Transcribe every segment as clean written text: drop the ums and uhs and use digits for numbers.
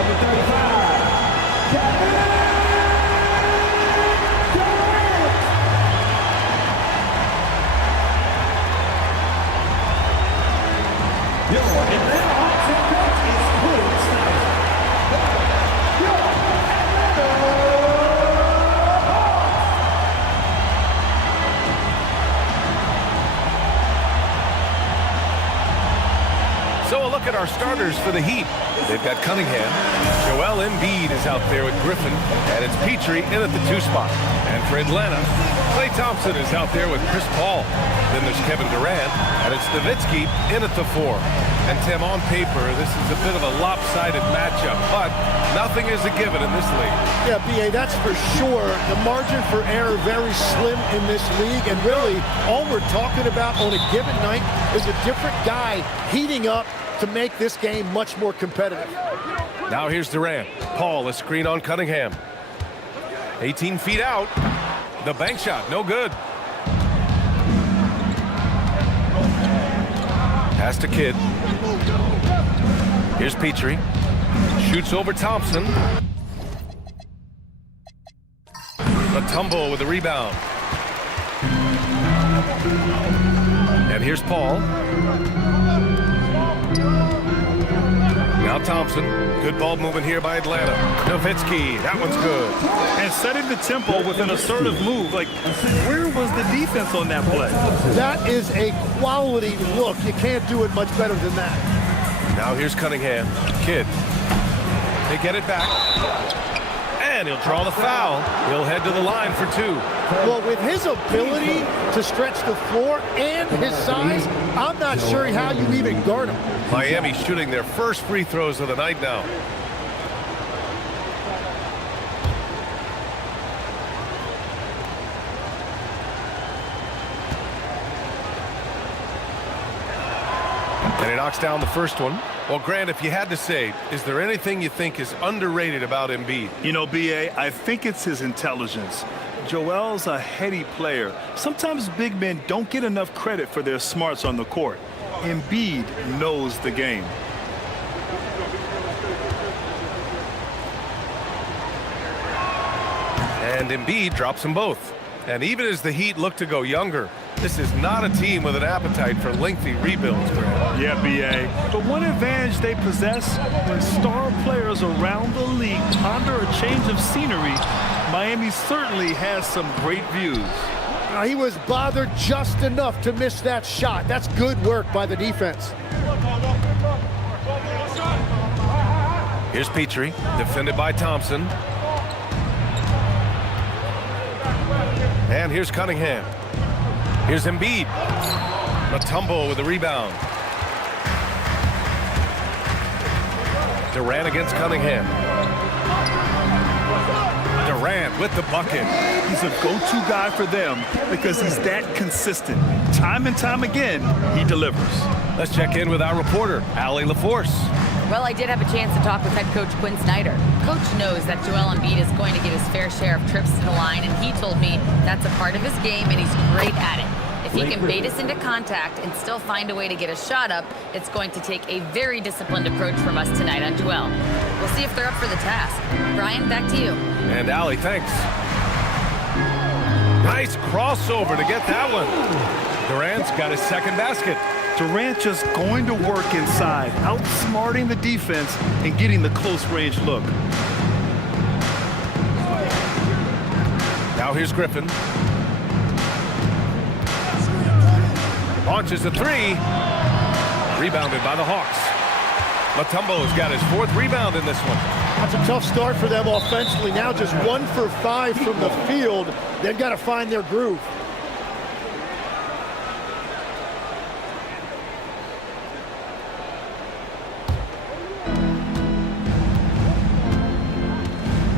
Number 35. Your Atlanta Hawks head coach is Quinn Snyder. Your Atlanta Hawks. So a look at our starters for the Heat. They've got Cunningham. Joel Embiid is out there with Griffin. And it's Petrie in at the 2 spot. And for Atlanta, Klay Thompson is out there with Chris Paul. Then there's Kevin Durant. And it's Nowitzki in at the 4. And Tim, on paper, this is a bit of a lopsided matchup. But nothing is a given in this league. Yeah, B.A., that's for sure. The margin for error very slim in this league. And really, all we're talking about on a given night is a different guy heating up to make this game much more competitive. Now here's Durant. Paul, a screen on Cunningham. 18 feet out. The bank shot, no good. Pass to Kidd. Here's Petrie. Shoots over Thompson. Mutombo with the rebound. And here's Paul. Now Thompson. Good ball movement here by Atlanta. Nowitzki, that one's good. And setting the tempo with an assertive move. Like, where was the defense on that play? That is a quality look. You can't do it much better than that. Now here's Cunningham. Kidd. They get it back. And he'll draw the foul. He'll head to the line for 2. Well, with his ability to stretch the floor and his size, I'm not sure how you even guard him. Miami shooting their first free throws of the night now. And he knocks down the first one. Well, Grant, if you had to say, is there anything you think is underrated about Embiid? You know, B.A., I think it's his intelligence. Joel's a heady player. Sometimes big men don't get enough credit for their smarts on the court. Embiid knows the game. And Embiid drops them both. And even as the Heat look to go younger, this is not a team with an appetite for lengthy rebuilds, Grant. Yeah, B.A. But one advantage they possess, when star players around the league ponder a change of scenery, Miami certainly has some great views. He was bothered just enough to miss that shot. That's good work by the defense. Here's Petrie, defended by Thompson. And here's Cunningham. Here's Embiid. Mutombo with the rebound. Durant against Cunningham. Durant with the bucket. He's a go-to guy for them because he's that consistent. Time and time again, he delivers. Let's check in with our reporter, Allie LaForce. Well, I did have a chance to talk with head coach Quinn Snyder. Coach knows that Joel Embiid is going to get his fair share of trips to the line, and he told me that's a part of his game, and he's great at it. If he can bait us into contact and still find a way to get a shot up, it's going to take a very disciplined approach from us tonight on Joel. We'll see if they're up for the task. Brian, back to you. And Allie, thanks. Nice crossover to get that one. Durant's got his second basket. Durant just going to work inside, outsmarting the defense and getting the close-range look. Now here's Griffin. Launches the 3. Rebounded by the Hawks. Mutombo's got his 4th rebound in this one. That's a tough start for them offensively. Now just 1 for 5 from the field. They've got to find their groove.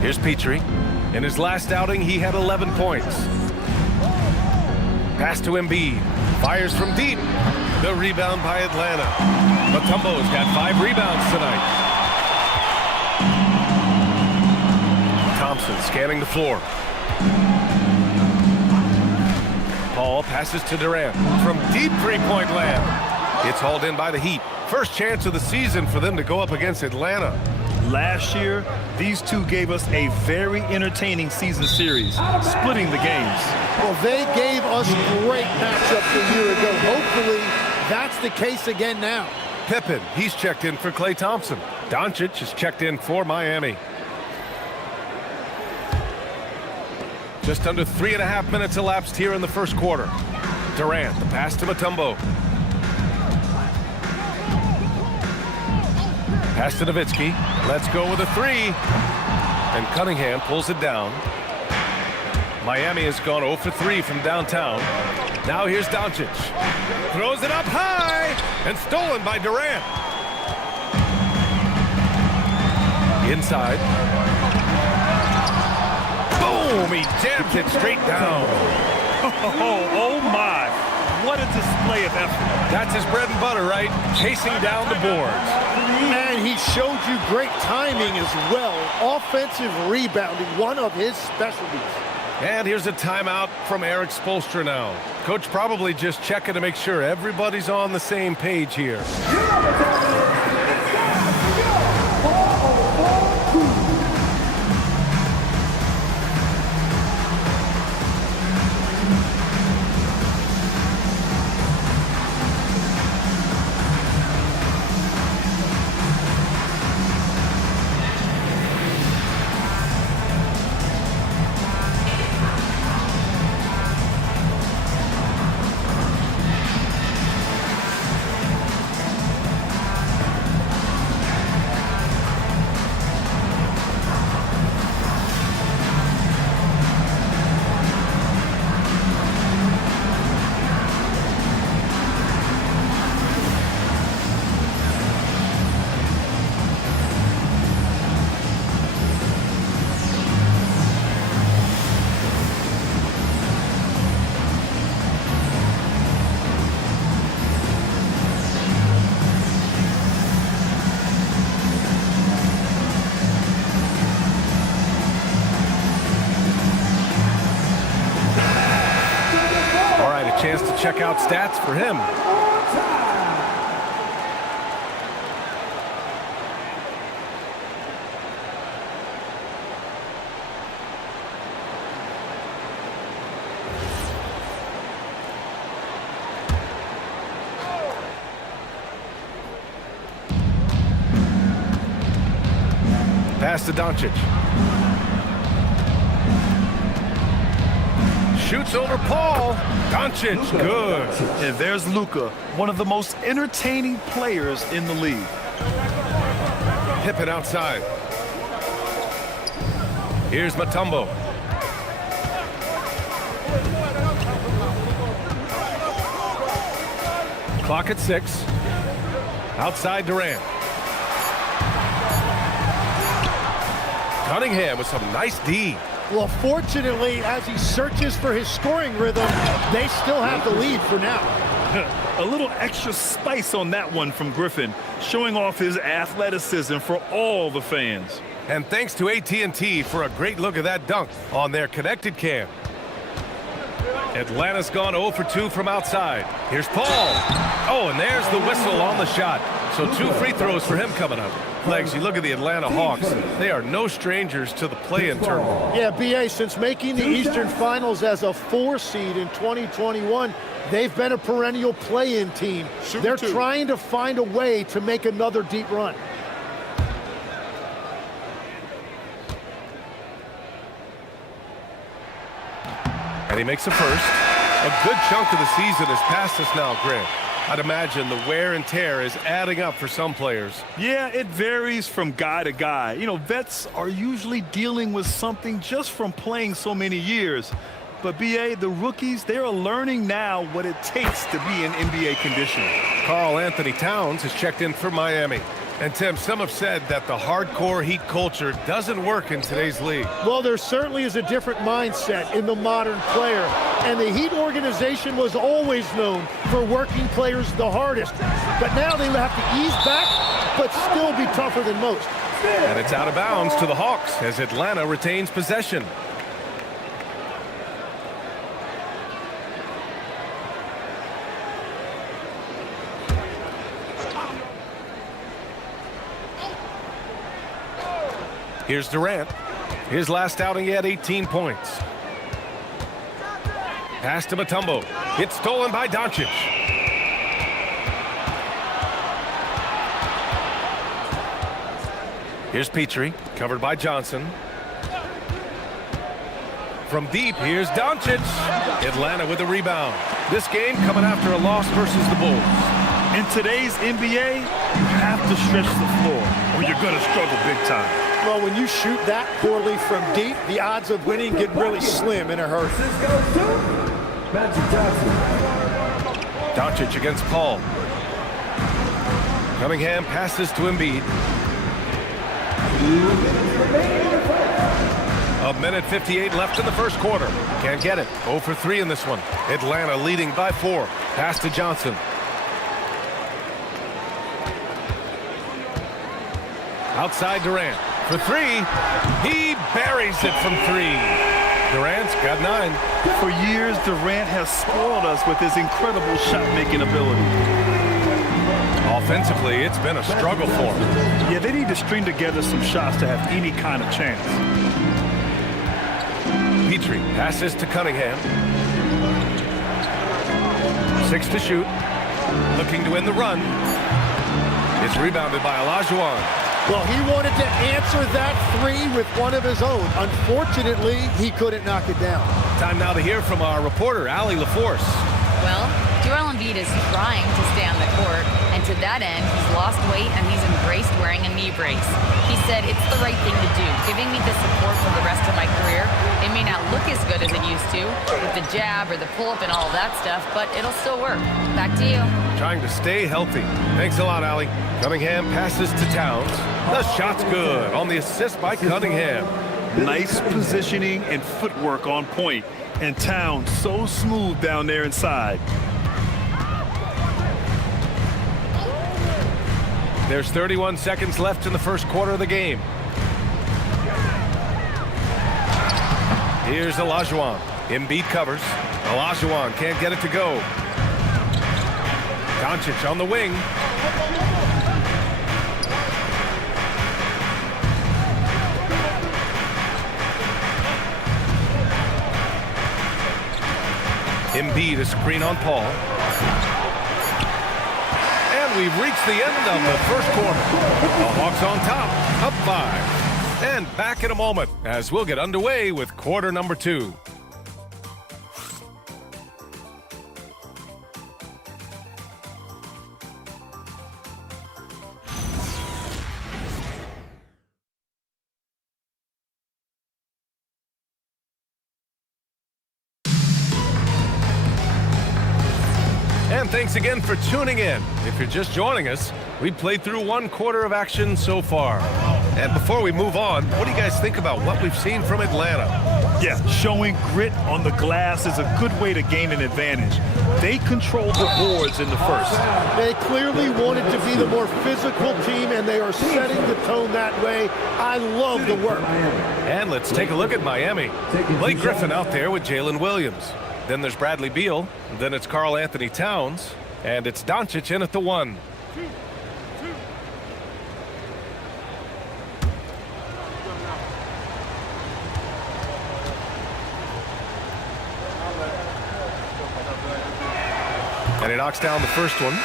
Here's Petrie. In his last outing, he had 11 points. Pass to Embiid. Fires from deep. The rebound by Atlanta. Mutombo's got 5 rebounds tonight. Thompson scanning the floor. Paul passes to Durant from deep three-point land. It's hauled in by the Heat. First chance of the season for them to go up against Atlanta. Last year, these two gave us a very entertaining season series, splitting the games. Well, they gave us great matchups a year ago. Hopefully, that's the case again now. Pippen, he's checked in for Klay Thompson. Doncic is checked in for Miami. Just under 3.5 minutes elapsed here in the first quarter. Durant, the pass to Mutombo. Pass to Nowitzki. Let's go with a three. And Cunningham pulls it down. Miami has gone 0 for 3 from downtown. Now here's Doncic. Throws it up high and stolen by Durant. Inside. Boom! He jams it straight down. Oh my. What a display of effort. That's his bread and butter, right? Chasing down the boards. And he showed you great timing as well. Offensive rebounding, one of his specialties. And here's a timeout from Eric Spoelstra now. Coach probably just checking to make sure everybody's on the same page here. Chance to check out stats for him. Pass to Doncic. Shoots over Paul. Doncic, good. And there's Luka, one of the most entertaining players in the league. Pippen outside. Here's Mutombo. Clock at 6. Outside Durant. Cunningham with some nice D. Well, fortunately, as he searches for his scoring rhythm, they still have the lead for now. A little extra spice on that one from Griffin, showing off his athleticism for all the fans. And thanks to AT&T for a great look at that dunk on their connected cam. Atlanta's gone 0 for 2 from outside. Here's Paul. Oh, and there's the whistle on the shot. So 2 free throws for him coming up. Legs, you look at the Atlanta Hawks. They are no strangers to the play-in tournament. Yeah, BA, since making the Eastern Finals as a 4 seed in 2021, they've been a perennial play-in team. They're trying to find a way to make another deep run. And he makes the first. A good chunk of the season has passed us now, Grant. I'd imagine the wear and tear is adding up for some players. Yeah, it varies from guy to guy. You know, vets are usually dealing with something just from playing so many years. But, BA, the rookies, they are learning now what it takes to be in NBA condition. Karl Anthony Towns has checked in for Miami. And, Tim, some have said that the hardcore Heat culture doesn't work in today's league. Well, there certainly is a different mindset in the modern player. And the Heat organization was always known for working players the hardest. But now they have to ease back, but still be tougher than most. And it's out of bounds to the Hawks as Atlanta retains possession. Here's Durant. His last outing, he had 18 points. Pass to Mutombo. It's stolen by Doncic. Here's Petrie, covered by Johnson. From deep, here's Doncic. Atlanta with a rebound. This game coming after a loss versus the Bulls. In today's NBA, you have to stretch the floor or you're going to struggle big time. Well, when you shoot that poorly from deep, the odds of winning get really slim in a hurry. Doncic against Paul. Cunningham passes to Embiid. A minute 58 left in the first quarter. Can't get it. 0 for 3 in this one. Atlanta leading by 4. Pass to Johnson. Outside Durant. For 3. He buries it from 3. Durant's got 9. For years, Durant has spoiled us with his incredible shot-making ability. Offensively, it's been a struggle for him. Yeah, they need to string together some shots to have any kind of chance. Petrie passes to Cunningham. 6 to shoot. Looking to win the run. It's rebounded by Olajuwon. Well, he wanted to answer that 3 with one of his own. Unfortunately, he couldn't knock it down. Time now to hear from our reporter, Allie LaForce. Well, Joel Embiid is trying to stay on the court, and to that end, he's lost weight and he's embraced wearing a knee brace. He said, "It's the right thing to do, giving me the support for the rest of my career. It may not look as good as it used to, with the jab or the pull-up and all that stuff, but it'll still work." Back to you. Trying to stay healthy. Thanks a lot, Allie. Cunningham passes to Towns. The shot's good on the assist by Cunningham. Nice positioning and footwork on point. And Towns so smooth down there inside. There's 31 seconds left in the first quarter of the game. Here's Olajuwon. Embiid covers. Olajuwon can't get it to go. Doncic on the wing. Embiid, a screen on Paul. And we've reached the end of the first quarter. The Hawks on top, up 5. And back in a moment as we'll get underway with quarter number 2. And thanks again for tuning in. If you're just joining us, we've played through 1 quarter of action so far. And before we move on, what do you guys think about what we've seen from Atlanta? Yeah, showing grit on the glass is a good way to gain an advantage. They controlled the boards in the first. They clearly wanted to be the more physical team, and they are setting the tone that way. I love the work. And let's take a look at Miami. Blake Griffin out there with Jalen Williams. Then there's Bradley Beal. Then it's Karl Anthony Towns. And it's Doncic in at the 1. And he knocks down the first one.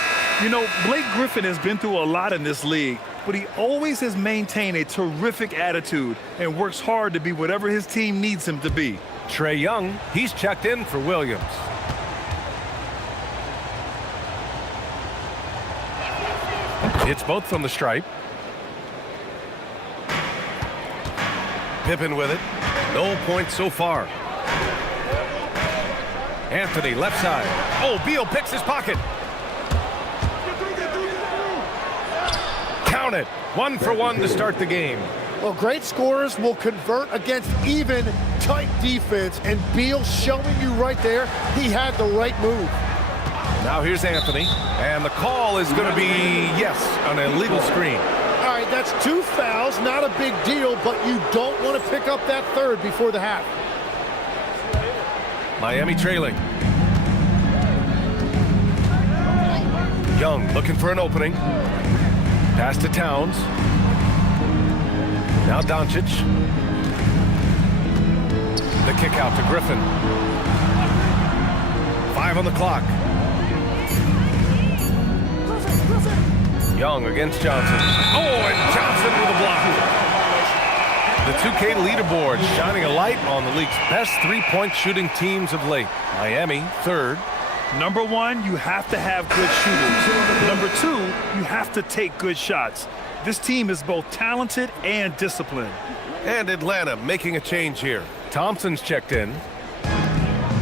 You know, Blake Griffin has been through a lot in this league, but he always has maintained a terrific attitude and works hard to be whatever his team needs him to be. Trae Young, he's checked in for Williams. Hits both from the stripe. Pippen with it. No points so far. Anthony left side. Oh, Beal picks his pocket. Count it. 1 for 1 to start the game. Well, great scorers will convert against even tight defense, and Beal showing you right there he had the right move. Now here's Anthony, and the call is going to be, yes, an illegal screen. All right, that's 2 fouls, not a big deal, but you don't want to pick up that 3rd before the half. Miami trailing. Young looking for an opening. Pass to Towns. Now Doncic. The kick out to Griffin. 5 on the clock. Young against Johnson. Oh, and Johnson with a block. The 2K leaderboard shining a light on the league's best three-point shooting teams of late. Miami, third. Number one, you have to have good shooters. Number two, you have to take good shots. This team is both talented and disciplined. And Atlanta making a change here. Thompson's checked in.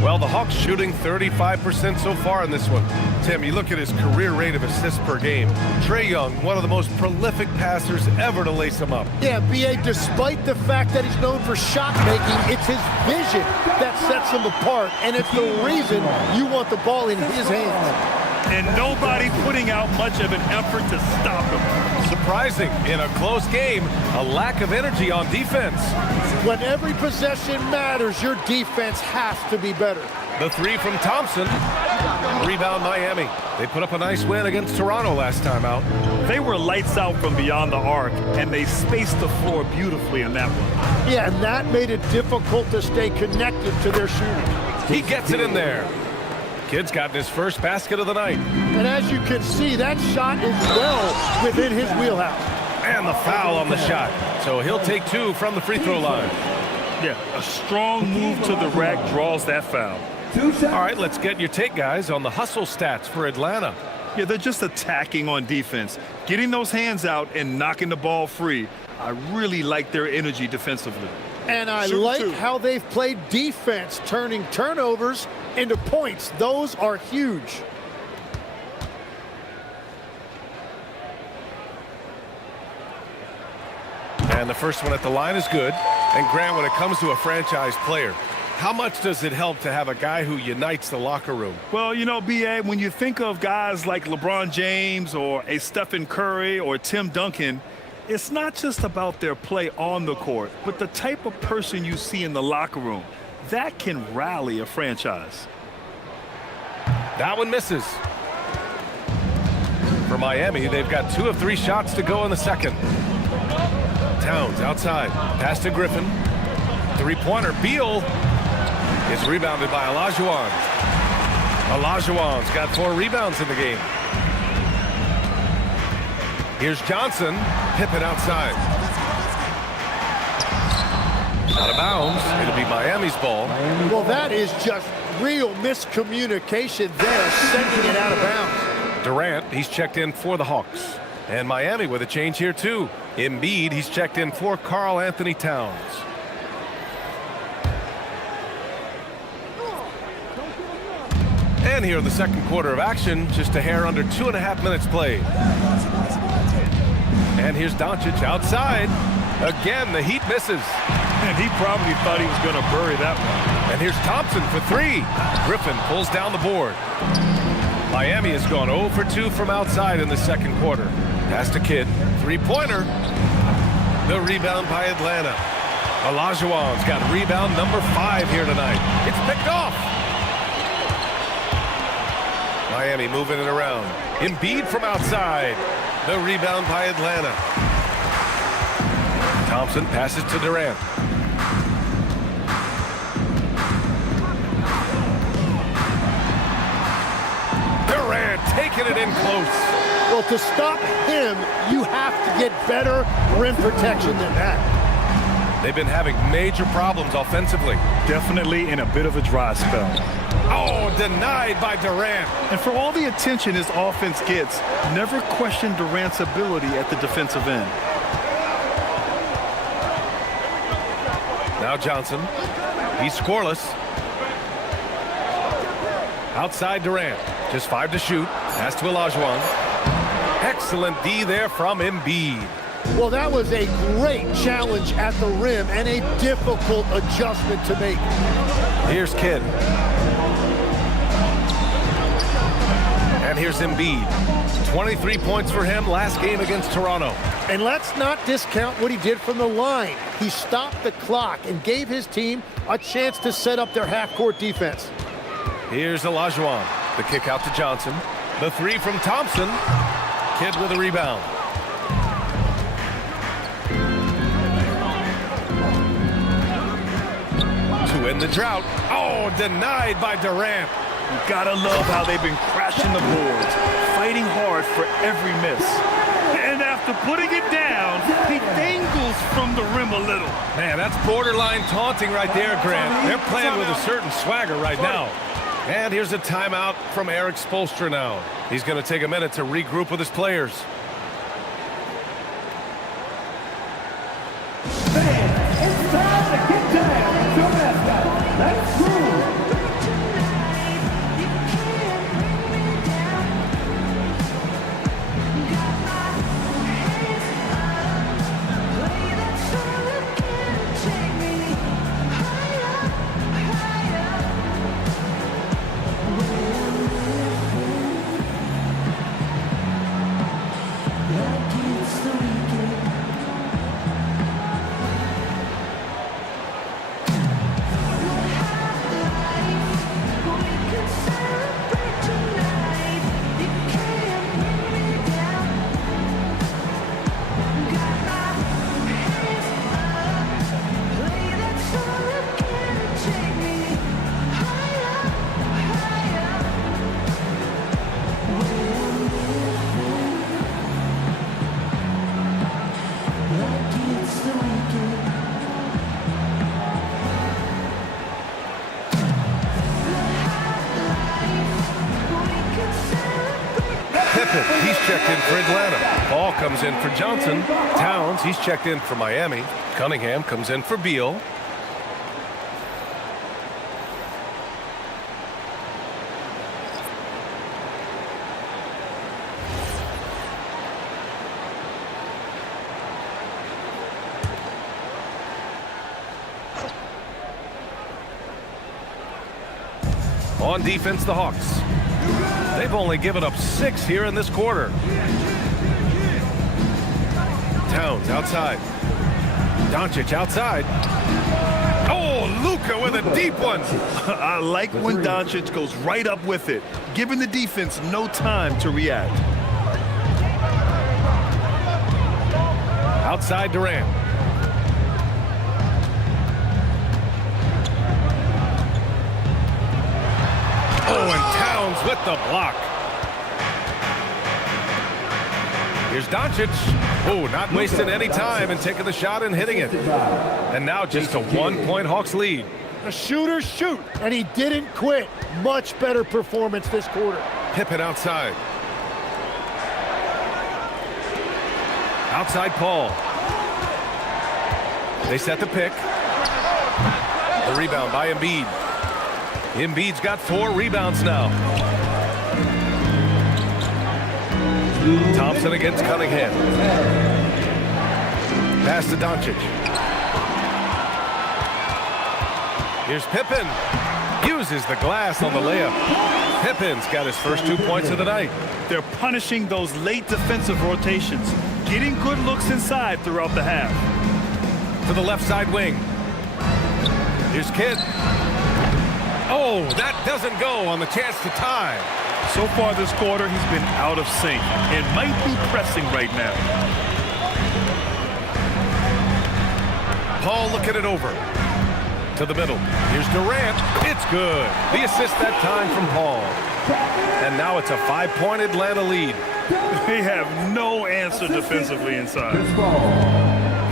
Well, the Hawks shooting 35% so far in this one. Tim, you look at his career rate of assists per game. Trae Young, one of the most prolific passers ever to lace him up. Yeah, B.A., despite the fact that he's known for shot making, it's his vision that sets him apart, and it's the reason you want the ball in his hands. And nobody putting out much of an effort to stop him. Surprising, in a close game, a lack of energy on defense. When every possession matters, your defense has to be better. The three from Thompson. Rebound Miami. They put up a nice win against Toronto last time out. They were lights out from beyond the arc, and they spaced the floor beautifully in that one. Yeah, and that made it difficult to stay connected to their shooting. He gets it in there. Kid's gotten his first basket of the night. And as you can see, that shot is well within his wheelhouse. And the foul on the shot. So he'll take 2 from the free throw line. Yeah, a strong move to the rack draws that foul. All right, let's get your take, guys, on the hustle stats for Atlanta. Yeah, they're just attacking on defense, getting those hands out and knocking the ball free. I really like their energy defensively. And I like how they've played defense, turning turnovers into points. Those are huge. And the first one at the line is good. And Grant, when it comes to a franchise player, how much does it help to have a guy who unites the locker room? Well, you know, B.A., when you think of guys like LeBron James or a Stephen Curry or Tim Duncan, it's not just about their play on the court, but the type of person you see in the locker room. That can rally a franchise. That one misses. For Miami, they've got 2 of 3 shots to go in the second. Towns outside. Pass to Griffin. Three-pointer. Beal is rebounded by Olajuwon. Olajuwon's got 4 rebounds in the game. Here's Johnson. Pippen outside. Out of bounds. It'll be Miami's ball. Well, that is just real miscommunication there, sending it out of bounds. Durant, he's checked in for the Hawks. And Miami with a change here, too. Embiid, he's checked in for Karl Anthony Towns. And here in the second quarter of action, just a hair under 2.5 minutes played. And here's Doncic outside. Again, the Heat misses. And he probably thought he was going to bury that one. And here's Thompson for 3. Griffin pulls down the board. Miami has gone 0 for 2 from outside in the second quarter. Pass to Kidd. Three-pointer. The rebound by Atlanta. Olajuwon's got rebound number 5 here tonight. It's picked off. Miami moving it around. Embiid from outside. The rebound by Atlanta. Thompson passes to Durant. Durant taking it in close. Well, to stop him, you have to get better rim protection than that. They've been having major problems offensively. Definitely in a bit of a dry spell. Oh, denied by Durant. And for all the attention his offense gets, never question Durant's ability at the defensive end. Now Johnson. He's scoreless. Outside Durant. Just 5 to shoot. Pass to Olajuwon. Excellent D there from Embiid. Well, that was a great challenge at the rim and a difficult adjustment to make. Here's Kidd. And here's Embiid. 23 points for him last game against Toronto. And let's not discount what he did from the line. He stopped the clock and gave his team a chance to set up their half-court defense. Here's Olajuwon. The kick out to Johnson. The 3 from Thompson. Kidd with a rebound. to end the drought. Oh, denied by Durant. You gotta love how they've been crashing the boards, fighting hard for every miss. And after putting it down, he dangles from the rim a little. Man, that's borderline taunting right there, Grant. They're playing with a certain swagger right now. And here's a timeout from Eric Spoelstra now. He's going to take a minute to regroup with his players. Fans, it's time to get down with your mascot. Let's groove. He's checked in for Atlanta. Paul comes in for Johnson. Towns, he's checked in for Miami. Cunningham comes in for Beal. On defense, the Hawks. They've only given up 6 here in this quarter. Towns outside. Doncic outside. Oh, Luka with a deep one. I like when Doncic goes right up with it, giving the defense no time to react. Outside Durant. Oh, and Towns with the block. Here's Doncic. Oh, not wasting any time and taking the shot and hitting it. And now just a 1-point Hawks lead. The shooters shoot, and he didn't quit. Much better performance this quarter. Pippen outside. Outside Paul. They set the pick. The rebound by Embiid. Embiid's got 4 rebounds now. Thompson against Cunningham. Pass to Doncic. Here's Pippen. Uses the glass on the layup. Pippen's got his first 2 points of the night. They're punishing those late defensive rotations, getting good looks inside throughout the half. To the left side wing. Here's Kidd. Oh, that doesn't go on the chance to tie. So far this quarter, he's been out of sync and might be pressing right now. Paul looking it over. To the middle. Here's Durant. It's good. The assist that time from Paul. And now it's a 5-point Atlanta lead. They have no answer defensively inside.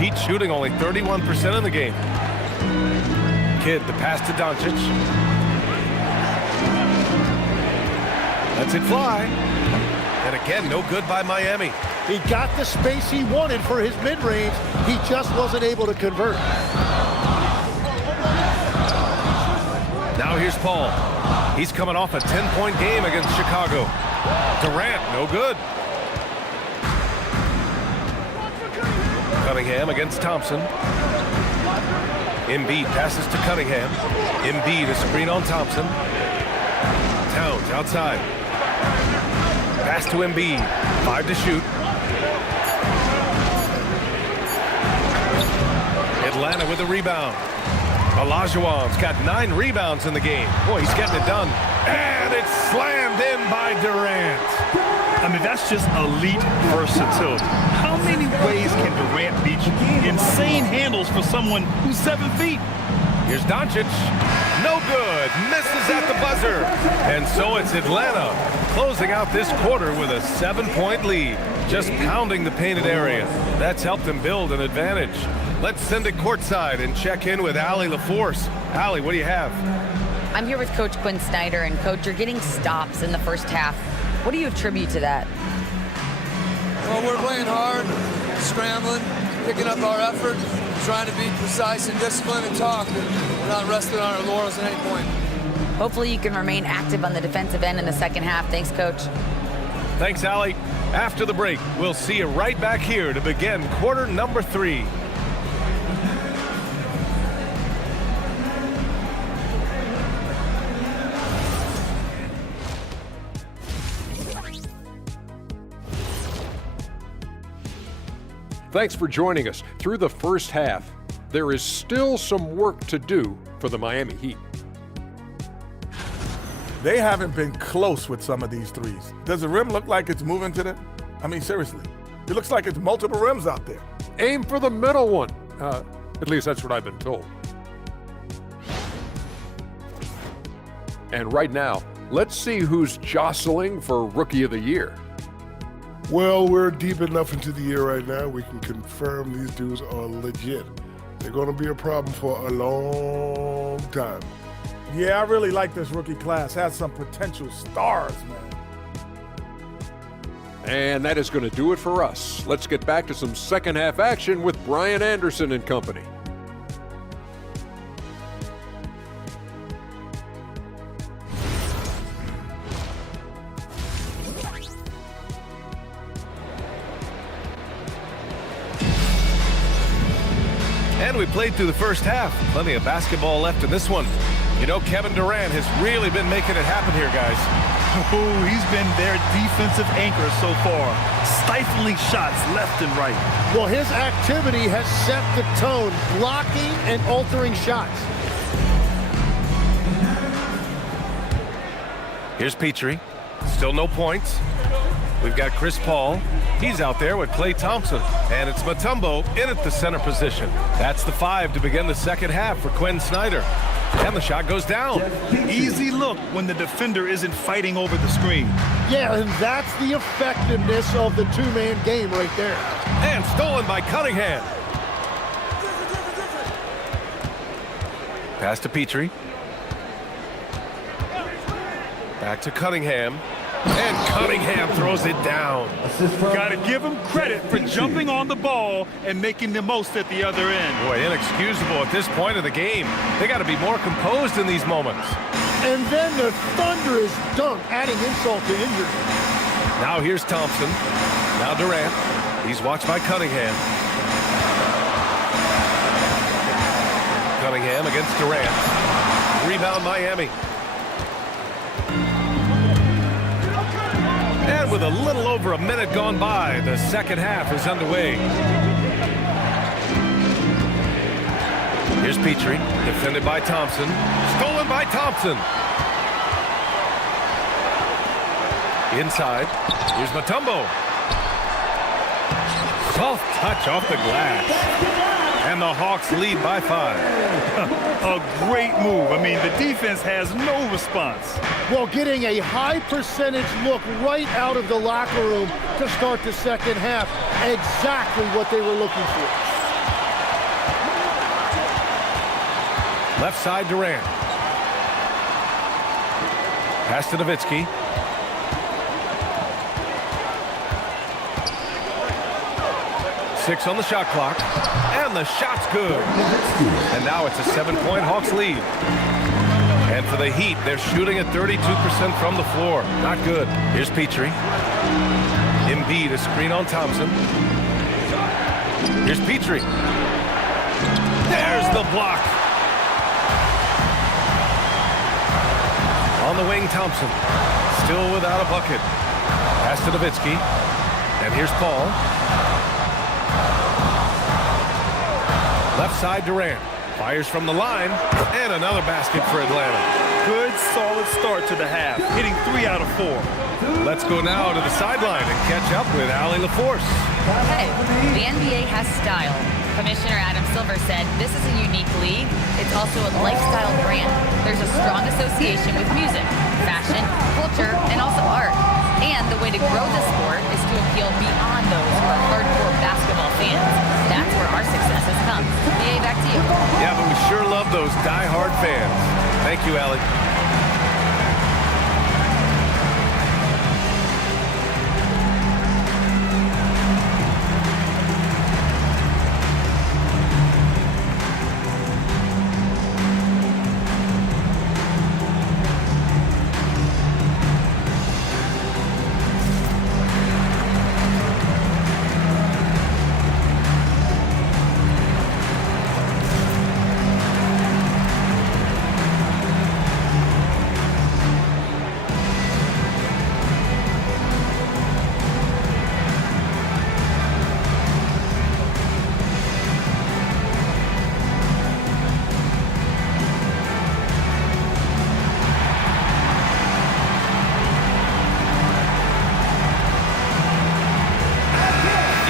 Heat shooting only 31% in the game. Kidd, the pass to Doncic. Lets it fly. And again, no good by Miami. He got the space he wanted for his mid-range. He just wasn't able to convert. Now here's Paul. He's coming off a 10-point game against Chicago. Durant, no good. Cunningham against Thompson. Embiid passes to Cunningham. Embiid, a screen on Thompson. Towns outside. Pass to Embiid. 5 to shoot. Atlanta with a rebound. Olajuwon's got 9 rebounds in the game. Boy, he's getting it done. And it's slammed in by Durant. I mean, that's just elite versatility. How many ways can Durant beat you? Insane handles for someone who's 7 feet. Here's Doncic. No good. Misses at the buzzer. And so it's Atlanta closing out this quarter with a 7-point lead. Just pounding the painted area. That's helped them build an advantage. Let's send it courtside and check in with Allie LaForce. Allie, what do you have? I'm here with Coach Quinn Snyder, and Coach, you're getting stops in the first half. What do you attribute to that? Well, we're playing hard, scrambling, picking up our effort, trying to be precise and disciplined and talk. We're not resting on our laurels at any point. Hopefully you can remain active on the defensive end in the second half. Thanks, Coach. Thanks, Allie. After the break, we'll see you right back here to begin quarter number 3. Thanks for joining us. Through the first half, there is still some work to do for the Miami Heat. They haven't been close with some of these threes. Does the rim look like it's moving to them? I mean, seriously. It looks like it's multiple rims out there. Aim for the middle one. At least that's what I've been told. And right now, let's see who's jostling for Rookie of the Year. Well, we're deep enough into the year right now, we can confirm these dudes are legit. They're going to be a problem for a long time. Yeah, I really like this rookie class. Has some potential stars, man. And that is going to do it for us. Let's get back to some second half action with Brian Anderson and company. And we played through the first half. Plenty of basketball left in this one. You know, Kevin Durant has really been making it happen here, guys. Oh, he's been their defensive anchor so far. Stifling shots left and right. Well, his activity has set the tone, blocking and altering shots. Here's Petrie. Still no points. We've got Chris Paul. He's out there with Klay Thompson. And it's Mutombo in at the center position. That's the 5 to begin the second half for Quinn Snyder. And the shot goes down. Easy look when the defender isn't fighting over the screen. Yeah, and that's the effectiveness of the two-man game right there. And stolen by Cunningham. Pass to Petrie. Back to Cunningham. And Cunningham throws it down. Got to give him credit for jumping on the ball and making the most at the other end. Boy, inexcusable at this point of the game. They got to be more composed in these moments. And then the thunderous dunk, adding insult to injury. Now here's Thompson. Now Durant. He's watched by Cunningham. Cunningham against Durant. Rebound Miami. And with a little over a minute gone by, the second half is underway. Here's Petrie, defended by Thompson. Stolen by Thompson. Inside, here's Mutombo. Soft touch off the glass. And the Hawks lead by 5. A great move. I mean, the defense has no response. Well, getting a high percentage look right out of the locker room to start the second half. Exactly what they were looking for. Left side, Durant. Pass to Nowitzki. Six on the shot clock. And the shot's good. And now it's a 7-point Hawks lead. And for the Heat, they're shooting at 32% from the floor. Not good. Here's Petrie. Embiid, a screen on Thompson. Here's Petrie. There's the block. On the wing, Thompson. Still without a bucket. Pass to Nowitzki. And here's Paul. Left side, Durant. Fires from the line. And another basket for Atlanta. Good, solid start to the half. Hitting 3 out of 4. Let's go now to the sideline and catch up with Allie LaForce. Hey, the NBA has style. Commissioner Adam Silver said, "This is a unique league. It's also a lifestyle brand. There's a strong association with music, fashion, culture, and also art. And the way to grow the sport is to appeal beyond those who are hardcore basketball fans. That's where our success has come." BA, back to you. Yeah, but we sure love those die-hard fans. Thank you, Allie.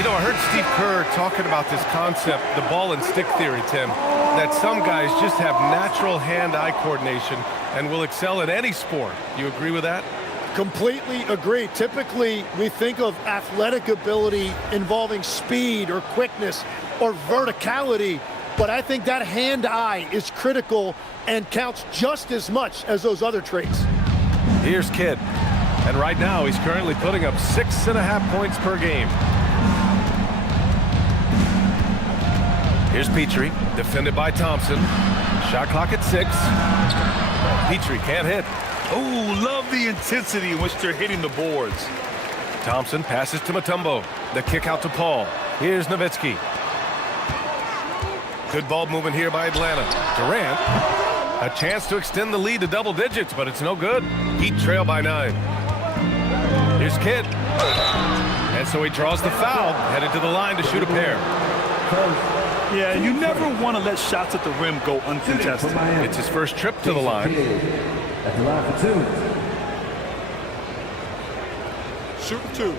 I heard Steve Kerr talking about this concept, the ball and stick theory, Tim, that some guys just have natural hand-eye coordination and will excel in any sport. You agree with that? Completely agree. Typically, we think of athletic ability involving speed or quickness or verticality, but I think that hand-eye is critical and counts just as much as those other traits. Here's Kidd, and right now he's currently putting up 6.5 points per game. Here's Petrie, defended by Thompson. Shot clock at 6. Petrie can't hit. Oh, love the intensity in which they're hitting the boards. Thompson passes to Mutombo. The kick out to Paul. Here's Nowitzki. Good ball movement here by Atlanta. Durant, a chance to extend the lead to double digits, but it's no good. Heat trail by 9. Here's Kidd. And so he draws the foul, headed to the line to shoot a pair. Yeah, you never want to let shots at the rim go uncontested. It's his first trip to the line. At the line for 2. Shoot 2.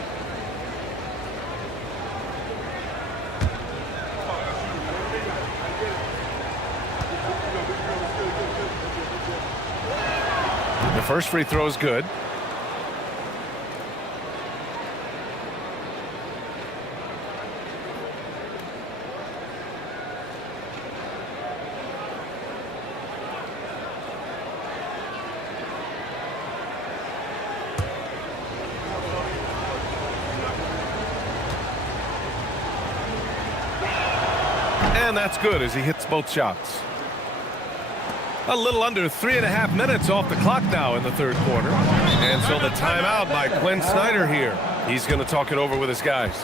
The first free throw is good. And that's good as he hits both shots. A little under 3.5 minutes off the clock now in the third quarter. And so the timeout by Quinn Snyder here. He's going to talk it over with his guys.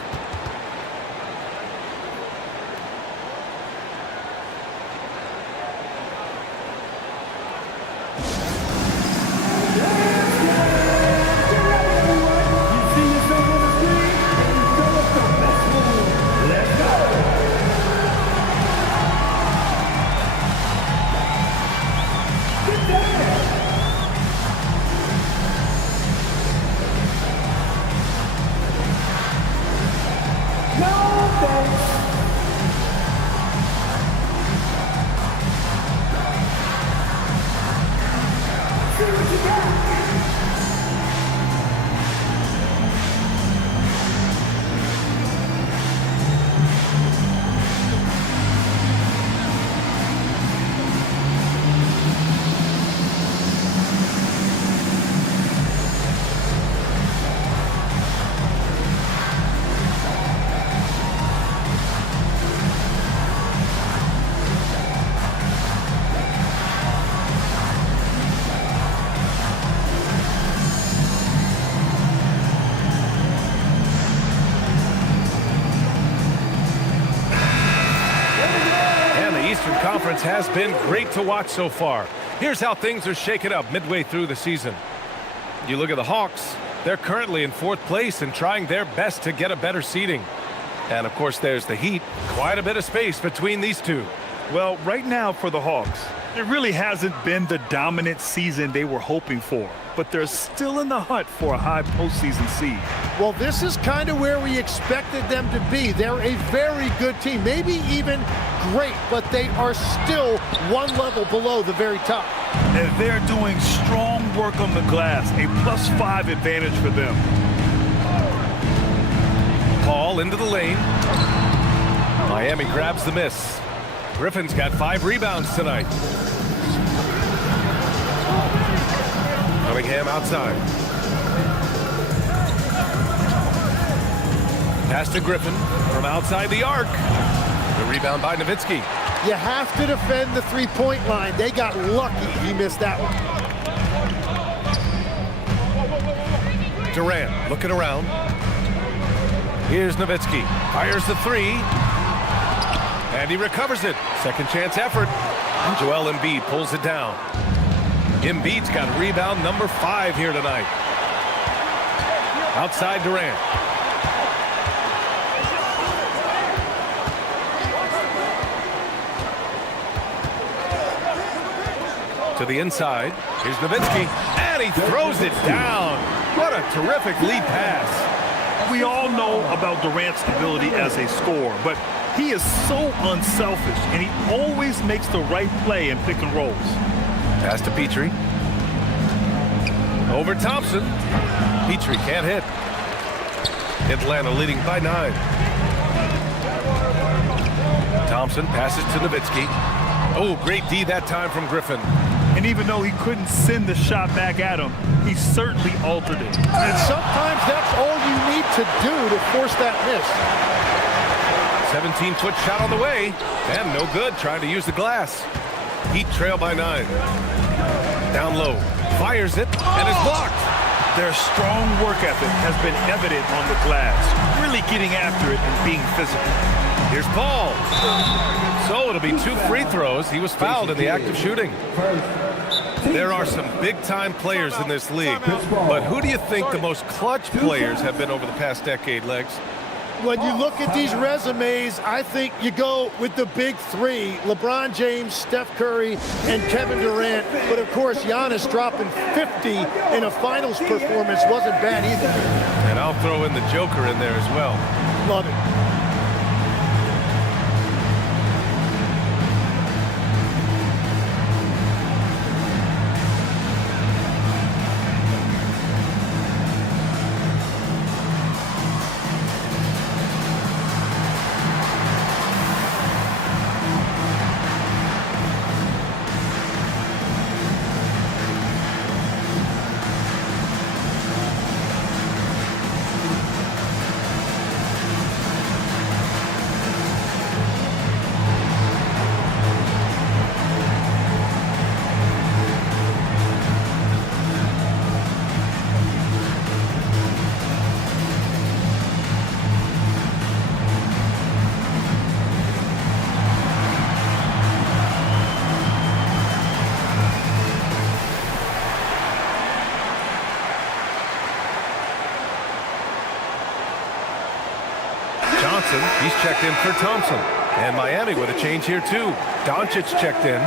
Conference has been great to watch so far. Here's how things are shaken up midway through the season. You look at the Hawks, they're currently in 4th place and trying their best to get a better seeding. And of course there's the Heat, quite a bit of space between these two. Well, right now for the Hawks, it really hasn't been the dominant season they were hoping for, but they're still in the hunt for a high postseason seed. Well, this is kind of where we expected them to be. They're a very good team, maybe even great, but they are still one level below the very top. And they're doing strong work on the glass, a +5 advantage for them. Paul into the lane. Miami grabs the miss. Griffin's got 5 rebounds tonight. Cunningham outside. Pass to Griffin from outside the arc. The rebound by Nowitzki. You have to defend the three-point line. They got lucky he missed that one. Durant looking around. Here's Nowitzki. Fires the 3. And he recovers it. Second chance effort. And Joel Embiid pulls it down. Embiid's got rebound number 5 here tonight. Outside Durant. To the inside. Here's Nowitzki. And he throws it down. What a terrific lead pass. We all know about Durant's ability as a scorer, but he is so unselfish, and he always makes the right play in pick and rolls. Pass to Petrie. Over Thompson. Petrie can't hit. Atlanta leading by 9. Thompson passes to Nowitzki. Oh, great D that time from Griffin. And even though he couldn't send the shot back at him, he certainly altered it. And sometimes that's all you need to do to force that miss. 17-foot shot on the way. And no good, trying to use the glass. Heat trail by 9. Down low. Fires it and is blocked. Their strong work ethic has been evident on the glass, really getting after it and being physical. Here's Paul. So it'll be 2 free throws. He was fouled in the act of shooting. There are some big-time players in this league, but who do you think the most clutch players have been over the past decade, Legs? When you look at these resumes, I think you go with the big 3, LeBron James, Steph Curry, and Kevin Durant. But of course, Giannis dropping 50 in a finals performance wasn't bad either. And I'll throw in the Joker in there as well. Love it. He's checked in for Thompson. And Miami with a change here, too. Doncic checked in.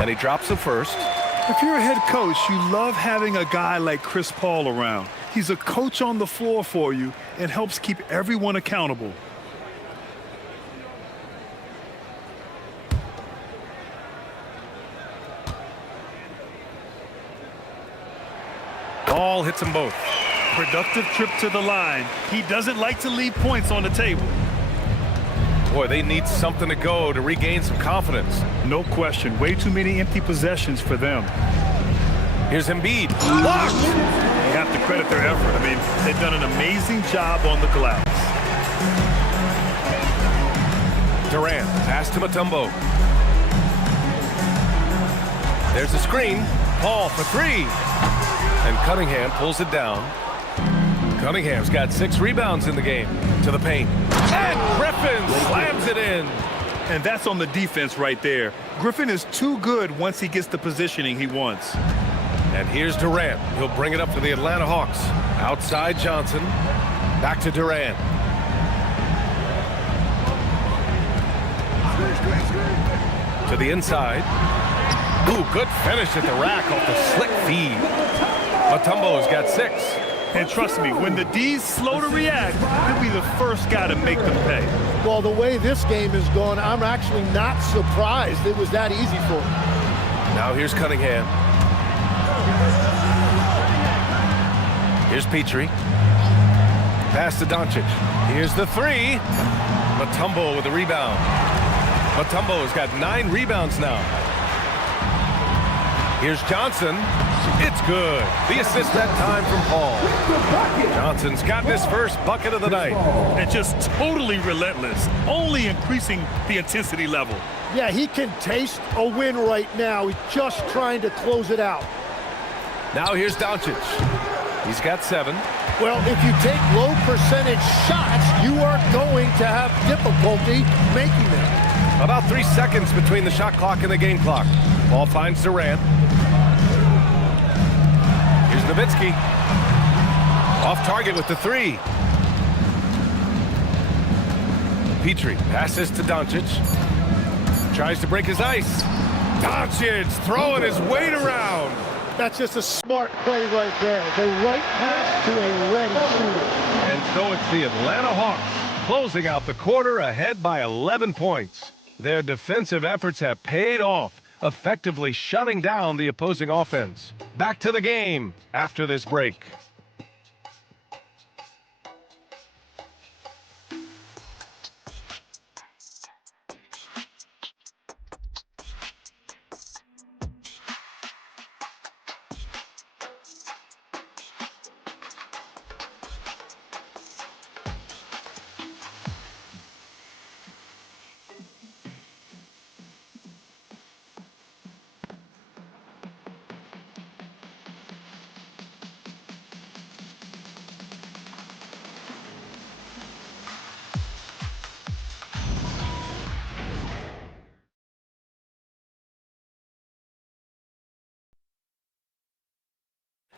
And he drops the first. If you're a head coach, you love having a guy like Chris Paul around. He's a coach on the floor for you and helps keep everyone accountable. Ball hits them both. Productive trip to the line. He doesn't like to leave points on the table. Boy, they need something to go to regain some confidence. No question. Way too many empty possessions for them. Here's Embiid. Blocked! You have to credit their effort. I mean, they've done an amazing job on the glass. Durant, pass to Mutombo. There's a screen. Paul for 3. And Cunningham pulls it down. Cunningham's got 6 rebounds in the game. To the paint. And Griffin slams it in. And that's on the defense right there. Griffin is too good once he gets the positioning he wants. And here's Durant. He'll bring it up for the Atlanta Hawks. Outside Johnson. Back to Durant. To the inside. Ooh, good finish at the rack off the slick feed. Mutombo's got 6. And trust me, when the D's slow to react, he'll be the first guy to make them pay. Well, the way this game is going, I'm actually not surprised it was that easy for him. Now here's Cunningham. Here's Petrie. Pass to Doncic. Here's the 3. Mutombo with the rebound. Mutombo's got 9 rebounds now. Here's Johnson. It's good. The assist that time from Paul. Johnson's got his first bucket of the night. And just totally relentless, only increasing the intensity level. Yeah, he can taste a win right now. He's just trying to close it out. Now here's Doncic. He's got 7. Well, if you take low percentage shots, you are going to have difficulty making them. About 3 seconds between the shot clock and the game clock. Ball finds Durant. Here's Nowitzki. Off target with the 3. Petrie passes to Doncic. Tries to break his ice. Doncic throwing his weight around. That's just a smart play right there. The right pass to a ready shooter. And so it's the Atlanta Hawks closing out the quarter ahead by 11 points. Their defensive efforts have paid off, effectively shutting down the opposing offense. Back to the game after this break.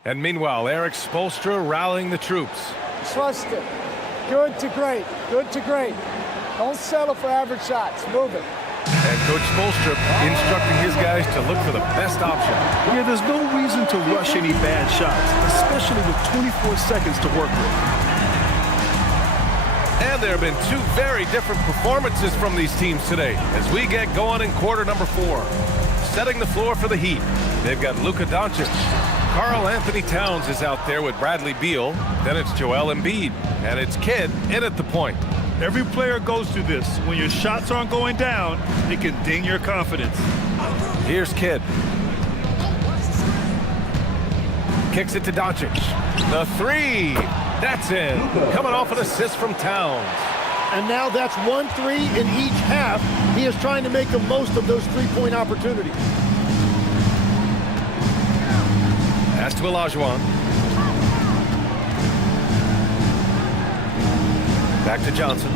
And meanwhile, Eric Spoelstra rallying the troops. Trust it. Good to great. Good to great. Don't settle for average shots. Move it. And Coach Spoelstra instructing his guys to look for the best option. Yeah, there's no reason to rush any bad shots, especially with 24 seconds to work with. And there have been 2 very different performances from these teams today as we get going in quarter number 4. Setting the floor for the Heat, they've got Luka Doncic. Karl Anthony Towns is out there with Bradley Beal. Then it's Joel Embiid. And it's Kidd in at the point. Every player goes through this. When your shots aren't going down, it can ding your confidence. Here's Kidd. Kicks it to Doncic. The 3. That's in. Coming off an assist from Towns. And now that's 1 3 in each half. He is trying to make the most of those 3-point opportunities. Pass to Olajuwon. Back to Johnson.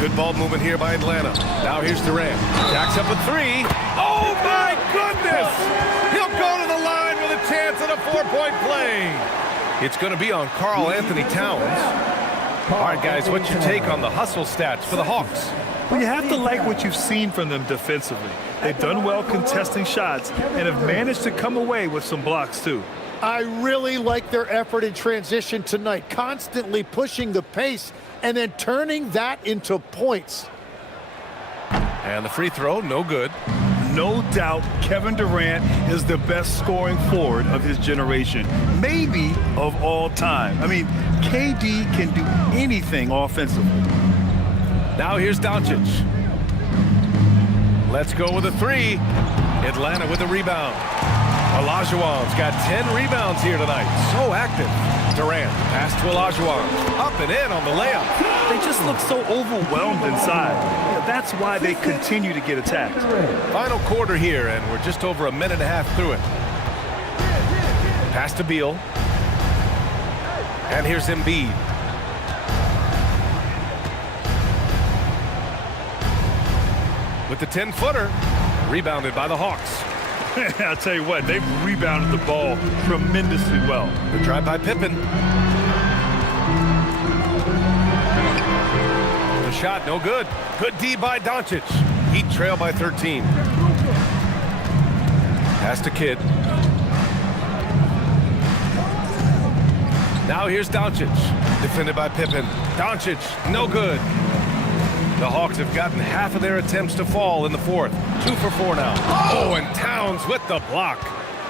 Good ball movement here by Atlanta. Now here's Durant. Jacks up a 3. Oh my goodness! He'll go to the line with a chance at a 4-point play. It's going to be on Karl Anthony Towns. All right, guys, what's your take on the hustle stats for the Hawks? Well, you have to like what you've seen from them defensively. They've done well contesting shots and have managed to come away with some blocks, too. I really like their effort in transition tonight, constantly pushing the pace and then turning that into points. And the free throw, no good. No doubt Kevin Durant is the best scoring forward of his generation, maybe of all time. I mean, KD can do anything offensively. Now here's Doncic. Let's go with a 3. Atlanta with a rebound. Olajuwon's got 10 rebounds here tonight. So active. Durant, pass to Olajuwon. Up and in on the layup. They just look so overwhelmed inside. Yeah, that's why they continue to get attacked. Final quarter here, and we're just over a minute and a half through it. Pass to Beal. And here's Embiid. With the 10-footer, rebounded by the Hawks. I'll tell you what, they've rebounded the ball tremendously well. The drive by Pippen. The shot, no good. Good D by Doncic. Heat trail by 13. Pass to Kidd. Now here's Doncic. Defended by Pippen. Doncic, no good. The Hawks have gotten half of their attempts to fall in the fourth. 2 for 4 now. Oh, and Towns with the block.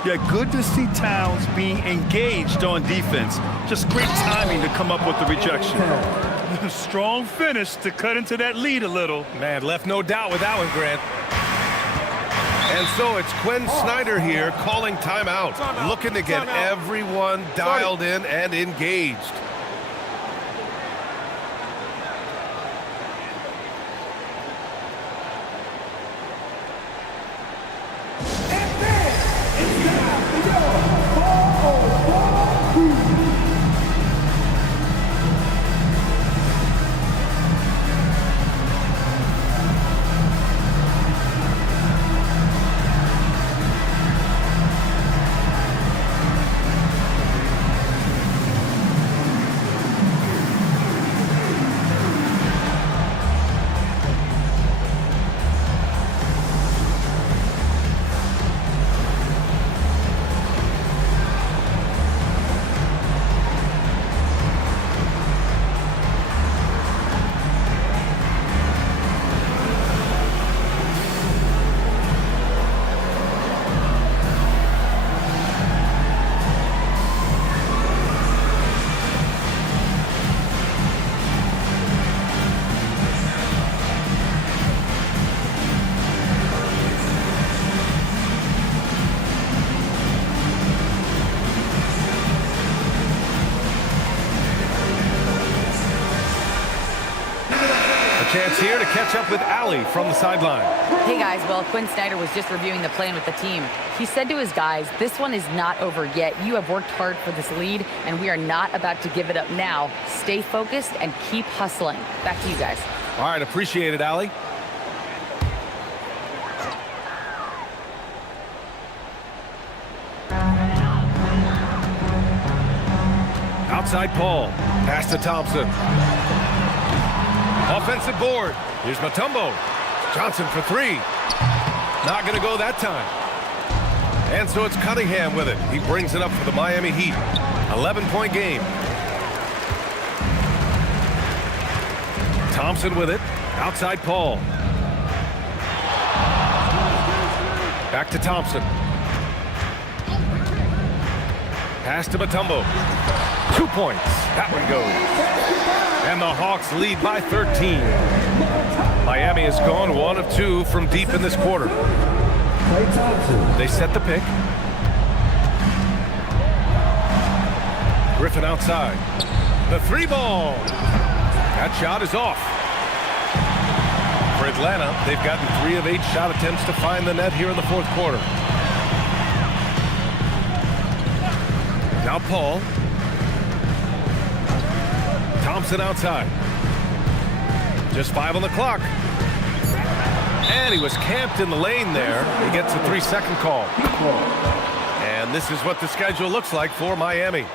Yeah, good to see Towns being engaged on defense. Just great timing to come up with the rejection. Strong finish to cut into that lead a little. Man, left no doubt with that one, Grant. And so it's Quinn Snyder here calling timeout. Looking to get everyone dialed in and engaged. Chance here to catch up with Allie from the sideline. Hey guys, well, Quinn Snyder was just reviewing the plan with the team. He said to his guys, this one is not over yet. You have worked hard for this lead, and we are not about to give it up now. Stay focused and keep hustling. Back to you guys. All right, appreciate it, Allie. Outside Paul. Pass to Thompson. Offensive board. Here's Mutombo. Johnson for 3. Not going to go that time. And so it's Cunningham with it. He brings it up for the Miami Heat. 11-point game. Thompson with it. Outside Paul. Back to Thompson. Pass to Mutombo. 2 points. That one goes. And the Hawks lead by 13. Miami has gone 1 of 2 from deep in this quarter. They set the pick. Griffin outside. The 3-ball. That shot is off. For Atlanta, they've gotten 3 of 8 shot attempts to find the net here in the fourth quarter. Now Paul. Thompson outside. Just 5 on the clock. And he was camped in the lane there. He gets a 3-second call. And this is what the schedule looks like for Miami.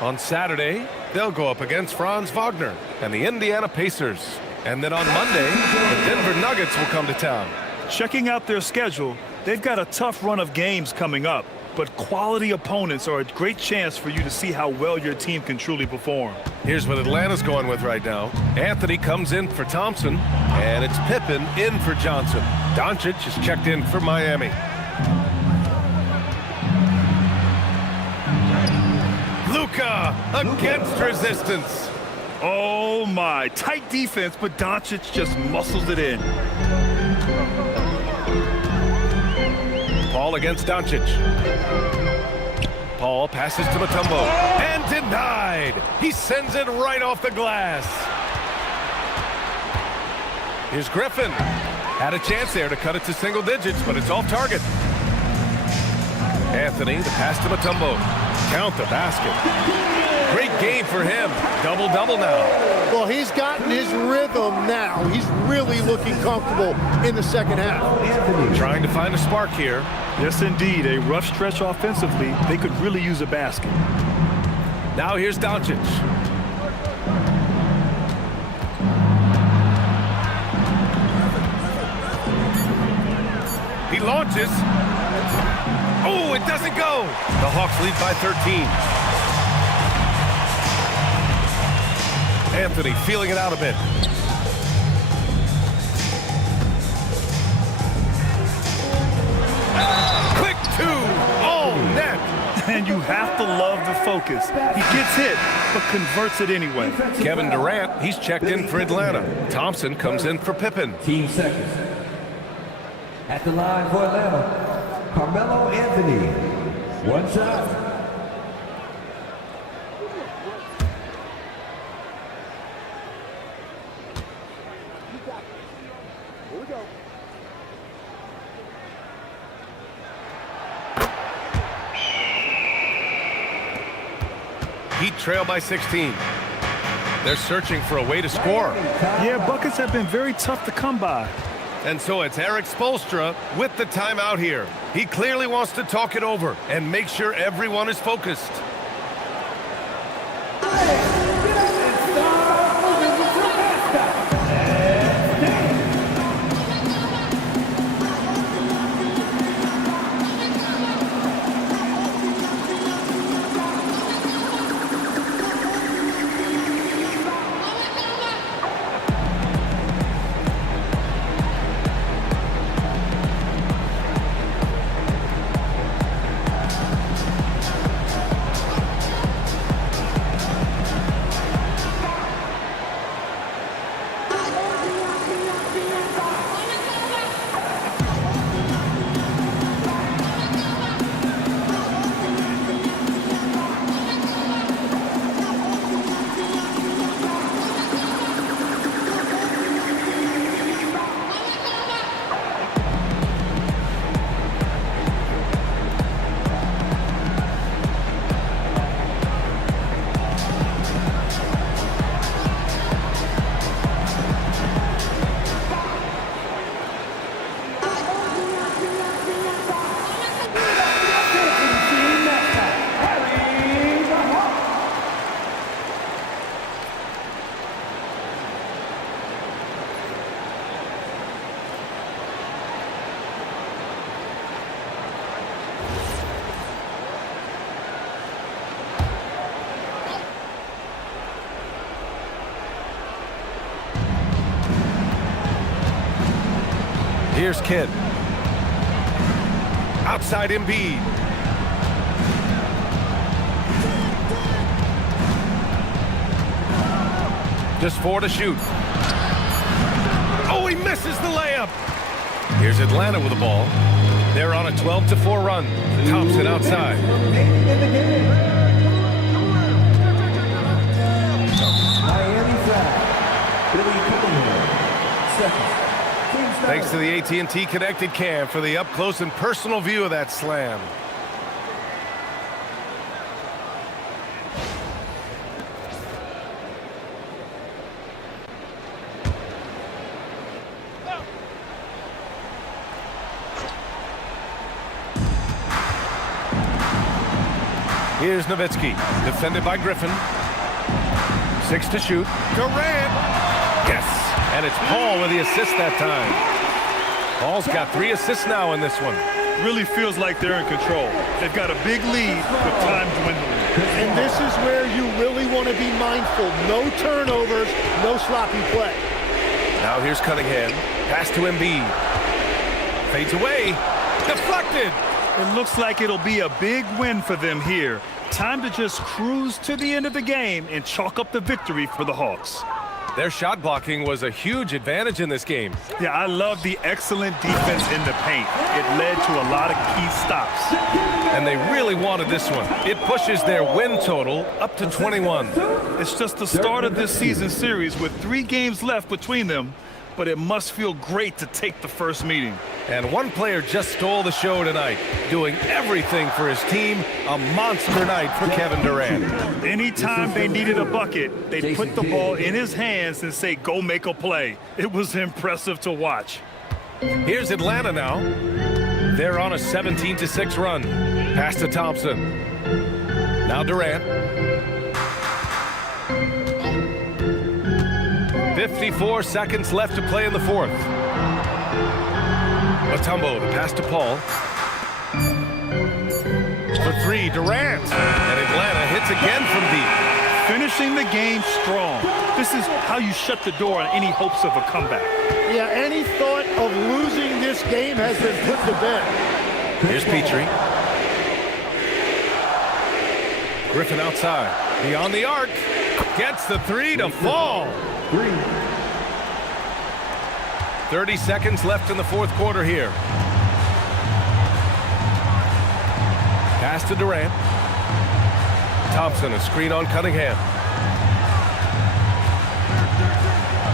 On Saturday, they'll go up against Franz Wagner and the Indiana Pacers. And then on Monday, the Denver Nuggets will come to town. Checking out their schedule, they've got a tough run of games coming up. But quality opponents are a great chance for you to see how well your team can truly perform. Here's what Atlanta's going with right now. Anthony comes in for Thompson, and it's Pippen in for Johnson. Doncic is checked in for Miami. Luka against resistance. Oh my, tight defense, but Doncic just muscles it in. Paul against Doncic. Paul passes to Mutombo. And denied. He sends it right off the glass. Here's Griffin. Had a chance there to cut it to single digits, but it's off target. Anthony, the pass to Mutombo. Count the basket. Great game for him. Double-double now. Well, he's gotten his rhythm now. He's really looking comfortable in the second half. Trying to find a spark here. Yes, indeed. A rough stretch offensively. They could really use a basket. Now here's Doncic. He launches. Oh, it doesn't go. The Hawks lead by 13. Anthony feeling it out a bit. Quick two. Oh, net. And you have to love the focus. He gets hit, but converts it anyway. Kevin Durant, he's checked in for Atlanta. Thompson comes in for Pippen. Team seconds. At the line for Atlanta, Carmelo Anthony. One shot. Heat trail by 16. They're searching for a way to score. Yeah, buckets have been very tough to come by. And so it's Eric Spoelstra with the timeout here. He clearly wants to talk it over and make sure everyone is focused. Here's Kidd. Outside Embiid. Just 4 to shoot. Oh, he misses the layup. Here's Atlanta with the ball. They're on a 12-4 run. Thompson outside. Miami foul. Billy Cunningham. Second. Thanks to the AT&T Connected Cam for the up-close and personal view of that slam. Here's Nowitzki, defended by Griffin. 6 to shoot. Durant. Yes. And it's Paul with the assist that time. Paul's got 3 assists now in this one. Really feels like they're in control. They've got a big lead with time dwindling. And this is where you really want to be mindful. No turnovers, no sloppy play. Now here's Cunningham. Pass to Embiid. Fades away. Deflected. It looks like it'll be a big win for them here. Time to just cruise to the end of the game and chalk up the victory for the Hawks. Their shot blocking was a huge advantage in this game. Yeah, I love the excellent defense in the paint. It led to a lot of key stops. And they really wanted this one. It pushes their win total up to 21. It's just the start of this season series with 3 games left between them. but it must feel great to take the first meeting. And one player just stole the show tonight, doing everything for his team. A monster night for Kevin Durant. Anytime they needed a bucket, they put the ball in his hands and say, go make a play. It was impressive to watch. Here's Atlanta now. They're on a 17-6 run. Pass to Thompson. Now Durant. 54 seconds left to play in the fourth. Mutombo, the pass to Paul. For three, Durant. And Atlanta hits again from deep. Finishing the game strong. This is how you shut the door on any hopes of a comeback. Yeah, any thought of losing this game has been put to bed. Here's Petrie. Griffin outside. Beyond the arc. Gets the three to fall. 30 seconds left in the fourth quarter here. Pass to Durant. Thompson, a screen on Cunningham.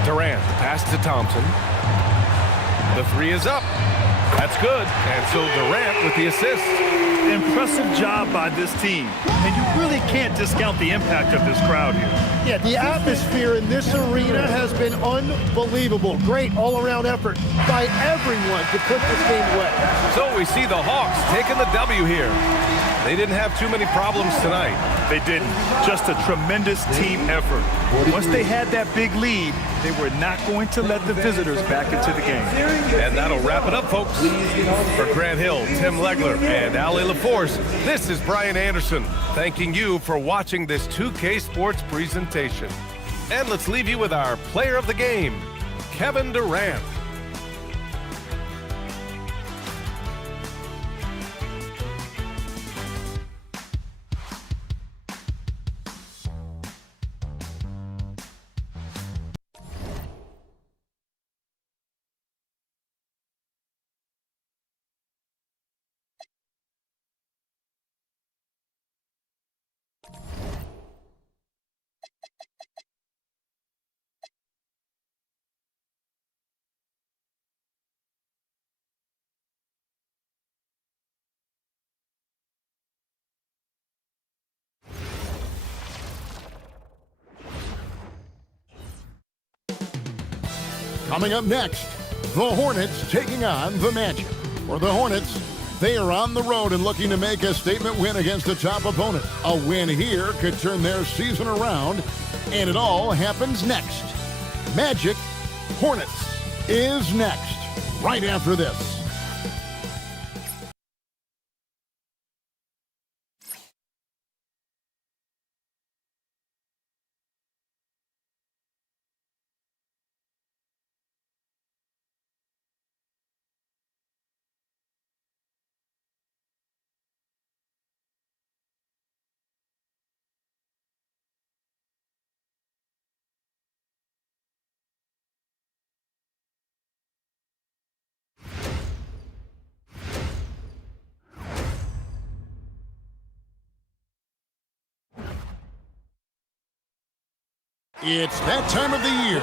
Durant, pass to Thompson. The three is up. That's good. And so Durant with the assist. Impressive job by this team. And you really can't discount the impact of this crowd here. Yeah, the atmosphere in this arena has been unbelievable. Great all-around effort by everyone to put this game away. So we see the Hawks taking the W here. They didn't have too many problems tonight. They didn't. Just a tremendous team effort. Once they had that big lead, they were not going to let the visitors back into the game. And that'll wrap it up, folks. For Grant Hill, Tim Legler, and Ali LaForce, this is Brian Anderson, thanking you for watching this 2K Sports presentation. And let's leave you with our player of the game, Kevin Durant. Coming up next, the Hornets taking on the Magic. For the Hornets, they are on the road and looking to make a statement win against a top opponent. A win here could turn their season around, and it all happens next. Magic Hornets is next, right after this. It's that time of the year.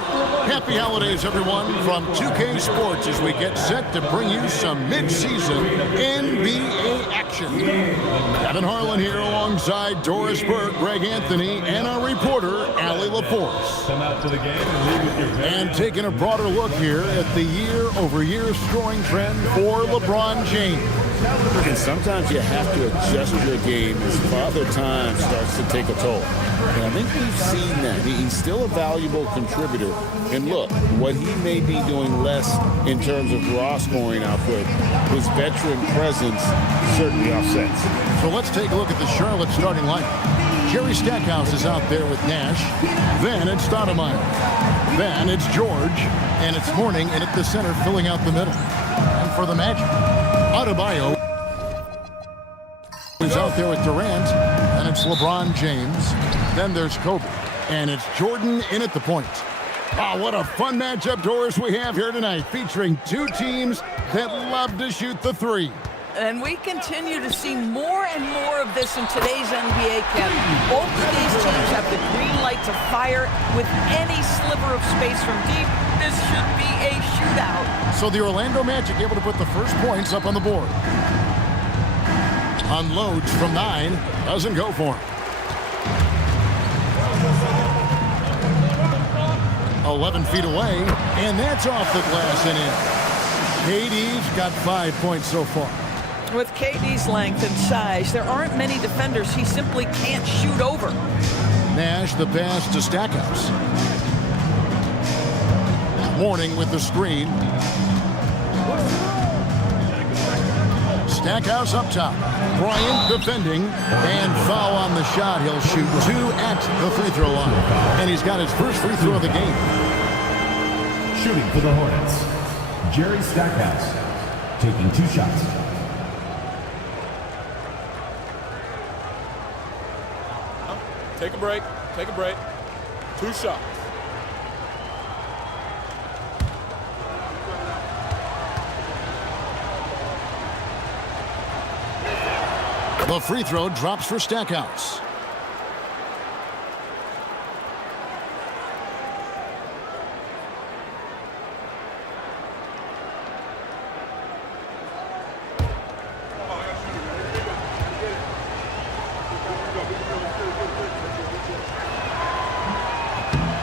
Happy holidays, everyone, from 2K Sports as we get set to bring you some mid-season NBA action. Kevin Harlan here alongside Doris Burke, Greg Anthony, and our reporter, Ali LaForce. Come out to the game and leave with your And taking a broader look here at the year-over-year scoring trend for LeBron James. And sometimes you have to adjust your game as Father Time starts to take a toll. And I think we've seen that. He's still a valuable contributor. And look, what he may be doing less in terms of raw scoring output, his veteran presence certainly offsets. So let's take a look at the Charlotte starting lineup. Jerry Stackhouse is out there with Nash. Then it's Stoudemire. Then it's George. And it's Mourning, and at the center filling out the middle. And for the Magic, Adebayo is out there with Durant. Then it's LeBron James. Then there's Kobe. And it's Jordan in at the point. Oh, what a fun matchup, Doris, we have here tonight, featuring two teams that love to shoot the three. And we continue to see more and more of this in today's NBA, Ken. Both of these teams have the green light to fire with any sliver of space from deep. This should be a shootout. So the Orlando Magic able to put the first points up on the board. Unloads from 9. Doesn't go for him. 11 feet away, and that's off the glass and in. KD's got 5 points so far. With KD's length and size, there aren't many defenders he simply can't shoot over. Nash the pass to Stackhouse. Mourning with the screen. Stackhouse up top. Bryant defending, and foul on the shot. He'll shoot 2 at the free throw line. And he's got his first free throw of the game. Shooting for the Hornets, Jerry Stackhouse, taking 2 shots. Take a break. Take a break. 2 shots. The free throw drops for Stackhouse.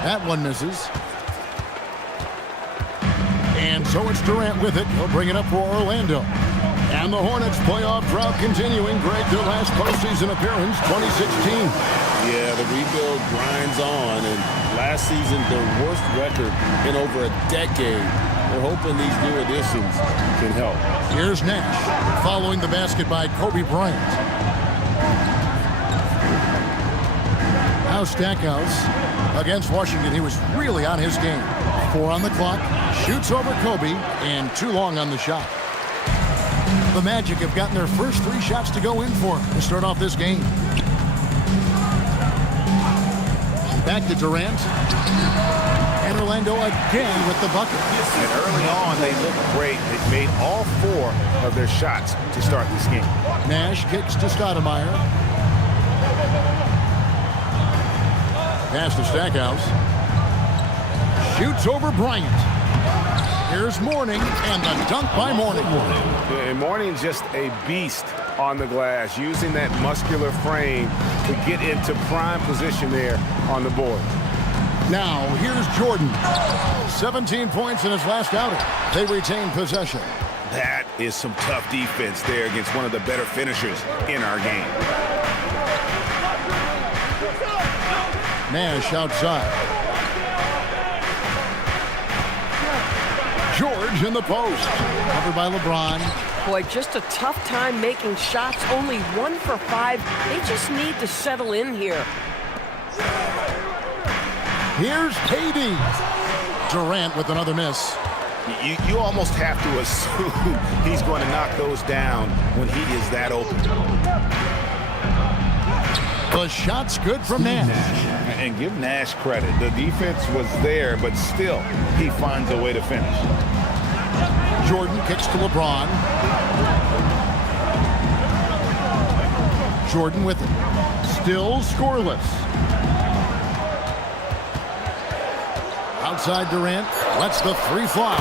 That one misses. And so it's Durant with it. He'll bring it up for Orlando. And the Hornets playoff drought continuing. Greg, their last postseason appearance, 2016. Yeah, the rebuild grinds on, and last season their worst record in over a decade. We're hoping these new additions can help. Here's Nash following the basket by Kobe Bryant. Now Stackhouse against Washington. He was really on his game. 4 on the clock, shoots over Kobe, and too long on the shot. The Magic have gotten their first 3 shots to go in for him to start off this game. Back to Durant. And Orlando again with the bucket. And early on, they looked great. They made all 4 of their shots to start this game. Nash kicks to Stoudemire. Pass to Stackhouse. Shoots over Bryant. Here's Mourning, and the dunk by Mourning. And Mourning's just a beast on the glass, using that muscular frame to get into prime position there on the board. Now, here's Jordan. 17 points in his last outing. They retain possession. That is some tough defense there against one of the better finishers in our game. Nash outside. George in the post. Covered by LeBron. Boy, just a tough time making shots. Only 1 for 5. They just need to settle in here. Here's KD. Durant with another miss. You almost have to assume he's going to knock those down when he is that open. The shot's good from Nash. And give Nash credit. The defense was there, but still, he finds a way to finish. Jordan kicks to LeBron. Jordan with it. Still scoreless. Outside Durant. Lets the 3 fly.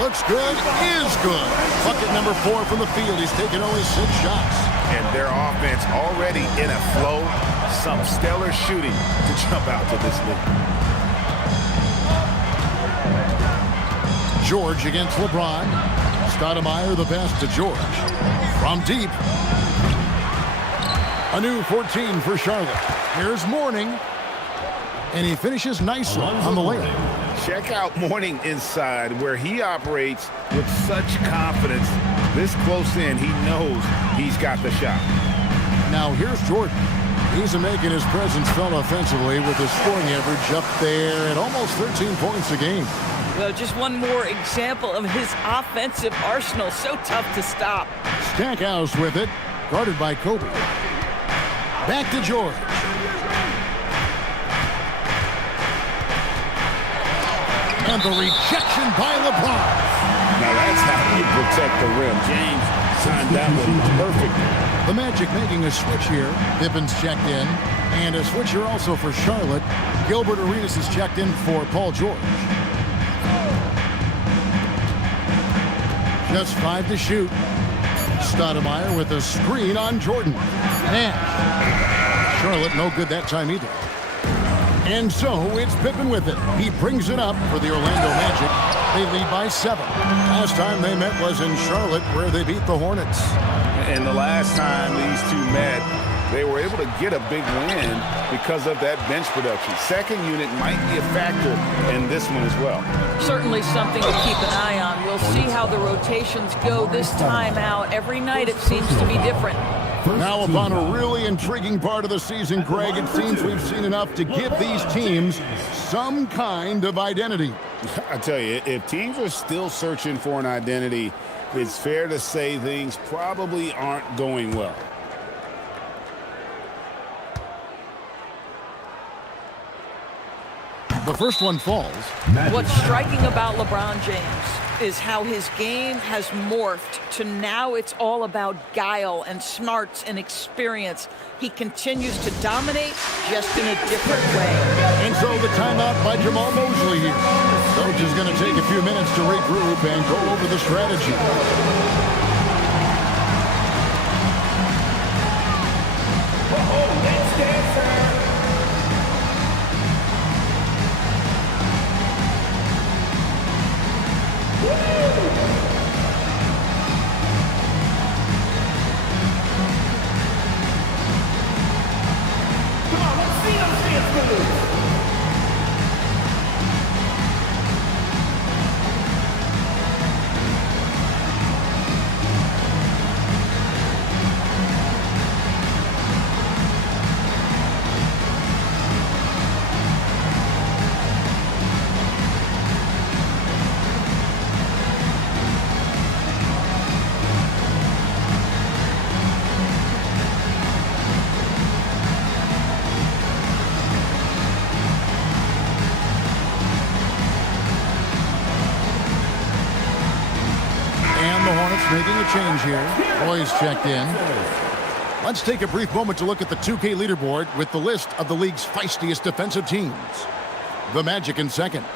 Looks good. Is good. Bucket number 4 from the field. He's taken only 6 shots. And their offense already in a flow. Some stellar shooting to jump out to this league. George against LeBron. Stoudemire the pass to George. From deep. A new 14 for Charlotte. Here's Mourning. And he finishes nicely on the layup. Check out Mourning inside, where he operates with such confidence. This close in, he knows he's got the shot. Now here's Jordan. He's making his presence felt offensively with his scoring average up there at almost 13 points a game. Well, just one more example of his offensive arsenal. So tough to stop. Stackhouse with it, guarded by Kobe. Back to George. And the rejection by LeBron. Now that's how you protect the rim. James timed that one perfect. The Magic making a switch here. Pippen's checked in. And a switcher also for Charlotte. Gilbert Arenas is checked in for Paul George. Just 5 to shoot. Stoudemire with a screen on Jordan. Nash. Charlotte no good that time either. And so it's Pippen with it. He brings it up for the Orlando Magic. They lead by 7. Last time they met was in Charlotte, where they beat the Hornets. And the last time these two met, they were able to get a big win because of that bench production. Second unit might be a factor in this one as well. Certainly something to keep an eye on. We'll see how the rotations go this time out. Every night it seems to be different. Now upon a really intriguing part of the season, Greg, it seems we've seen enough to give these teams some kind of identity. I tell you, if teams are still searching for an identity, it's fair to say things probably aren't going well. The first one falls. What's striking about LeBron James is how his game has morphed to now it's all about guile and smarts and experience. He continues to dominate, just in a different way. And so the timeout by Jamal Mosley here. Coach is going to take a few minutes to regroup and go over the strategy. Making a change here. Boys checked in. Let's take a brief moment to look at the 2K leaderboard with the list of the league's feistiest defensive teams. The Magic in second.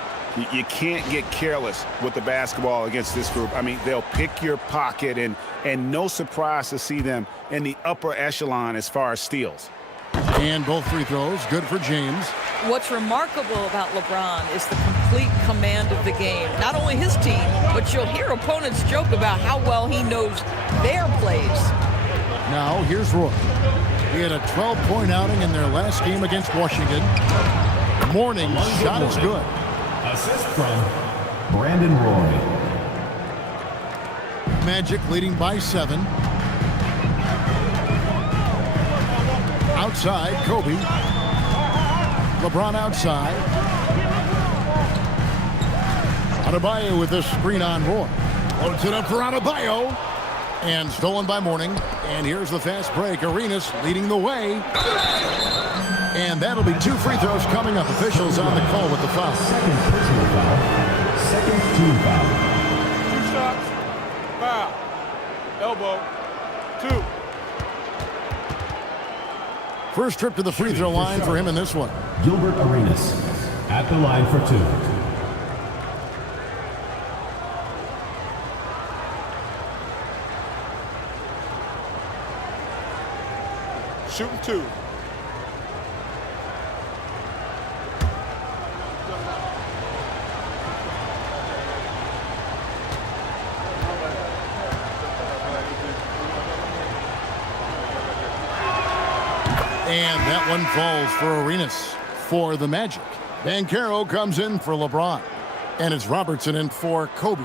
You can't get careless with the basketball against this group. I mean, they'll pick your pocket, and no surprise to see them in the upper echelon as far as steals. And both free throws, good for James. What's remarkable about LeBron is the complete command of the game. Not only his team, but you'll hear opponents joke about how well he knows their plays. Now, here's Roy. He had a 12-point outing in their last game against Washington. Morning's shot is good. Assist from Brandon Roy. Magic leading by 7. Outside, Kobe. LeBron outside. Adebayo with a screen on Roy. Loads it up for Adebayo. And stolen by Morning. And here's the fast break. Arenas leading the way. And that'll be 2 free throws coming up. Officials on the call with the foul. Second personal foul. Second team foul. 2 shots. Foul. Elbow. 2. First trip to the free throw line for him in this one. Gilbert Arenas at the line for 2. Shooting 2. And that one falls for Arenas for the Magic. Banchero comes in for LeBron. And it's Robertson in for Kobe.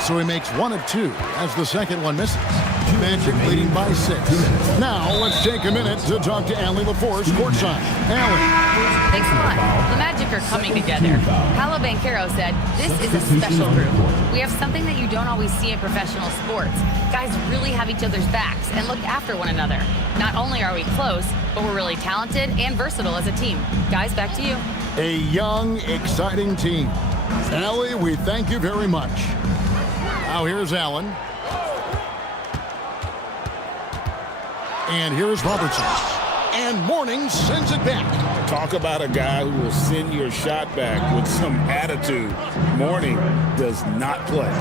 So he makes 1 of 2 as the second one misses. Magic leading by 6. Now let's take a minute to talk to Allie LaForce courtside. Allie. Thanks a lot. The Magic are coming together. Paolo Banchero said, "This is a special group. We have something that you don't always see in professional sports. Guys really have each other's backs and look after one another. Not only are we close, but we're really talented and versatile as a team." Guys, back to you. A young, exciting team. Allie, we thank you very much. Now here's Allen. And here's Robertson. And Mourning sends it back. Talk about a guy who will send your shot back with some attitude. Mourning does not play.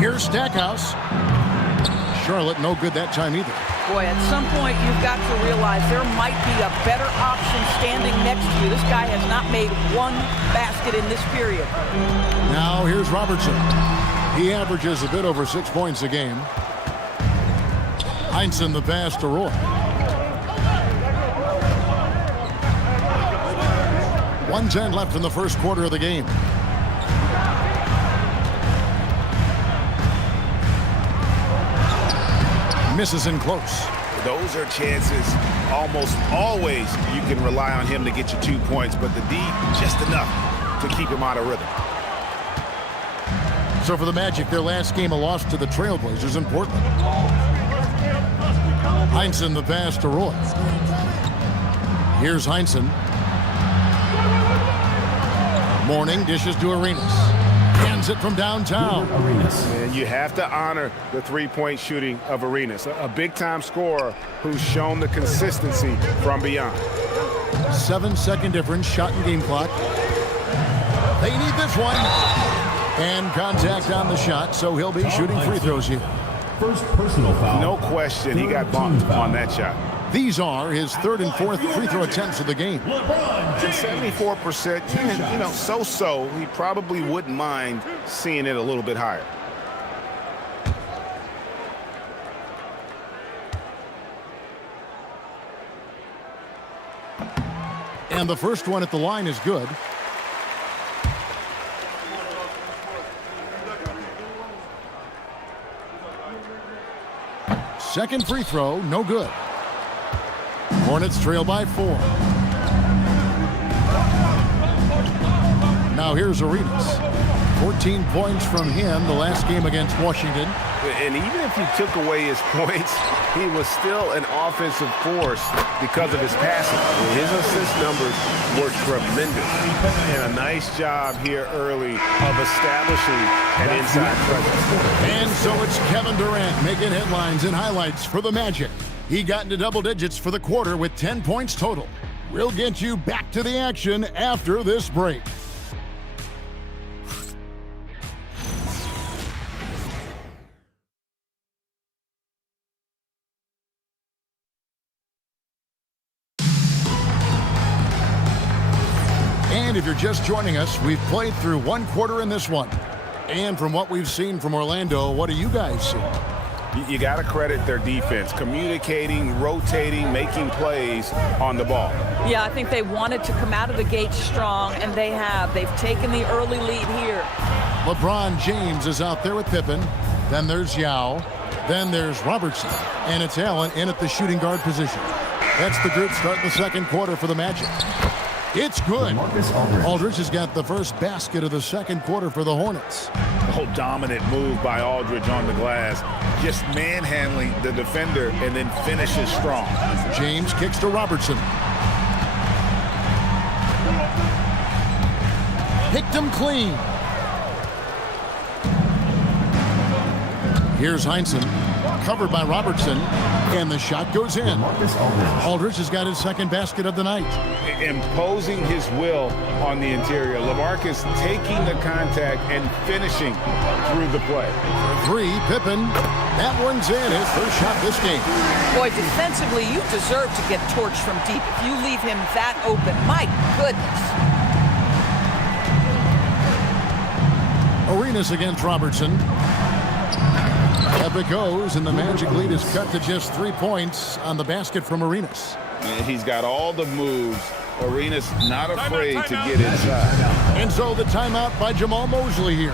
Here's Stackhouse. Charlotte no good that time either. Boy, at some point you've got to realize there might be a better option standing next to you. This guy has not made one basket in this period. Now here's Robertson. He averages a bit over 6 points a game. Heinsohn the pass to Roy. 1:10 left in the first quarter of the game. Misses in close. Those are chances almost always you can rely on him to get you 2 points, but the D just enough to keep him out of rhythm. So for the Magic, their last game a loss to the Trailblazers in Portland. Heinsohn the pass to Roy. Here's Heinsohn. Mourning dishes to Arenas. Hands it from downtown. And you have to honor the three-point shooting of Arenas, a big-time scorer who's shown the consistency from beyond. 7-second difference, shot and game clock. They need this one. And contact on the shot, so he'll be shooting free throws here. First personal foul. No question he got bumped on that shot. These are his third and fourth free throw attempts of the game. 74%, and, so-so. He probably wouldn't mind seeing it a little bit higher. And the first one at the line is good. Second free throw, no good. Hornets trail by 4. Now here's Arenas. 14 points from him the last game against Washington. And even if you took away his points, he was still an offensive force because of his passing. His assist numbers were tremendous. And a nice job here early of establishing an inside presence. And so it's Kevin Durant making headlines and highlights for the Magic. He got into double digits for the quarter with 10 points total. We'll get you back to the action after this break. And if you're just joining us, we've played through one quarter in this one. And from what we've seen from Orlando, what do you guys see? You got to credit their defense, communicating, rotating, making plays on the ball. Yeah, I think they wanted to come out of the gate strong, and they have. They've taken the early lead here. LeBron James is out there with Pippen. Then there's Yao. Then there's Robertson. And it's Allen in at the shooting guard position. That's the group starting the second quarter for the Magic. It's good. Aldridge has got the first basket of the second quarter for the Hornets. Oh, dominant move by Aldridge on the glass. Just manhandling the defender and then finishes strong. James kicks to Robertson. Picked him clean. Here's Heinsohn, covered by Robertson, and the shot goes in. Aldridge has got his second basket of the night. Imposing his will on the interior. LaMarcus taking the contact and finishing through the play. 3, Pippen. That one's in, his first shot this game. Boy, defensively, you deserve to get torched from deep if you leave him that open. My goodness. Arenas against Robertson. Up it goes, and the Magic lead is cut to just 3 points on the basket from Arenas. And he's got all the moves. Arenas not afraid to get inside. And so the timeout by Jamal Mosley here.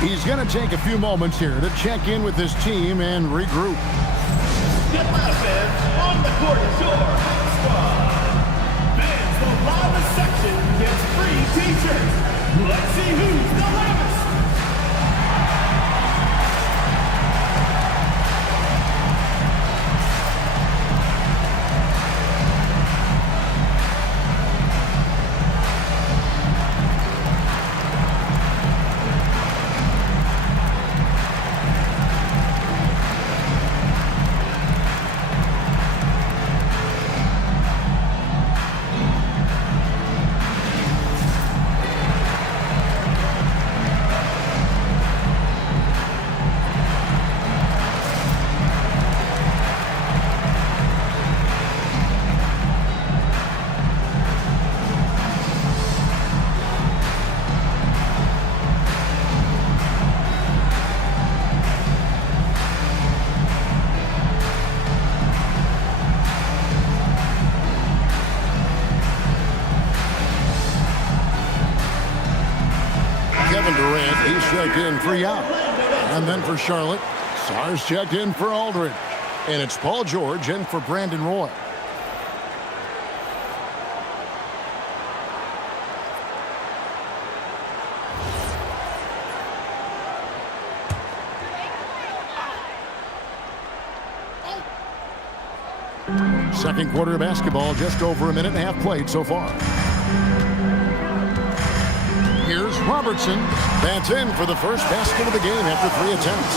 He's going to take a few moments here to check in with his team and regroup. Get my fans on the court is your squad. Fans, the loudest section gets free t-shirts. Let's see who's the loudest. Durant, he's checked in for Yao. And then for Charlotte, Sarr's checked in for Aldridge. And it's Paul George in for Brandon Roy. Second quarter of basketball, just over a minute and a half played so far. Here's Robertson. That's in for the first basket of the game after 3 attempts.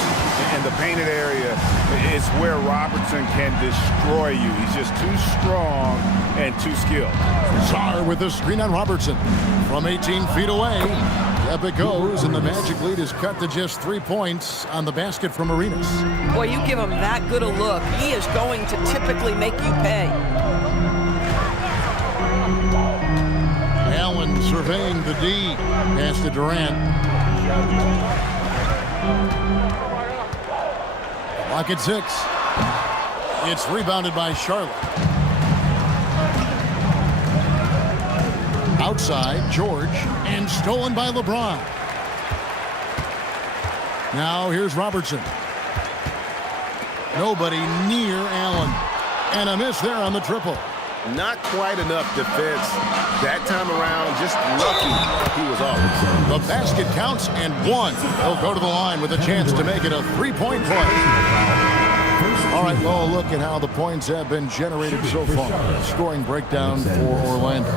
And the painted area is where Robertson can destroy you. He's just too strong and too skilled. Sarr with the screen on Robertson. From 18 feet away. Up it goes, and the Magic lead is cut to just 3 points on the basket from Arenas. Boy, you give him that good a look, he is going to typically make you pay. Allen surveying the D. Pass to Durant. Clock at 6. It's rebounded by Charlotte. Outside, George, and stolen by LeBron. Now here's Robertson. Nobody near Allen. And a miss there on the triple. Not quite enough defense that time around. Just lucky he was off. The basket counts and 1. He'll go to the line with a chance to make it a 3-point play. All right, well, look at how the points have been generated so far. Scoring breakdown for Orlando.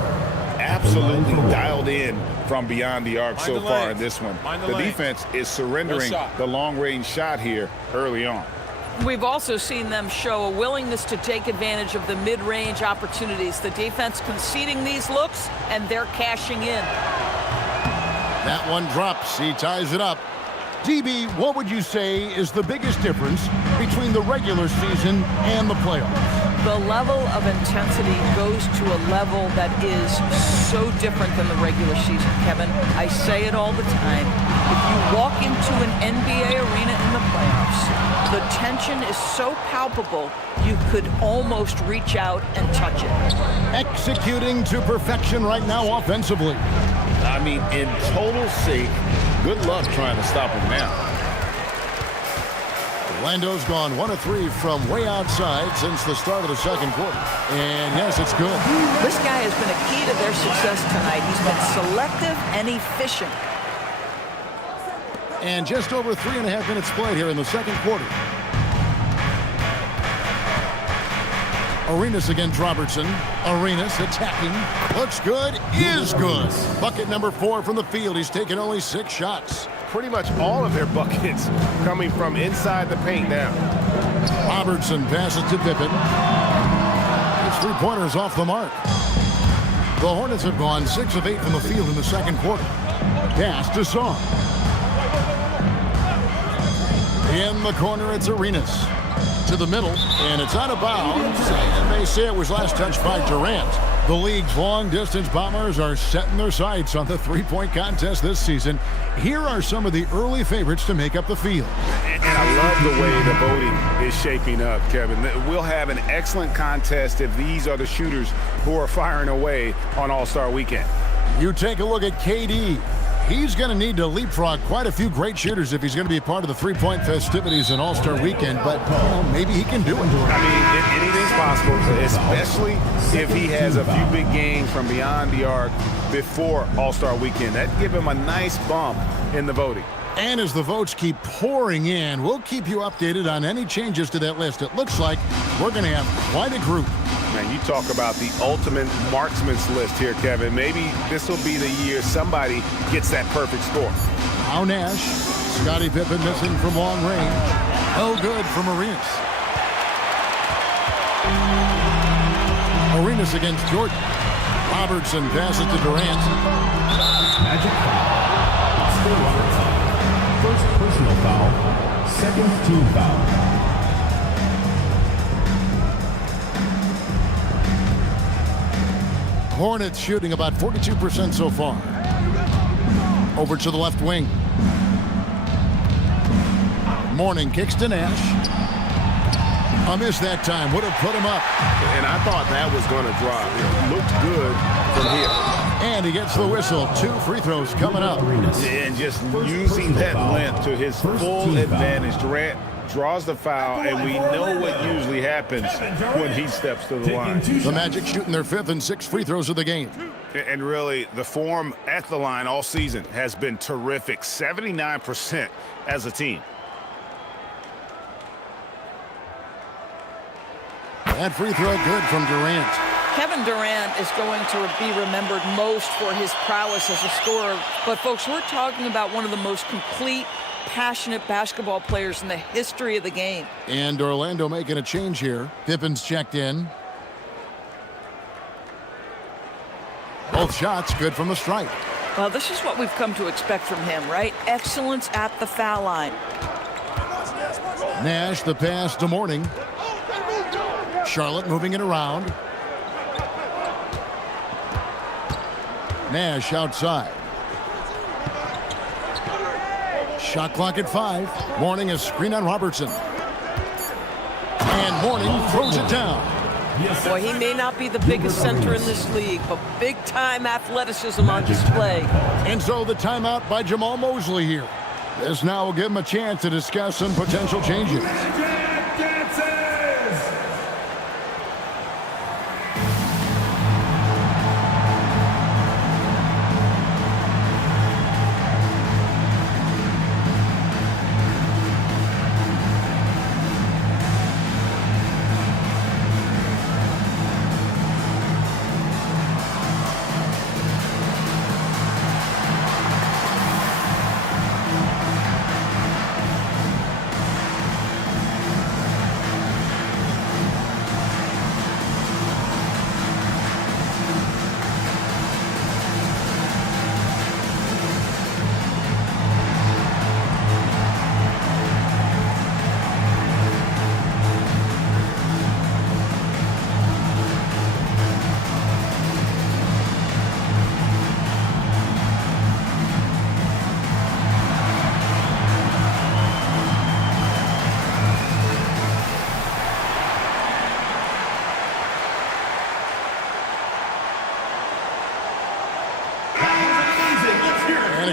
Absolutely dialed in from beyond the arc so far in this one. The defense is surrendering the long-range shot here early on. We've also seen them show a willingness to take advantage of the mid-range opportunities. The defense conceding these looks, and they're cashing in. That one drops. He ties it up. DB, what would you say is the biggest difference between the regular season and the playoffs? The level of intensity goes to a level that is so different than the regular season, Kevin. I say it all the time. If you walk into an NBA arena in the playoffs, the tension is so palpable, you could almost reach out and touch it. Executing to perfection right now offensively. I mean, in total sync. Good luck trying to stop him now. Orlando's gone 1 of 3 from way outside since the start of the second quarter. And yes, it's good. This guy has been a key to their success tonight. He's been selective and efficient. And just over 3.5 minutes played here in the second quarter. Arenas against Robertson. Arenas attacking. Looks good. Is good. Bucket number 4 from the field. He's taken only 6 shots. Pretty much all of their buckets coming from inside the paint now. Robertson passes to Pippen. His 3-pointers off the mark. The Hornets have gone 6 of 8 from the field in the second quarter. Pass to Song. In the corner, it's Arenas. To the middle, and it's out of bounds. And they say it was last touched by Durant. The league's long-distance bombers are setting their sights on the 3-point contest this season. Here are some of the early favorites to make up the field. And I love the way the voting is shaping up, Kevin. We'll have an excellent contest if these are the shooters who are firing away on All-Star Weekend. You take a look at KD. He's going to need to leapfrog quite a few great shooters if he's going to be a part of the three-point festivities in All-Star Weekend, but maybe he can do it. I mean, anything's possible, especially if he has a few big games from beyond the arc before All-Star Weekend. That'd give him a nice bump in the voting. And as the votes keep pouring in, we'll keep you updated on any changes to that list. It looks like we're going to have quite a group. Man, you talk about the ultimate marksman's list here, Kevin. Maybe this will be the year somebody gets that perfect score. Now Nash. Scottie Pippen missing from long range. No good from Arenas. Arenas against Jordan. Robertson passes to Durant. Magic foul. Still Robertson. First personal foul. Second team foul. Hornets shooting about 42% so far. Over to the left wing. Mourning kicks to Nash. A miss that time. Would have put him up. And I thought that was going to drop. It looked good from here. And he gets the whistle. 2 free throws coming up. And just using that length to his full advantage. Durant draws the foul, and we know what usually happens when he steps to the line. The Magic shooting their 5th and 6th free throws of the game. And really, the form at the line all season has been terrific. 79% as a team. That free throw good from Durant. Kevin Durant is going to be remembered most for his prowess as a scorer. But, folks, we're talking about one of the most complete, passionate basketball players in the history of the game. And Orlando making a change here. Pippen's checked in. Both shots good from the stripe. Well, this is what we've come to expect from him, right? Excellence at the foul line. Nash, the pass to Mourning. Charlotte moving it around. Nash outside. Shot clock at 5. Mourning a screen on Robertson. And Mourning throws it down. Boy, he may not be the biggest center in this league, but big-time athleticism on display. And so the timeout by Jamal Mosley here. This now will give him a chance to discuss some potential changes.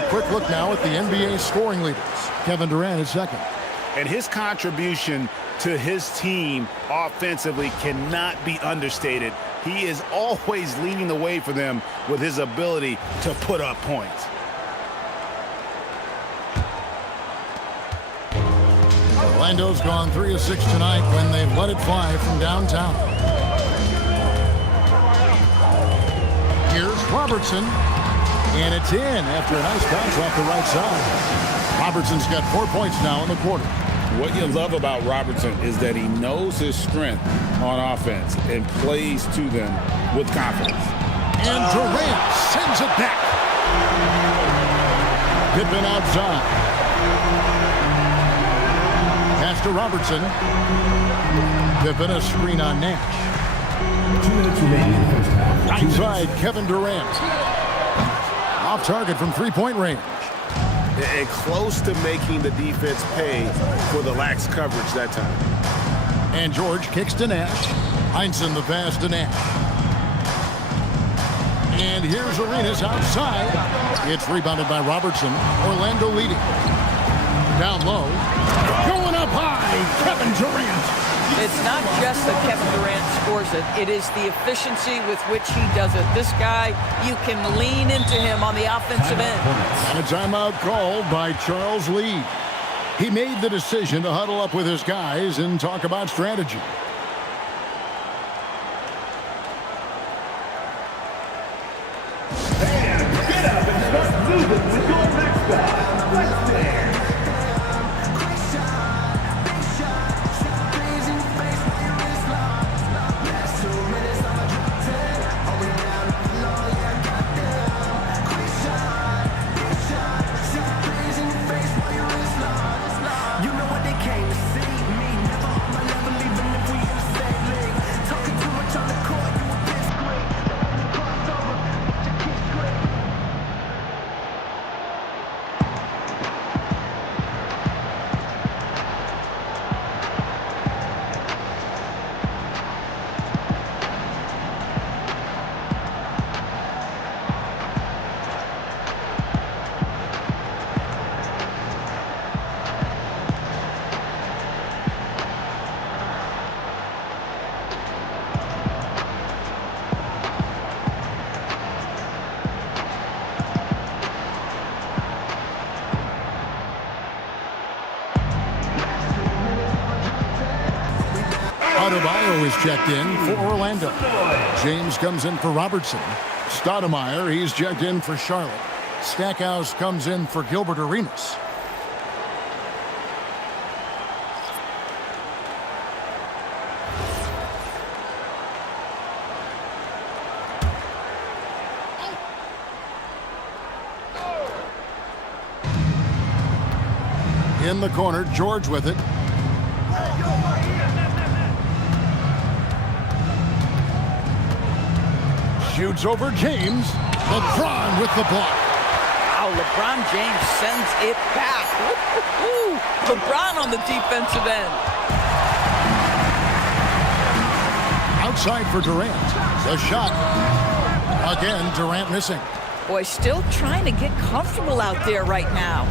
Quick look now at the NBA scoring leaders. Kevin Durant is second. And his contribution to his team offensively cannot be understated. He is always leading the way for them with his ability to put up points. Orlando's gone 3 of 6 tonight when they've led it 5 from downtown. Here's Robertson. And it's in after a nice bounce off the right side. Robertson's got 4 points now in the quarter. What you love about Robertson is that he knows his strength on offense and plays to them with confidence. And Durant sends it back. Pippen outside. Pass to Robertson. Pippen a screen on Nash. 2 minutes remaining in the first half. Right side, Kevin Durant. Off target from 3-point range. And close to making the defense pay for the lax coverage that time. And George kicks to Nash. Heinsohn the pass to Nash. And here's Arenas outside. It's rebounded by Robertson. Orlando leading. Down low. Going up high. Kevin Durant. It's not just that Kevin Durant scores it. It is the efficiency with which he does it. This guy, you can lean into him on the offensive end. And a timeout called by Charles Lee. He made the decision to huddle up with his guys and talk about strategy. Get up and start moving with your mascot. Let's dance. Adebayo is checked in for Orlando. James comes in for Robertson. Stoudemire, he's checked in for Charlotte. Stackhouse comes in for Gilbert Arenas. In the corner, George with it. Shoots over James. LeBron with the block. Wow, LeBron James sends it back. Woo-hoo-hoo. LeBron on the defensive end. Outside for Durant. The shot. Again, Durant missing. Boy, still trying to get comfortable out there right now.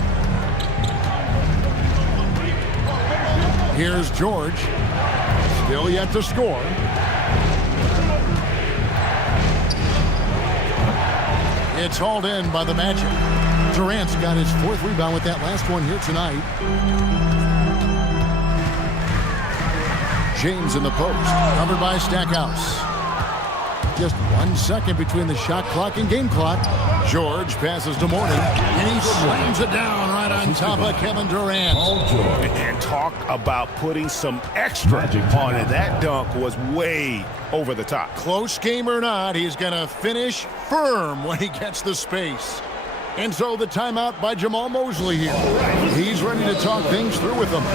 Here's George. Still yet to score. It's hauled in by the Magic. Durant's got his fourth rebound with that last one here tonight. James in the post, covered by Stackhouse. Just 1 second between the shot clock and game clock. George passes to Morning, and he slams it down right on top of Kevin Durant. And talk about putting some extra on it. That dunk was way over the top. Close game or not, he's going to finish firm when he gets the space. And so the timeout by Jamal Mosley here. He's ready to talk things through with them.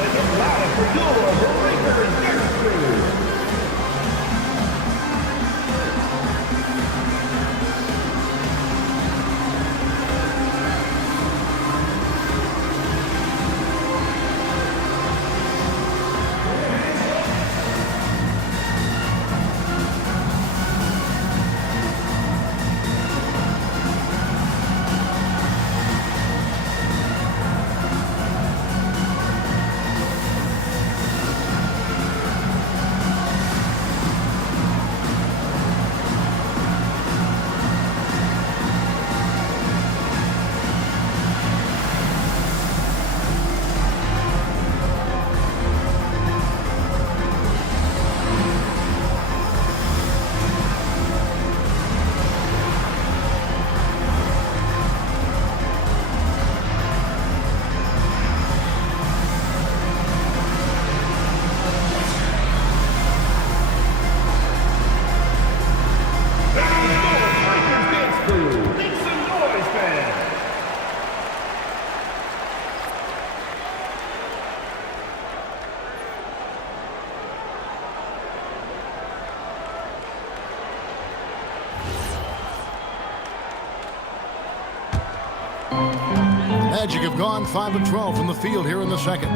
Magic have gone 5 of 12 from the field here in the second.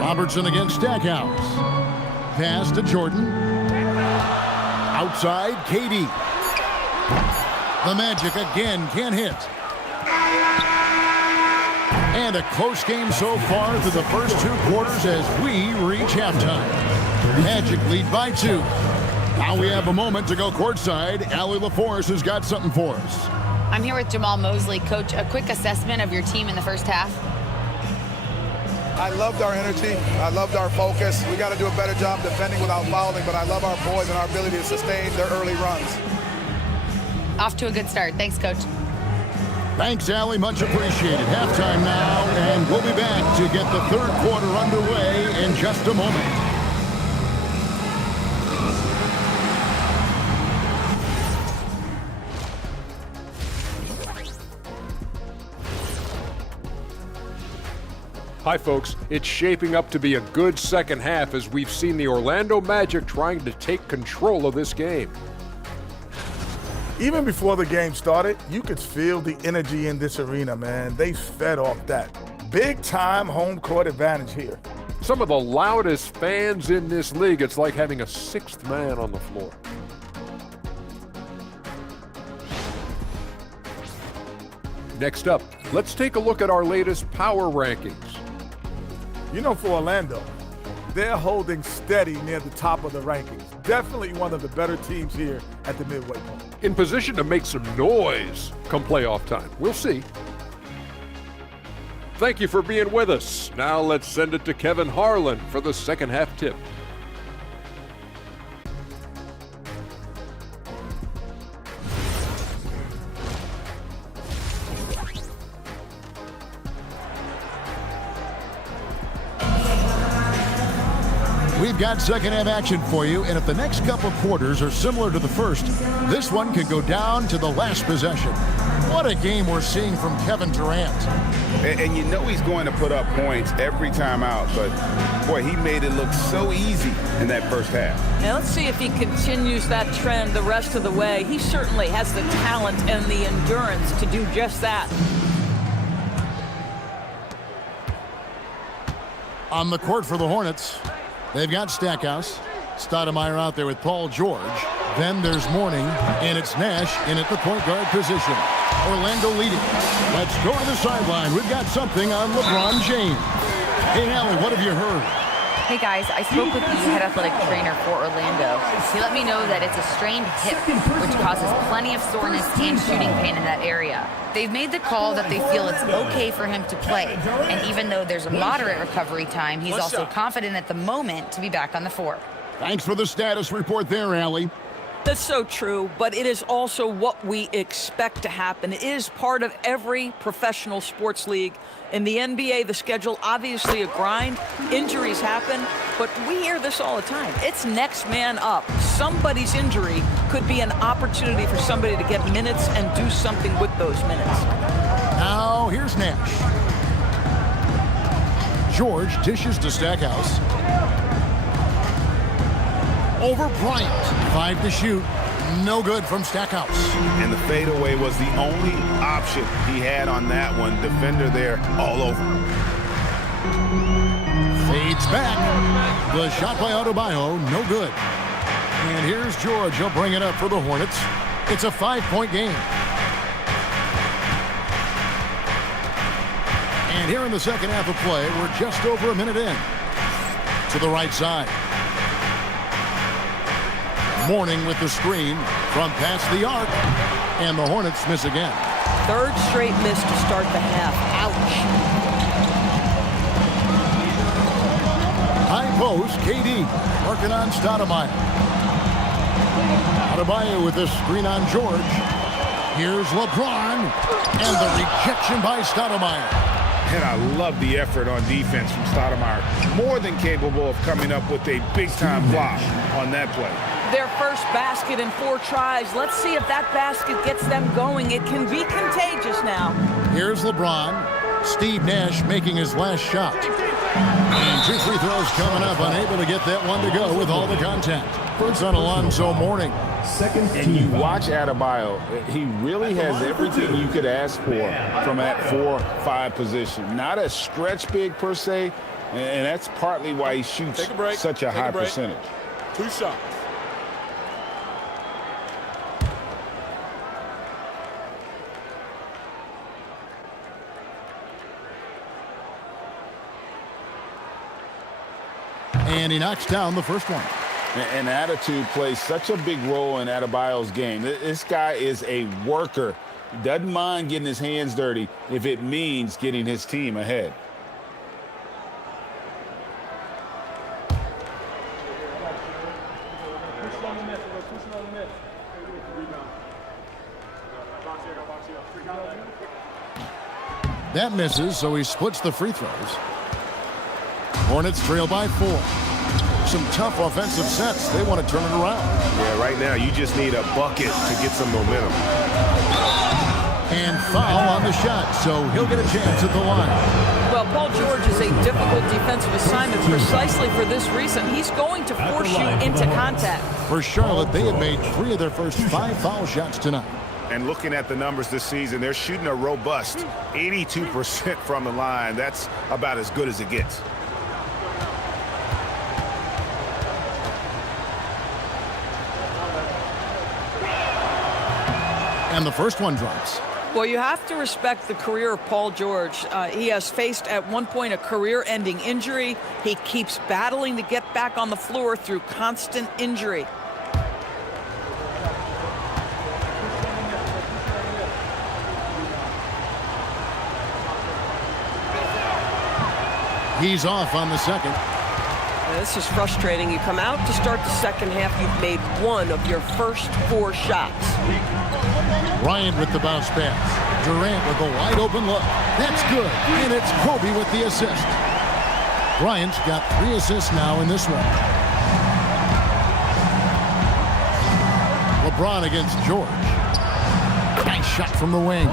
Robertson against Stackhouse. Pass to Jordan. Outside, KD. The Magic again can't hit. And a close game so far through the first 2 quarters as we reach halftime. Magic lead by 2. Now we have a moment to go courtside. Allie LaForce has got something for us. I'm here with Jamal Mosley. Coach, a quick assessment of your team in the first half. I loved our energy. I loved our focus. We got to do a better job defending without fouling, but I love our boys and our ability to sustain their early runs. Off to a good start. Thanks, Coach. Thanks, Allie. Much appreciated. Halftime now, and we'll be back to get the third quarter underway in just a moment. Hi, folks. It's shaping up to be a good second half as we've seen the Orlando Magic trying to take control of this game. Even before the game started, you could feel the energy in this arena, man. They fed off that. Big-time home court advantage here. Some of the loudest fans in this league. It's like having a 6th man on the floor. Next up, let's take a look at our latest power rankings. You know, for Orlando, they're holding steady near the top of the rankings. Definitely one of the better teams here at the midway point. In position to make some noise come playoff time. We'll see. Thank you for being with us. Now let's send it to Kevin Harlan for the second half tip. We've got second half action for you, and if the next couple quarters are similar to the first, this one could go down to the last possession. What a game we're seeing from Kevin Durant. And you know he's going to put up points every time out, but boy, he made it look so easy in that first half. Now let's see if he continues that trend the rest of the way. He certainly has the talent and the endurance to do just that. On the court for the Hornets, they've got Stackhouse. Stoudemire out there with Paul George. Then there's Mourning, and it's Nash in at the point guard position. Orlando leading. Let's go to the sideline. We've got something on LeBron James. Hey, Allie, what have you heard? Hey, guys, I spoke with the head athletic trainer for Orlando. He let me know that it's a strained hip, which causes plenty of soreness and shooting pain in that area. They've made the call that they feel it's okay for him to play. And even though there's a moderate recovery time, he's also confident at the moment to be back on the floor. Thanks for the status report there, Allie. That's so true, but it is also what we expect to happen. It is part of every professional sports league. In the NBA, the schedule, obviously a grind. Injuries happen, but we hear this all the time. It's next man up. Somebody's injury could be an opportunity for somebody to get minutes and do something with those minutes. Now, here's Nash. George dishes to Stackhouse. Over Bryant. 5 to shoot. No good from Stackhouse. And the fadeaway was the only option he had on that one. Defender there all over. Fades back. The shot by Adebayo, no good. And here's George. He'll bring it up for the Hornets. It's a 5-point game. And here in the second half of play, we're just over a minute in. To the right side. Mourning with the screen from past the arc, and the Hornets miss again. Third straight miss to start the half. Ouch. High post, KD working on Stoudemire. Adebayo with the screen on George. Here's LeBron, and the rejection by Stoudemire. And I love the effort on defense from Stoudemire. More than capable of coming up with a big-time block on that play. Their first basket in 4 tries. Let's see if that basket gets them going. It can be contagious now. Here's LeBron. Steve Nash making his last shot. And 2 free throws coming up. Unable to get that one to go with all the contact. Puts on Alonzo Mourning. And you watch Adebayo. He really has everything you could ask for from that 4-5 position. Not a stretch big per se, and that's partly why he shoots such a high percentage. 2 shots. And he knocks down the first one. And attitude plays such a big role in Adebayo's game. This guy is a worker. He doesn't mind getting his hands dirty if it means getting his team ahead. That misses, so he splits the free throws. Hornets trail by 4. Some tough offensive sets. They want to turn it around. Yeah, right now you just need a bucket to get some momentum. And foul on the shot, so he'll get a chance at the line. Well, Paul George is a difficult defensive assignment precisely for this reason. He's going to force you into contact. For Charlotte, they have made 3 of their first 5 foul shots tonight. And looking at the numbers this season, they're shooting a robust 82% from the line. That's about as good as it gets. And the first one drops. Well, you have to respect the career of Paul George. He has faced at one point a career-ending injury. He keeps battling to get back on the floor through constant injury. He's off on the second. This is frustrating. You come out to start the second half, you've made 1 of your first 4 shots. Bryant with the bounce pass. Durant with a wide open look. That's good. And it's Kobe with the assist. Bryant's got 3 assists now in this one. LeBron against George. Nice shot from the wing.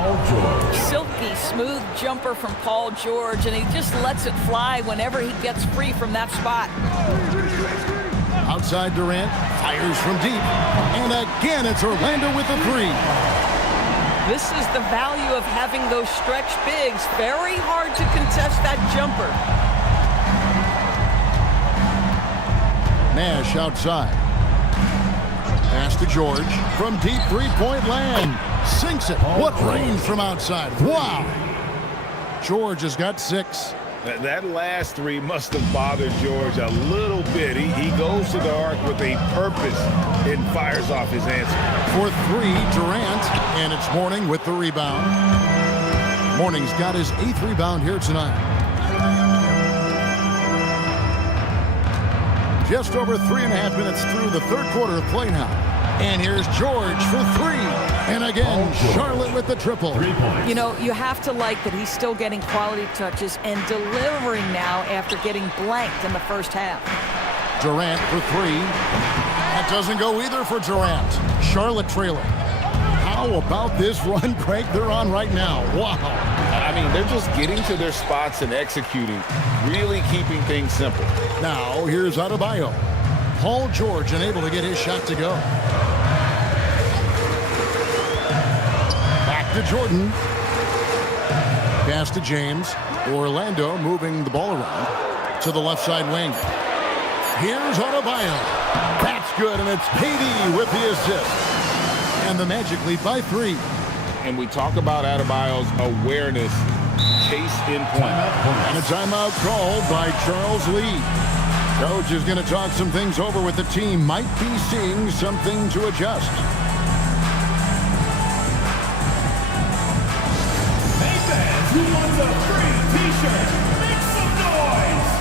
Silky smooth jumper from Paul George, and he just lets it fly whenever he gets free from that spot. Outside Durant, fires from deep. And again, it's Orlando with the 3. This is the value of having those stretch bigs. Very hard to contest that jumper. Nash outside. Pass to George from deep three-point land. Sinks it. What range from outside. Wow. George has got 6. That last 3 must have bothered George a little bit. He goes to the arc with a purpose and fires off his answer. For 3, Durant, and it's Mourning with the rebound. Mourning's got his 8th rebound here tonight. Just over 3.5 minutes through the third quarter of play now. And here's George for 3. And again, Charlotte with the triple. You know, you have to like that he's still getting quality touches and delivering now after getting blanked in the first half. Durant for 3. That doesn't go either for Durant. Charlotte trailing. How about this run, Craig, they're on right now? Wow. I mean, they're just getting to their spots and executing, really keeping things simple. Now, here's Adebayo. Paul George unable to get his shot to go. Back to Jordan. Pass to James. Orlando moving the ball around to the left side wing. Here's Adebayo. That's good, and it's KD with the assist. And the Magic lead by 3. And we talk about Adebayo's awareness. Case in point. And a timeout called by Charles Lee. Coach is going to talk some things over with the team. Might be seeing something to adjust. Hey fans, who wants a free t-shirt? Make some noise!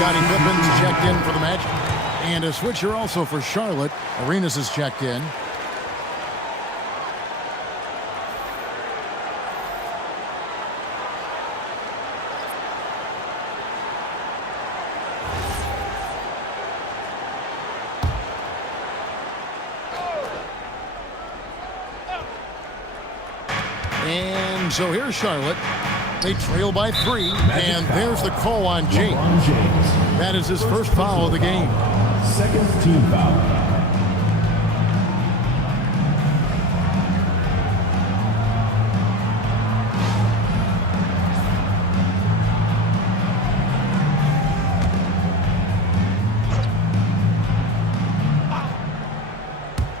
Scottie Pippen's checked in for the Magic. And a switcher also for Charlotte. Arenas is checked in. And so here's Charlotte. They trail by 3, and there's the call on James. That is his first foul of the game. Second team foul.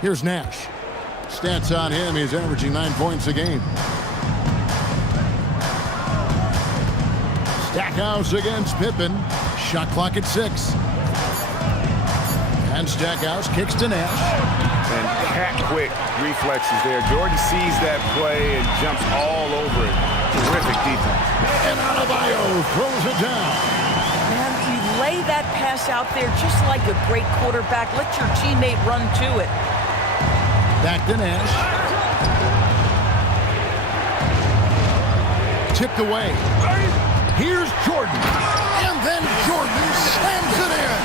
Here's Nash. Stats on him, he's averaging 9 points a game. Stackhouse against Pippen. Shot clock at 6. And Stackhouse kicks to Nash. And cat-quick reflexes there. Jordan sees that play and jumps all over it. Terrific defense. And Adebayo throws it down. Man, you lay that pass out there just like a great quarterback. Let your teammate run to it. Back to Nash. Tipped away. Here's Jordan. And then Jordan slams it in.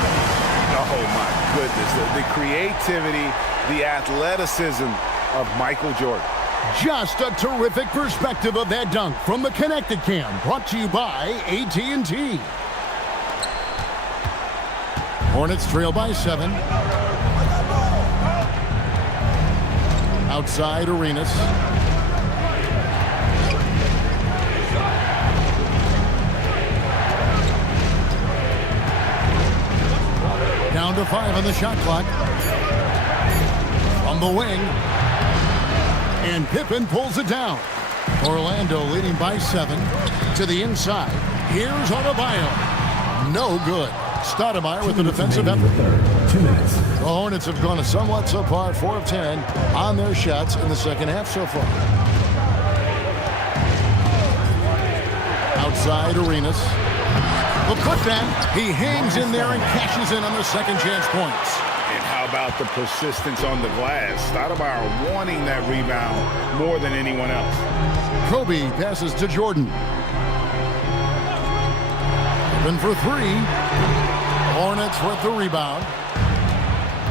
Oh, my goodness. The creativity, the athleticism of Michael Jordan. Just a terrific perspective of that dunk from the Connected Cam. Brought to you by AT&T. Hornets trail by 7. Outside Arenas. Down to 5 on the shot clock. From the wing. And Pippen pulls it down. Orlando leading by 7. To the inside. Here's Adebayo. No good. Stoudemire with the defensive effort. 2 minutes. The Hornets have gone a somewhat subpar 4 of 10 on their shots in the second half so far. Outside Arenas. The putback. He hangs in there and cashes in on the second chance points. And how about the persistence on the glass? Stoudemire wanting that rebound more than anyone else. Kobe passes to Jordan. Open for 3. Hornets with the rebound.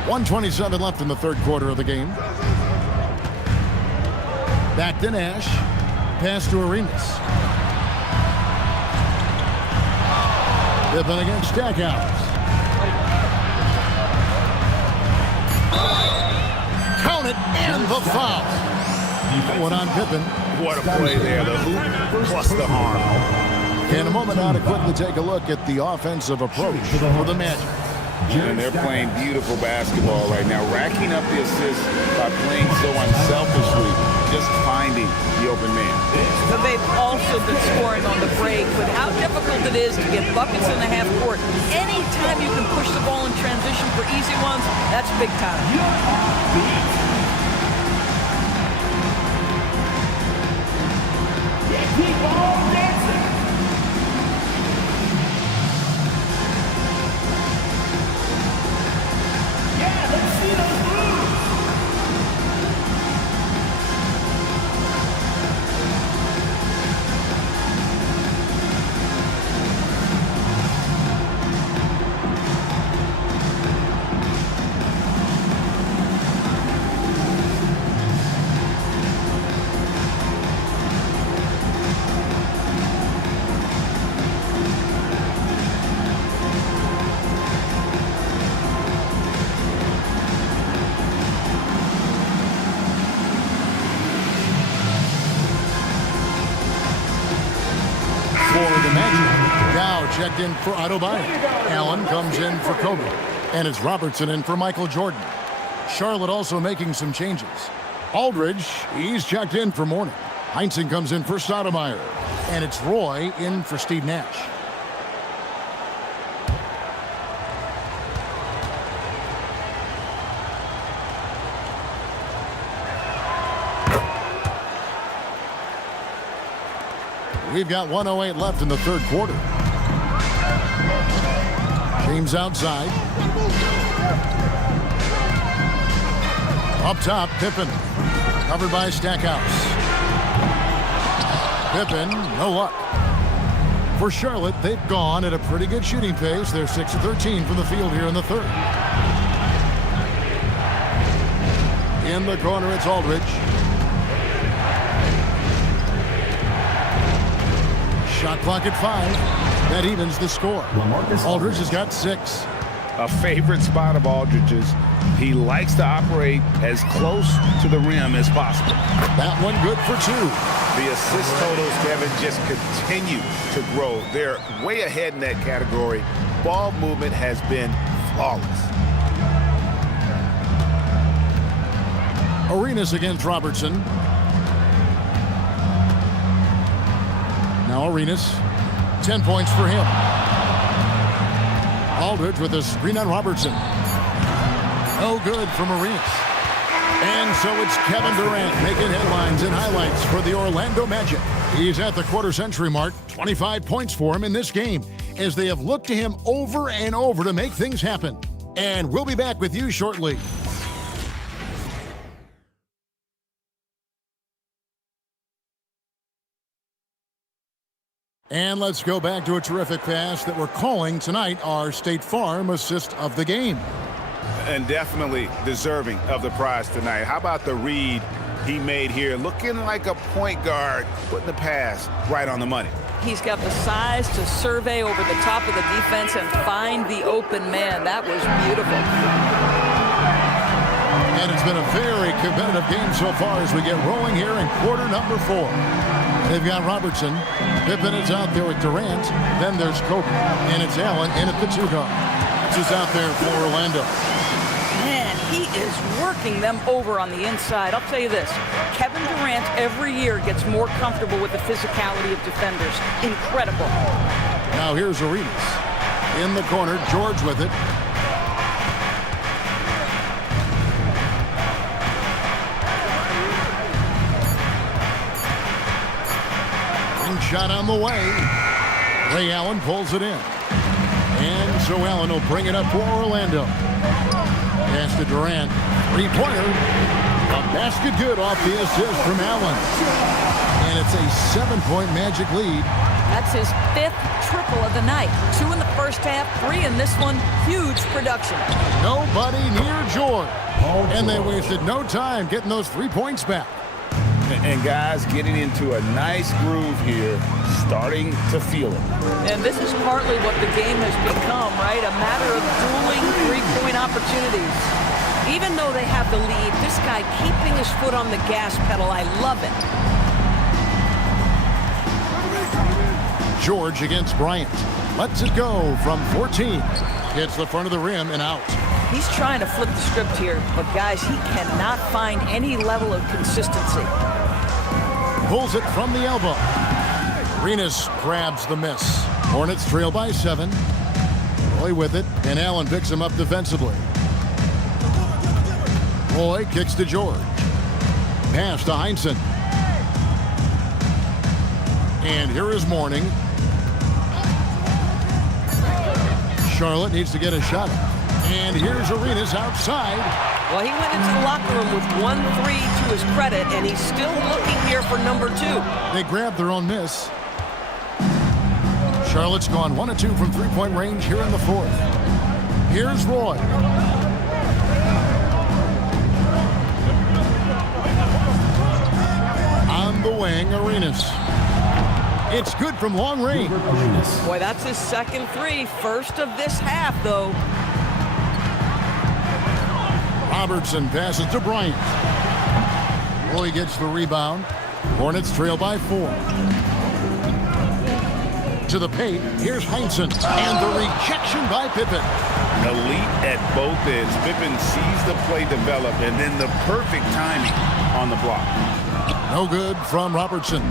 1:27 left in the third quarter of the game. Back to Nash. Pass to Arenas. Pippen against Stackhouse. Count it and the foul. One on Pippen. What a play there. The hoop plus the harm. In a moment now to quickly take a look at the offensive approach for the Magic. And they're playing beautiful basketball right now, racking up the assists by playing so unselfishly, just finding the open man. But they've also been scoring on the break with how difficult it is to get buckets in the half court. Anytime you can push the ball in transition for easy ones, that's big time. Keep on dancing. Yeah, let's see those moves. Checked in for Adebayo. Allen comes in for Kobe. And it's Robertson in for Michael Jordan. Charlotte also making some changes. Aldridge, he's checked in for Mourning. Heinsohn comes in for Stoudemire. And it's Roy in for Steve Nash. We've got 1:08 left in the third quarter. Dreams outside. Up top, Pippen. Covered by Stackhouse. Pippen, no luck. For Charlotte, they've gone at a pretty good shooting pace. They're 6 of 13 from the field here in the third. In the corner, it's Aldridge. Shot clock at 5. That evens the score. Aldridge has got 6. A favorite spot of Aldridge's. He likes to operate as close to the rim as possible. That one good for 2. The assist totals, Kevin, just continue to grow. They're way ahead in that category. Ball movement has been flawless. Arenas against Robertson. Now Arenas. 10 points for him. Aldridge with a screen on Robertson. No good from Arenas. And so it's Kevin Durant making headlines and highlights for the Orlando Magic. He's at the quarter-century mark. 25 points for him in this game as they have looked to him over and over to make things happen. And we'll be back with you shortly. And let's go back to a terrific pass that we're calling tonight our State Farm assist of the game. And definitely deserving of the prize tonight. How about the read he made here? Looking like a point guard, putting the pass right on the money. He's got the size to survey over the top of the defense and find the open man. That was beautiful. And it's been a very competitive game so far as we get rolling here in quarter number 4. They've got Robertson. Pippen is out there with Durant. Then there's Kobe. And it's Allen in at the 2 guard. This is out there for Orlando. Man, he is working them over on the inside. I'll tell you this, Kevin Durant every year gets more comfortable with the physicality of defenders. Incredible. Now here's Arenas. In the corner, George with it. Shot on the way. Ray Allen pulls it in. And so Allen will bring it up for Orlando. Pass to Durant. 3-pointer. A basket good off the assist from Allen. And it's a 7-point Magic lead. That's his 5th triple of the night. 2 in the first half, 3 in this one. Huge production. Nobody near George. And they wasted no time getting those 3 points back. And guys getting into a nice groove here, starting to feel it. And this is partly what the game has become, right? A matter of dueling 3-point opportunities. Even though they have the lead, this guy keeping his foot on the gas pedal, I love it. George against Bryant. Lets it go from 14. Hits the front of the rim and out. He's trying to flip the script here, but guys, he cannot find any level of consistency. Pulls it from the elbow. Arenas grabs the miss. Hornets trail by 7. Roy with it, and Allen picks him up defensively. Roy kicks to George. Pass to Heinsohn. And here is Mourning. Charlotte needs to get a shot. And here's Arenas outside. Well, he went into the locker room with 1-3 to his credit, and he's still looking here for number 2. They grabbed their own miss. Charlotte's gone 1 of 2 from 3-point range here in the 4th. Here's Roy. On the wing, Arenas. It's good from long range. Boy, that's his 2nd 3. First of this half, though. Robertson passes to Bryant. Roy gets the rebound. Hornets trail by 4. To the paint. Here's Heinsohn. And the rejection by Pippen. Elite at both ends. Pippen sees the play develop, and then the perfect timing on the block. No good from Robertson.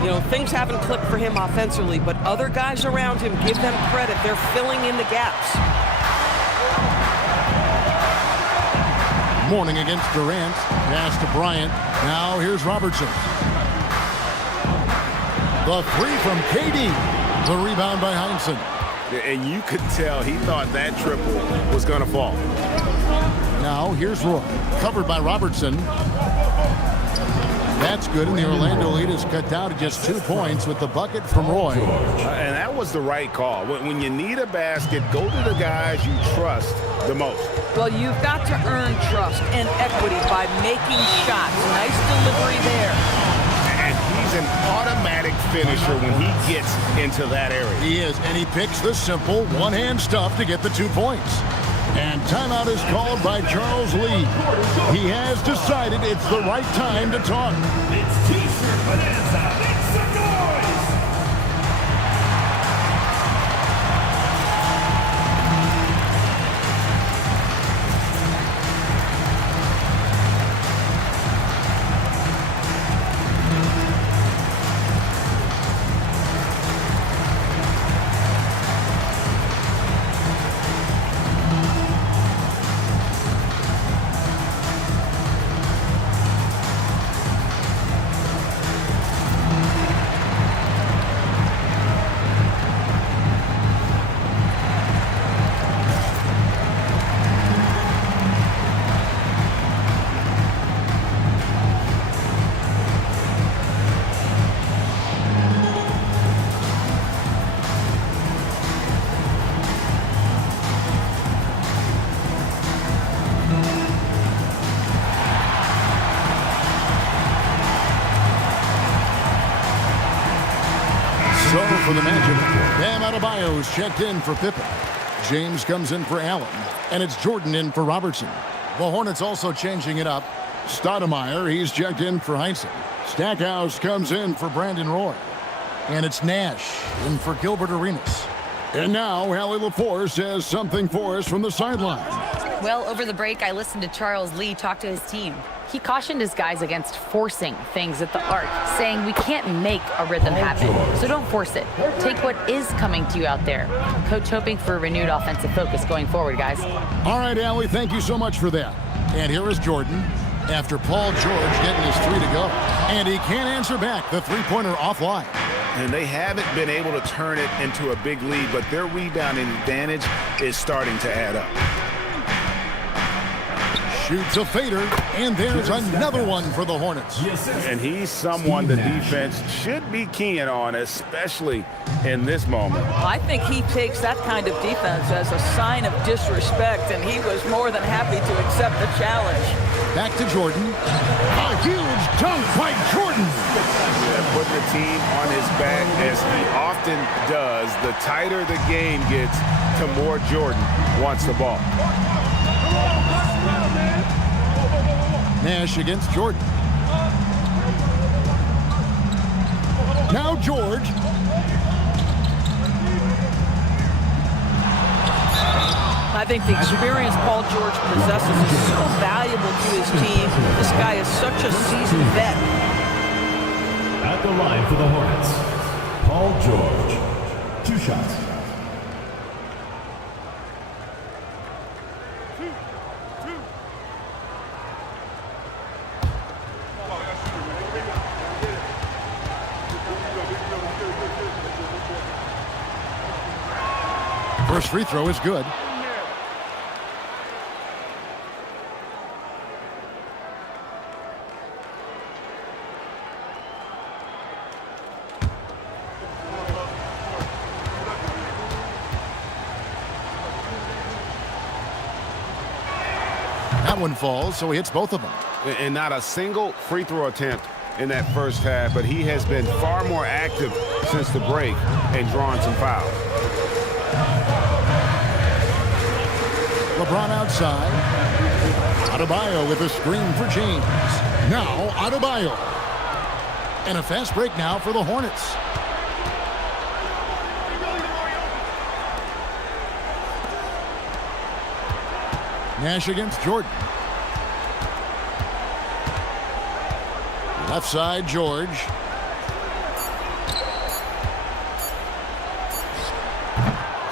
You know, things haven't clicked for him offensively, but other guys around him, give them credit. They're filling in the gaps. Mourning against Durant. Pass to Bryant. Now here's Robertson. The 3 from KD. The rebound by Heinsohn. And you could tell he thought that triple was going to fall. Now here's Roy, covered by Robertson. That's good, and the Orlando lead is cut down to just 2 points with the bucket from Roy. And that was the right call. When you need a basket, go to the guys you trust the most. Well, you've got to earn trust and equity by making shots. Nice delivery there. And he's an automatic finisher when he gets into that area. He is, and he picks the simple one-hand stuff to get the 2 points. And timeout is called by Charles Lee. He has decided it's the right time to talk. It's T-shirt bonanza. Make some noise. So for the Magic, Bam Adebayo's checked in for Pippen. James comes in for Allen, and it's Jordan in for Robertson. The Hornets also changing it up. Stoudemire, he's checked in for Heinsohn. Stackhouse comes in for Brandon Roy. And it's Nash in for Gilbert Arenas. And now, Allie LaForce has something for us from the sideline. Well, over the break, I listened to Charles Lee talk to his team. He cautioned his guys against forcing things at the arc, saying we can't make a rhythm happen, so don't force it. Take what is coming to you out there. Coach hoping for a renewed offensive focus going forward, guys. All right, Allie, thank you so much for that. And here is Jordan after Paul George getting his 3 to go. And he can't answer back the three-pointer offline. And they haven't been able to turn it into a big lead, but their rebounding advantage is starting to add up. Shoots a fader, and there's another one for the Hornets. And he's someone the defense should be keying on, especially in this moment. I think he takes that kind of defense as a sign of disrespect, and he was more than happy to accept the challenge. Back to Jordan. A huge dunk by Jordan. Put the team on his back, as he often does. The tighter the game gets, the more Jordan wants the ball. Nash against Jordan. Now George. I think the experience Paul George possesses is so valuable to his team. This guy is such a seasoned vet. At the line for the Hornets, Paul George. 2 shots. First free throw is good. That one falls, so he hits both of them. And not a single free throw attempt in that first half, but he has been far more active since the break and drawn some fouls. LeBron outside. Adebayo with a screen for James. Now Adebayo. And a fast break now for the Hornets. Nash against Jordan. Left side, George.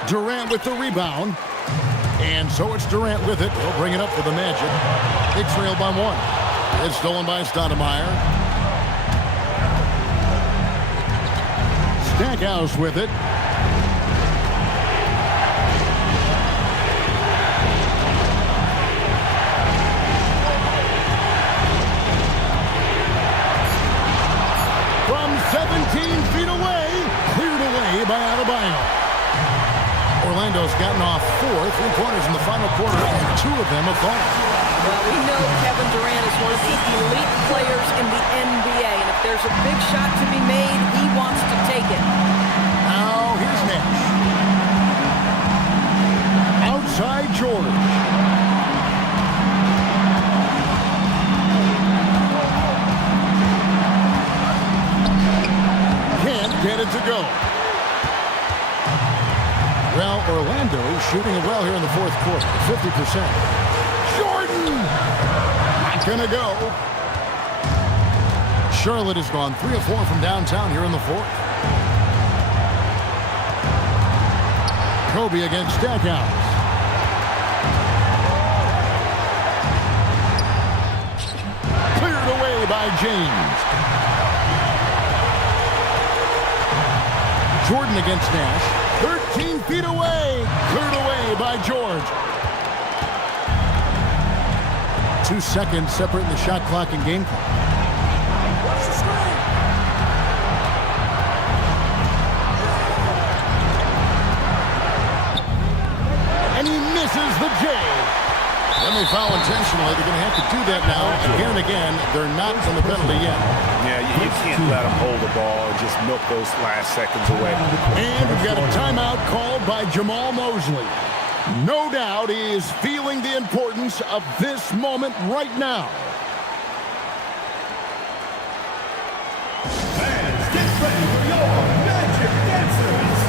Durant with the rebound. And so it's Durant with it. He'll bring it up for the Magic. They trail by 1. It's stolen by Stoudemire. Stackhouse with it. gotten off 4 3-pointers in the final quarter, and 2 of them have fallen. Well, we know Kevin Durant is one of the elite players in the NBA, and if there's a big shot to be made, he wants to take it. Now, here's Nash. Outside George. Can't get it to go. Well, Orlando shooting it well here in the fourth quarter, 50%. Jordan! Not gonna go. Charlotte has gone 3 of 4 from downtown here in the fourth. Kobe against Stackhouse. Cleared away by James. Jordan against Nash. 13 feet away. Cleared away by George. 2 seconds separating the shot clock and game clock. And he misses the J. When they foul intentionally, they're going to have to do that now again and again. They're not on the penalty yet. Yeah, you can't let them hold the ball and just milk those last seconds away. And we've got a timeout called by Jamal Mosley. No doubt he is feeling the importance of this moment right now. Fans, get ready for your Magic Dancers.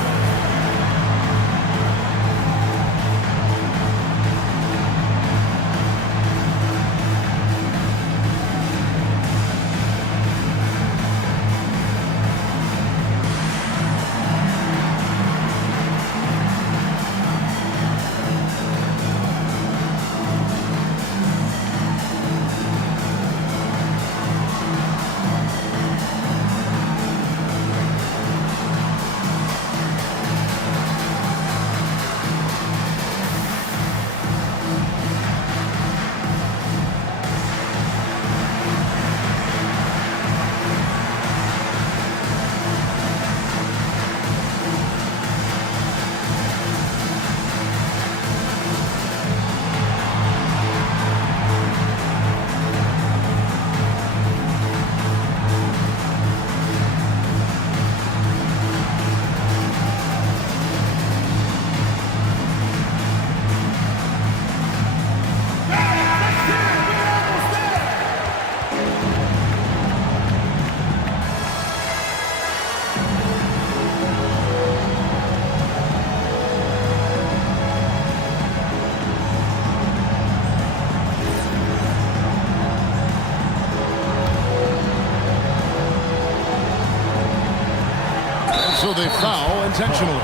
So they foul intentionally.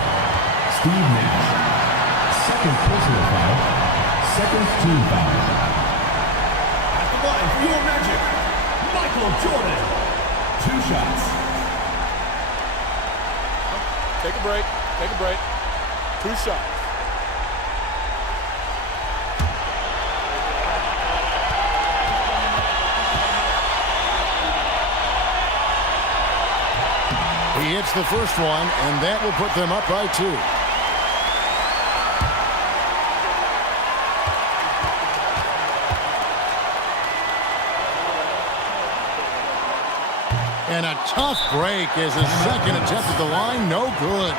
Steve Nash, second personal foul, second team foul. At the line for your Magic, Michael Jordan. 2 shots. Take a break. Take a break. 2 shots. He hits the first one, and that will put them up by 2. And a tough break as his second attempt at the line, no good.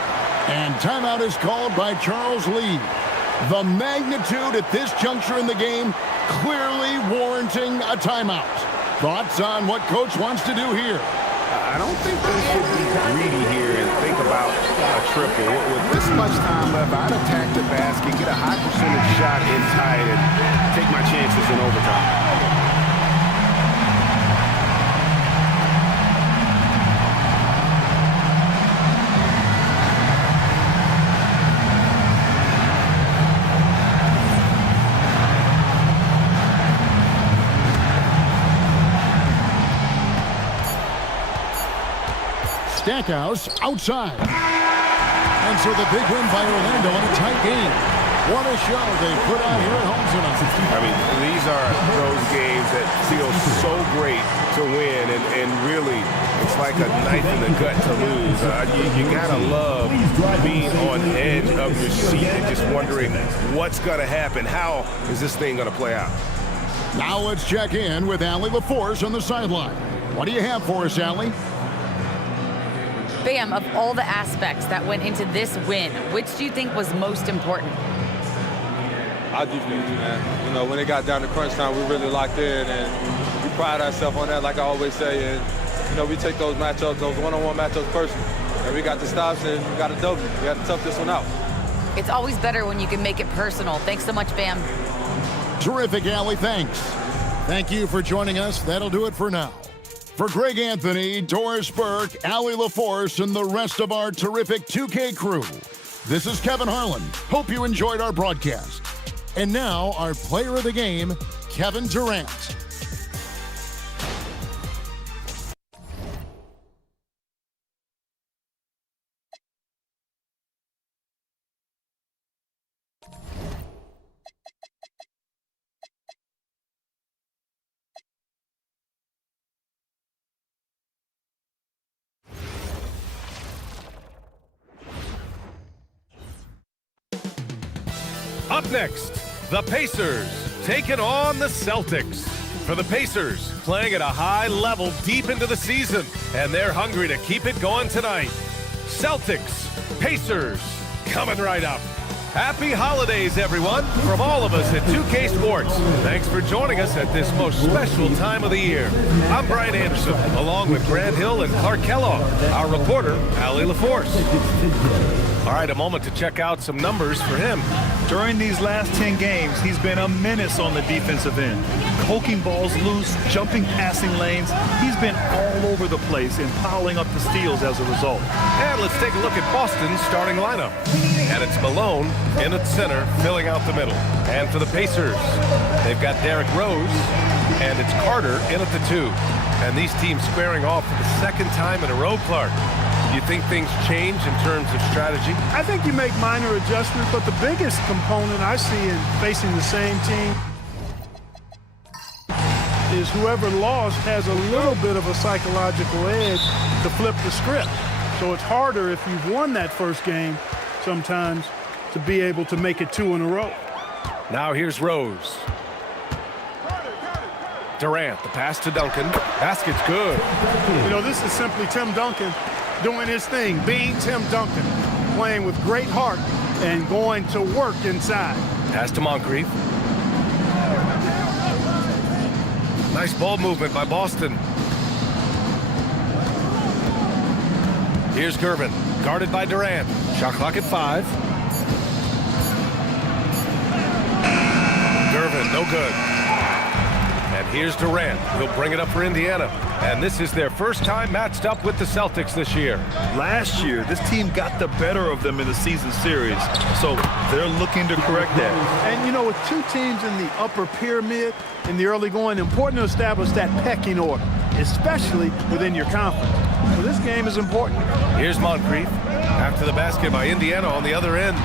And timeout is called by Charles Lee. The magnitude at this juncture in the game clearly warranting a timeout. Thoughts on what Coach wants to do here? I don't think they should be greedy here and think about a triple. With this much time left, I'd attack the basket, get a high percentage shot in tight, and take my chances in overtime. Stackhouse outside. And so the big win by Orlando in a tight game. What a show they put on here at home tonight. I mean, these are those games that feel so great to win, and really, it's like a knife in the gut to lose. You gotta love being on edge of your seat and just wondering what's gonna happen. How is this thing gonna play out? Now let's check in with Allie LaForce on the sideline. What do you have for us, Allie? Bam, of all the aspects that went into this win, which do you think was most important? Our defense, man. You know, when it got down to crunch time, we really locked in, and we pride ourselves on that, like I always say. And, you know, we take those matchups, those one-on-one matchups personal. And we got the stops, and we got a W. We got to tough this one out. It's always better when you can make it personal. Thanks so much, Bam. Terrific, Allie. Thanks. Thank you for joining us. That'll do it for now. For Greg Anthony, Doris Burke, Allie LaForce, and the rest of our terrific 2K crew, this is Kevin Harlan. Hope you enjoyed our broadcast. And now, our player of the game, Kevin Durant. Up next, the Pacers taking on the Celtics. For the Pacers, playing at a high level deep into the season, and they're hungry to keep it going tonight. Celtics, Pacers, coming right up. Happy holidays, everyone, from all of us at 2K Sports. Thanks for joining us at this most special time of the year. I'm Brian Anderson, along with Grant Hill and Clark Kellogg, our reporter, Allie LaForce. All right, a moment to check out some numbers for him. During these last 10 games, he's been a menace on the defensive end. Poking balls loose, jumping passing lanes. He's been all over the place and piling up the steals as a result. And let's take a look at Boston's starting lineup. And it's Malone in at center, filling out the middle. And for the Pacers, they've got Derrick Rose, and it's Carter in at the 2. And these teams squaring off for the second time in a row, Clark. You think things change in terms of strategy? I think you make minor adjustments, but the biggest component I see in facing the same team is whoever lost has a little bit of a psychological edge to flip the script. So it's harder if you've won that first game sometimes to be able to make it 2 in a row. Now here's Rose. Durant, the pass to Duncan. Basket's good. You know, this is simply Tim Duncan doing his thing, being Tim Duncan, playing with great heart and going to work inside. Pass to Moncrief. Nice ball movement by Boston. Here's Gervin, guarded by Durant. Shot clock at 5. Gervin, no good. And here's Durant. He'll bring it up for Indiana. And this is their first time matched up with the Celtics this year. Last year, this team got the better of them in the season series. So they're looking to correct that. And, you know, with two teams in the upper pyramid in the early going, important to establish that pecking order, especially within your conference. So this game is important. Here's Moncrief. After the basket by Indiana on the other end.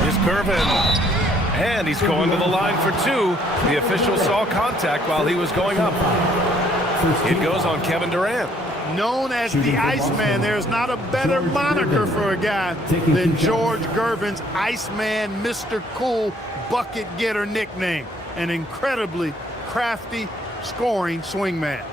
Here's Gervin. And he's going to the line for 2. The official saw contact while he was going up. It goes on Kevin Durant. Known as the Iceman, there's not a better moniker for a guy than George Gervin's Iceman, Mr. Cool bucket getter nickname. An incredibly crafty scoring swingman.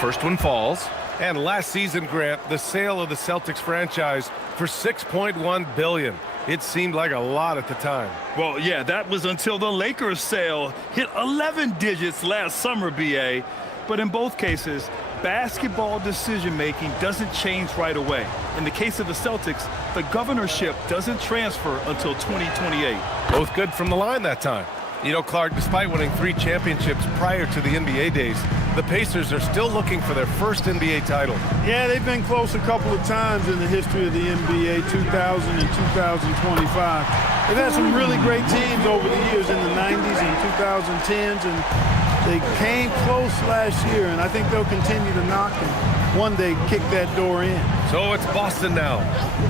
First one falls. And last season, Grant, the sale of the Celtics franchise for $6.1 billion. It seemed like a lot at the time. Well, yeah, that was until the Lakers sale hit 11 digits last summer, BA. But in both cases, basketball decision-making doesn't change right away. In the case of the Celtics, the governorship doesn't transfer until 2028. Both good from the line that time. You know, Clark, despite winning 3 championships prior to the NBA days, the Pacers are still looking for their first NBA title. Yeah, they've been close a couple of times in the history of the NBA, 2000 and 2025. They've had some really great teams over the years in the 90s and 2010s, and they came close last year, and I think they'll continue to knock and one day kick that door in. So it's Boston now,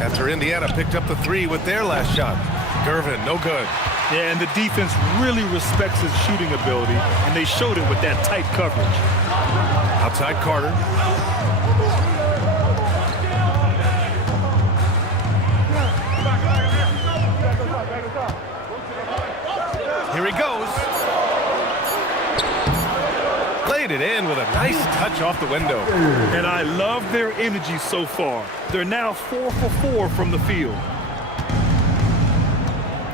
after Indiana picked up the 3 with their last shot. Gervin, no good. Yeah, and the defense really respects his shooting ability, and they showed it with that tight coverage. Outside Carter. Here he goes. Laid it in with a nice touch off the window. And I love their energy so far. They're now 4 for 4 from the field.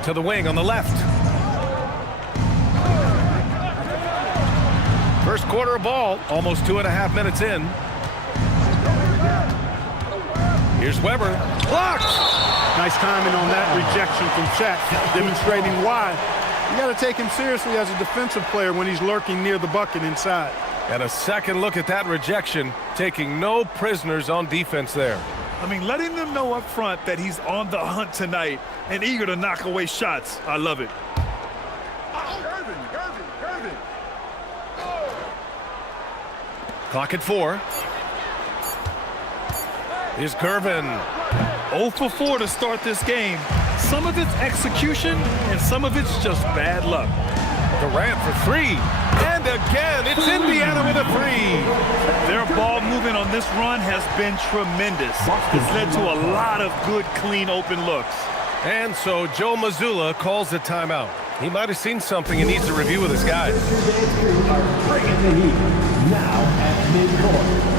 To the wing on the left. First quarter of ball, almost 2.5 minutes in. Here's Weber. Blocked! Nice timing on that rejection from Shaq, demonstrating why you got to take him seriously as a defensive player when he's lurking near the bucket inside. And a second look at that rejection, taking no prisoners on defense there. I mean, letting them know up front that he's on the hunt tonight and eager to knock away shots. I love it. Clock at 4. Here's Gervin. 0 for 4 to start this game. Some of it's execution, and some of it's just bad luck. Durant for 3. And again, it's Indiana with a 3. Their ball movement on this run has been tremendous. It's led to a lot of good, clean, open looks. And so Joe Mazzulla calls the timeout. He might have seen something and needs a review with his guys. Bringing the heat now at midcourt.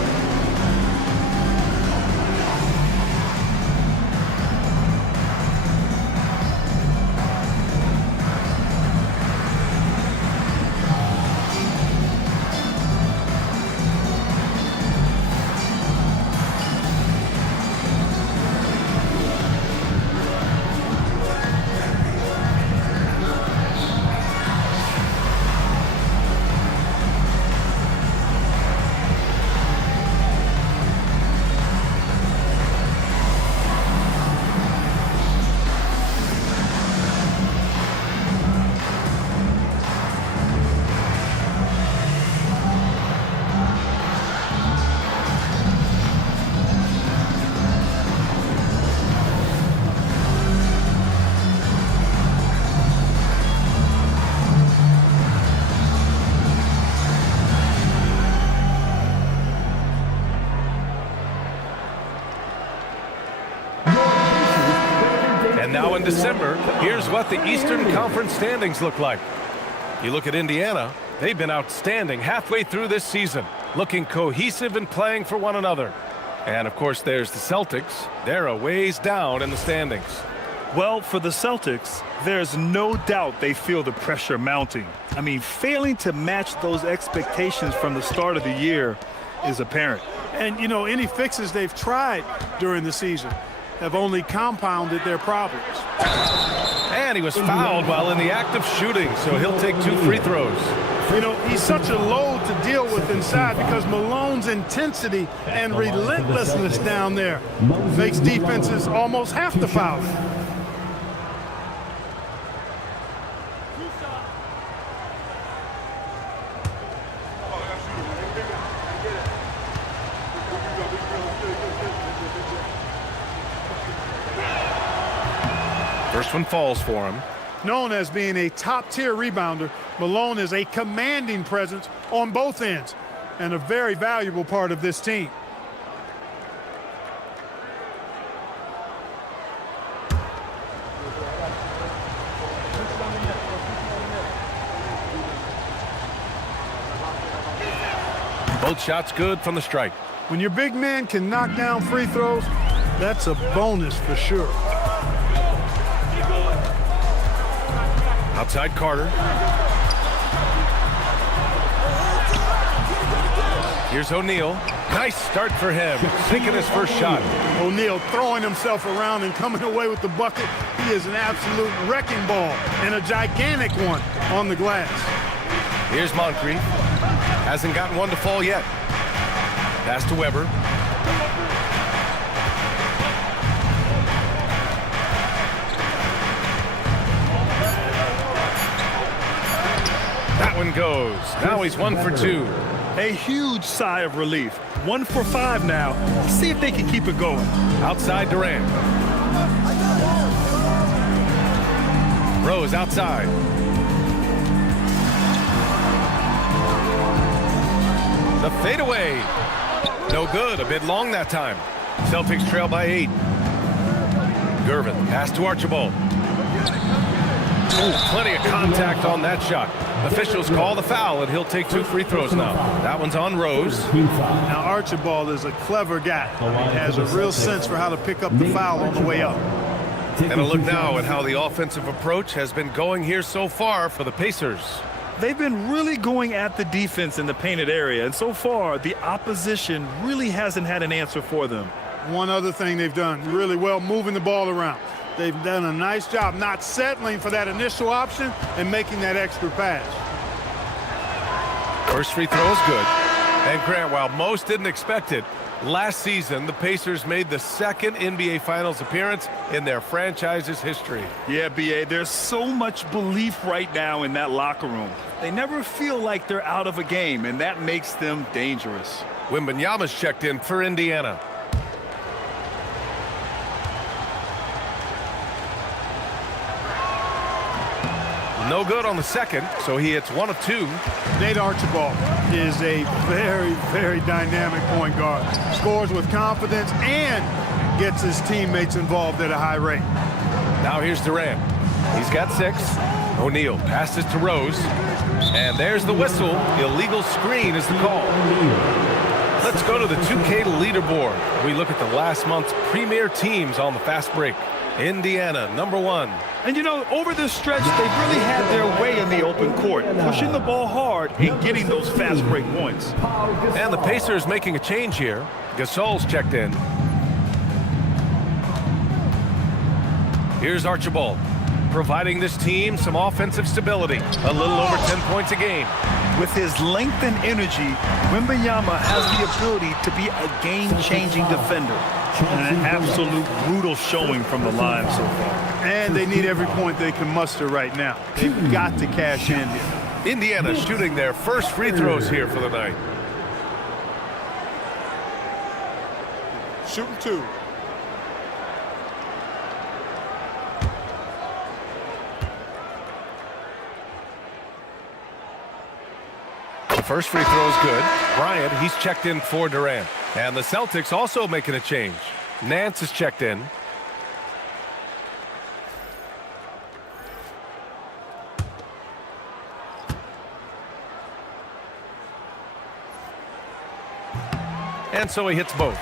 Now in December, here's what the Eastern Conference standings look like. You look at Indiana, they've been outstanding halfway through this season, looking cohesive and playing for one another. And of course, there's the Celtics. They're a ways down in the standings. Well, for the Celtics, there's no doubt they feel the pressure mounting. I mean, failing to match those expectations from the start of the year is apparent. And, you know, any fixes they've tried during the season have only compounded their problems. And he was fouled while in the act of shooting, so he'll take 2 free throws. You know, he's such a load to deal with inside because Malone's intensity and relentlessness down there makes defenses almost have to foul. First one falls for him. Known as being a top-tier rebounder, Malone is a commanding presence on both ends and a very valuable part of this team. Both shots good from the stripe. When your big man can knock down free throws, that's a bonus for sure. Outside Carter. Here's O'Neal. Nice start for him, taking his first shot. O'Neal throwing himself around and coming away with the bucket. He is an absolute wrecking ball and a gigantic one on the glass. Here's Moncrief. Hasn't gotten one to fall yet. Pass to Weber. That one goes. Now he's 1 for 2. A huge sigh of relief. 1 for 5 now. Let's see if they can keep it going. Outside Durant. Rose outside. The fadeaway. No good. A bit long that time. Celtics trail by 8. Gervin. Pass to Archibald. Ooh, plenty of contact on that shot. Officials call the foul, and he'll take 2 free throws now. That one's on Rose. Now, Archibald is a clever guy. He has a real sense for how to pick up the foul on the way up. And a look now at how the offensive approach has been going here so far for the Pacers. They've been really going at the defense in the painted area, and so far, the opposition really hasn't had an answer for them. One other thing they've done really well, moving the ball around. They've done a nice job not settling for that initial option and making that extra pass. First free throw is good. And Grant, while most didn't expect it, last season the Pacers made the second NBA Finals appearance in their franchise's history. Yeah, B.A., there's so much belief right now in that locker room. They never feel like they're out of a game, and that makes them dangerous. Wembanyama's checked in for Indiana. No good on the second, so he hits 1 of 2. Nate Archibald is a very, very dynamic point guard. Scores with confidence and gets his teammates involved at a high rate. Now here's Durant. He's got 6. O'Neal passes to Rose. And there's the whistle. Illegal screen is the call. Let's go to the 2K leaderboard. We look at the last month's premier teams on the fast break. Indiana, number 1. And you know, over this stretch, they've really had their way in the open court, pushing the ball hard and getting those fast break points. And the Pacers making a change here. Gasol's checked in. Here's Archibald, providing this team some offensive stability. A little over 10 points a game. With his length and energy, Wembanyama has the ability to be a game-changing defender. And an absolute brutal showing from the line so far. And they need every point they can muster right now. They've got to cash in here. Indiana shooting their first free throws here for the night. Shooting 2. The first free throw is good. Bryant, he's checked in for Durant. And the Celtics also making a change. Nance is checked in. And so he hits both.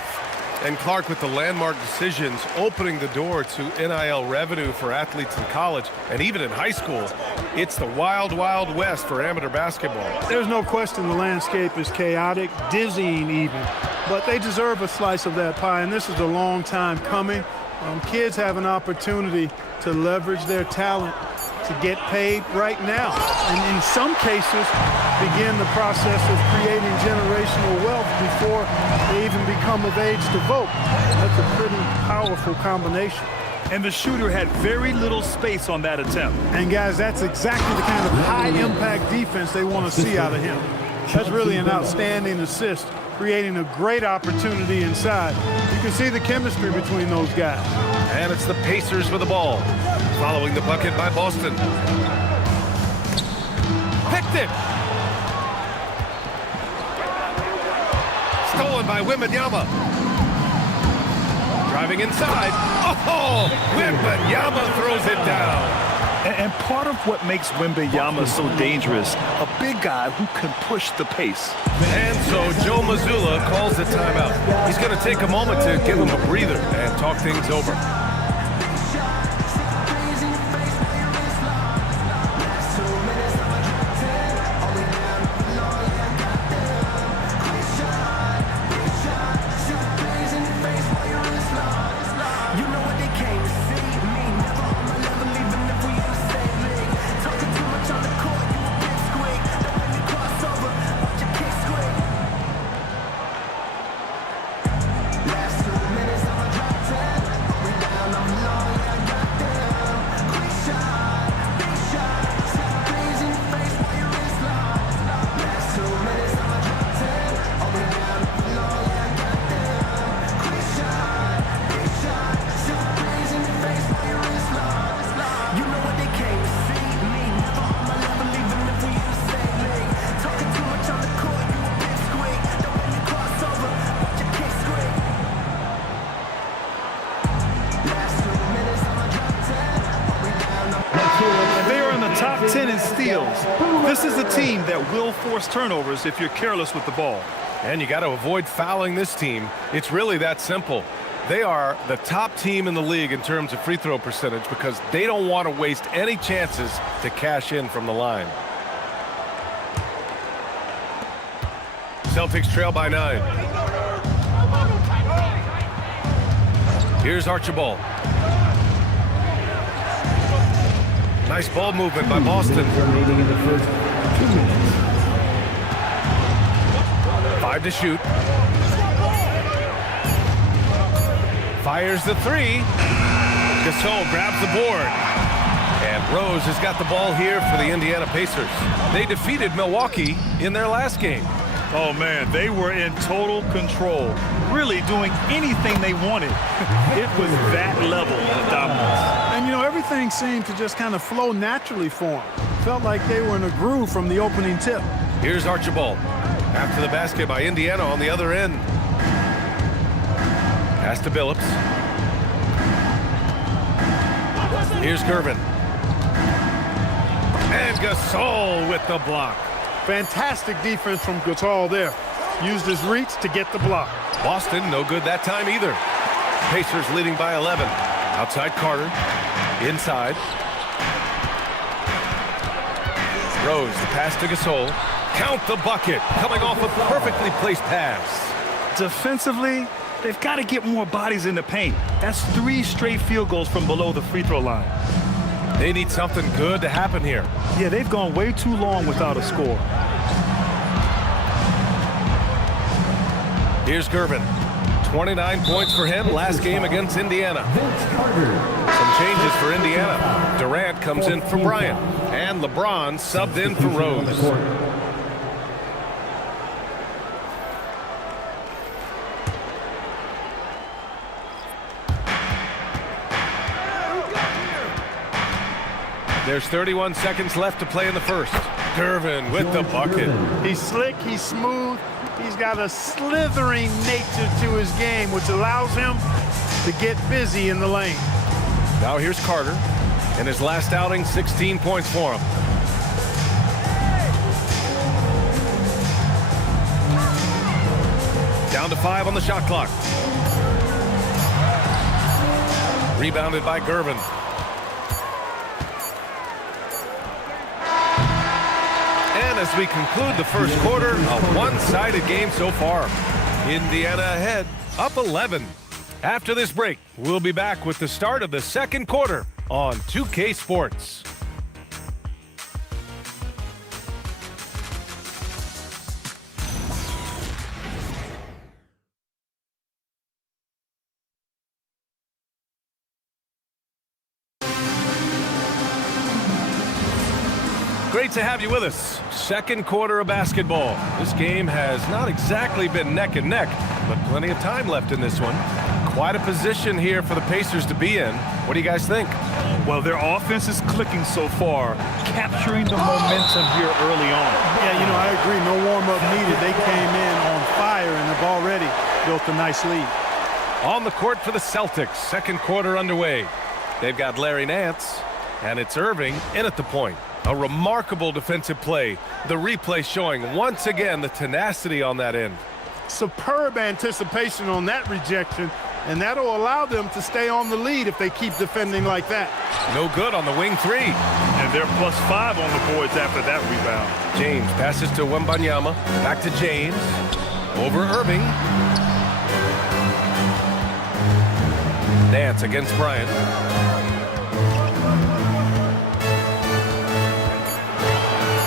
And Clark with the landmark decisions opening the door to NIL revenue for athletes in college and even in high school. It's the wild, wild west for amateur basketball. There's no question the landscape is chaotic, dizzying even, but they deserve a slice of that pie, and this is a long time coming. Kids have an opportunity to leverage their talent to get paid right now, and in some cases begin the process of creating generational wealth before they even become of age to vote. That's a pretty powerful combination. And the shooter had very little space on that attempt. And guys, that's exactly the kind of high-impact defense they want to see out of him. That's really an outstanding assist, creating a great opportunity inside. You can see the chemistry between those guys. And it's the Pacers with the ball, following the bucket by Boston. Picked it! Stolen by Wembanyama. Driving inside. Oh! Wembanyama throws it down. And part of what makes Wembanyama so dangerous, a big guy who can push the pace. And so Joe Mazzulla calls the timeout. He's going to take a moment to give him a breather and talk things over. in steals. This is a team that will force turnovers if you're careless with the ball. And you got to avoid fouling this team. It's really that simple. They are the top team in the league in terms of free throw percentage because they don't want to waste any chances to cash in from the line. Celtics trail by 9. Here's Archibald. Nice ball movement by Boston. 5 to shoot. Fires the 3. Gasol grabs the board. And Rose has got the ball here for the Indiana Pacers. They defeated Milwaukee in their last game. Oh, man, they were in total control, really doing anything they wanted. It was that level of dominance. And, you know, everything seemed to just kind of flow naturally for them. Felt like they were in a groove from the opening tip. Here's Archibald. After the basket by Indiana on the other end. Pass to Billups. Here's Gervin. And Gasol with the block. Fantastic defense from Gasol there. Used his reach to get the block. Boston, no good that time either. Pacers leading by 11. Outside Carter. Inside. Rose, the pass to Gasol. Count the bucket. Coming off a perfectly placed pass. Defensively, they've got to get more bodies in the paint. That's 3 straight field goals from below the free throw line. They need something good to happen here. Yeah, they've gone way too long without a score. Here's Gervin. 29 points for him last game against Indiana. Some changes for Indiana. Durant comes in for Bryant. And LeBron subbed in for Rose. There's 31 seconds left to play in the first. Gervin with the bucket. He's slick, he's smooth, he's got a slithering nature to his game, which allows him to get busy in the lane. Now here's Carter. In his last outing, 16 points for him. Down to 5 on the shot clock. Rebounded by Gervin. And as we conclude the first quarter, a one-sided game so far. Indiana ahead, up 11. After this break, we'll be back with the start of the second quarter on 2K Sports. Great to have you with us. Second quarter of basketball. This game has not exactly been neck and neck, but plenty of time left in this one. Quite a position here for the Pacers to be in. What do you guys think? Well, their offense is clicking so far, capturing the momentum here early on. Yeah, you know, I agree. No warm-up needed. They came in on fire and have already built a nice lead. On the court for the Celtics. Second quarter underway. They've got Larry Nance, and it's Irving in at the point. A remarkable defensive play. The replay showing once again the tenacity on that end. Superb anticipation on that rejection, and that'll allow them to stay on the lead if they keep defending like that. No good on the wing 3. And they're +5 on the boards after that rebound. James passes to Wembanyama. Back to James. Over Irving. Nance against Bryant.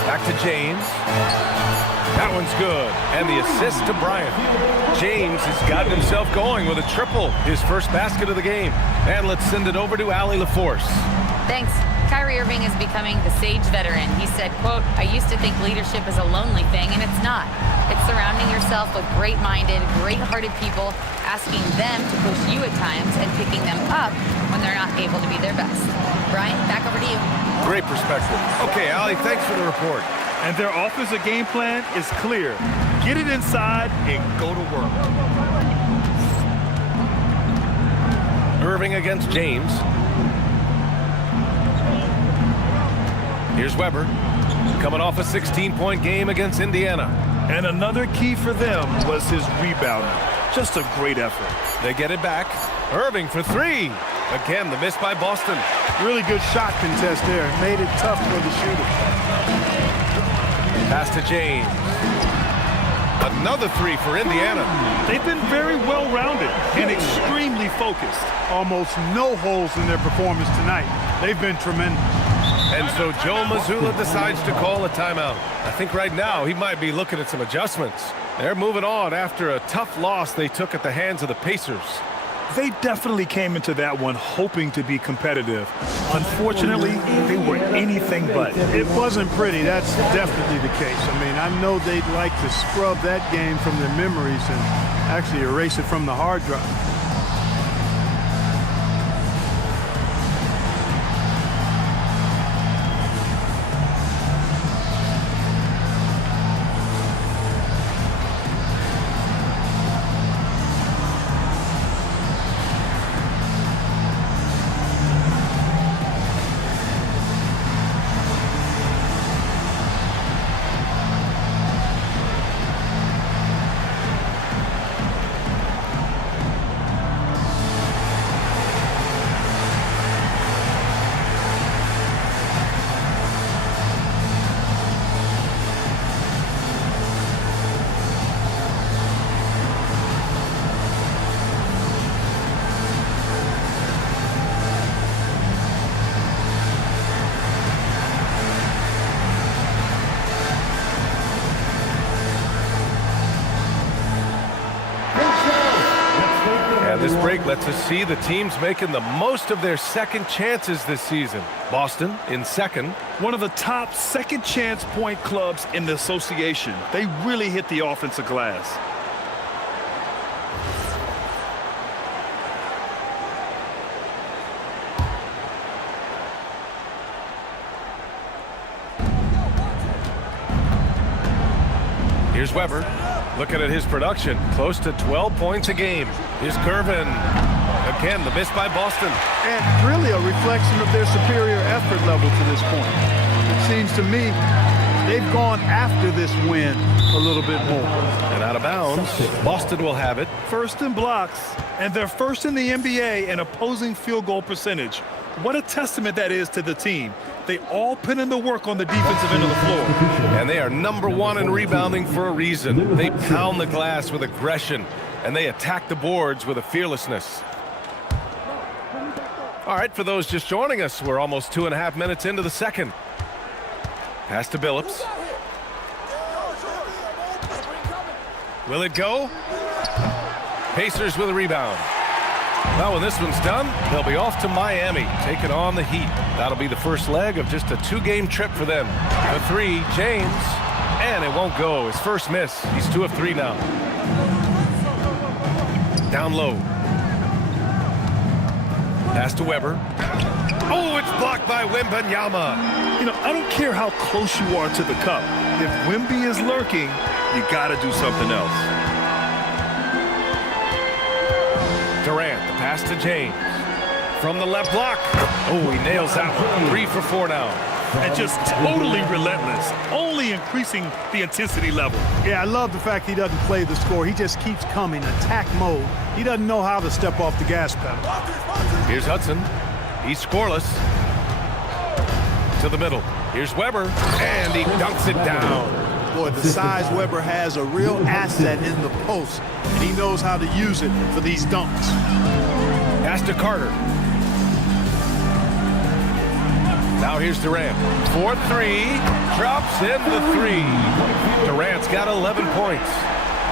Back to James. That one's good. And the assist to Bryant. James has gotten himself going with a triple. His first basket of the game. And let's send it over to Allie LaForce. Thanks. Kyrie Irving is becoming the sage veteran. He said, quote, "I used to think leadership is a lonely thing, and it's not. It's surrounding yourself with great-minded, great-hearted people, asking them to push you at times and picking them up when they're not able to be their best." Brian, back over to you. Great perspective. Okay, Allie, thanks for the report. And their offensive game plan is clear. Get it inside and go to work. Irving against James. Here's Weber, coming off a 16-point game against Indiana. And another key for them was his rebounding. Just a great effort. They get it back. Irving for three. Again, the miss by Boston. Really good shot contest there. Made it tough for the shooter. Pass to James. Another three for Indiana. They've been very well-rounded and extremely focused. Almost no holes in their performance tonight. They've been tremendous. And so Joe Mazzulla decides to call a timeout. I think right now he might be looking at some adjustments. They're moving on after a tough loss they took at the hands of the Pacers. They definitely came into that one hoping to be competitive. Unfortunately, they were anything but. It wasn't pretty. That's definitely the case. I mean, I know they'd like to scrub that game from their memories and actually erase it from the hard drive. This break lets us see the teams making the most of their second chances this season. Boston in second. One of the top second chance point clubs in the association. They really hit the offensive glass. Here's Weber. Looking at his production, close to 12 points a game. Here's Gervin. Again, the miss by Boston. And really a reflection of their superior effort level to this point. It seems to me they've gone after this win a little bit more. And out of bounds, Boston will have it. First in blocks, and they're first in the NBA in opposing field goal percentage. What a testament that is to the team. They all put in the work on the defensive end of the floor. And they are #1 in rebounding for a reason. They pound the glass with aggression, and they attack the boards with a fearlessness. All right, for those just joining us, we're almost 2.5 minutes into the second. Pass to Billups. Will it go? Pacers with a rebound. Well, when this one's done, they'll be off to Miami, taking on the Heat. That'll be the first leg of just a 2-game trip for them. The three, James, and it won't go. His first miss. He's 2 of 3 now. Down low. Pass to Weber. Oh, it's blocked by Wembanyama. You know, I don't care how close you are to the cup. If Wemby is lurking, you got to do something else. Durant, the pass to James. From the left block. Oh, he nails that one. 3 for 4 now. And just totally relentless, only increasing the intensity level. Yeah, I love the fact he doesn't play the score. He just keeps coming, attack mode. He doesn't know how to step off the gas pedal. Here's Hudson. He's scoreless. To the middle. Here's Weber, and he dunks it down. Boy, the size Weber has a real asset in the post, and he knows how to use it for these dunks. Pass to Carter. Now here's Durant. 4-3, drops in the 3. Durant's got 11 points.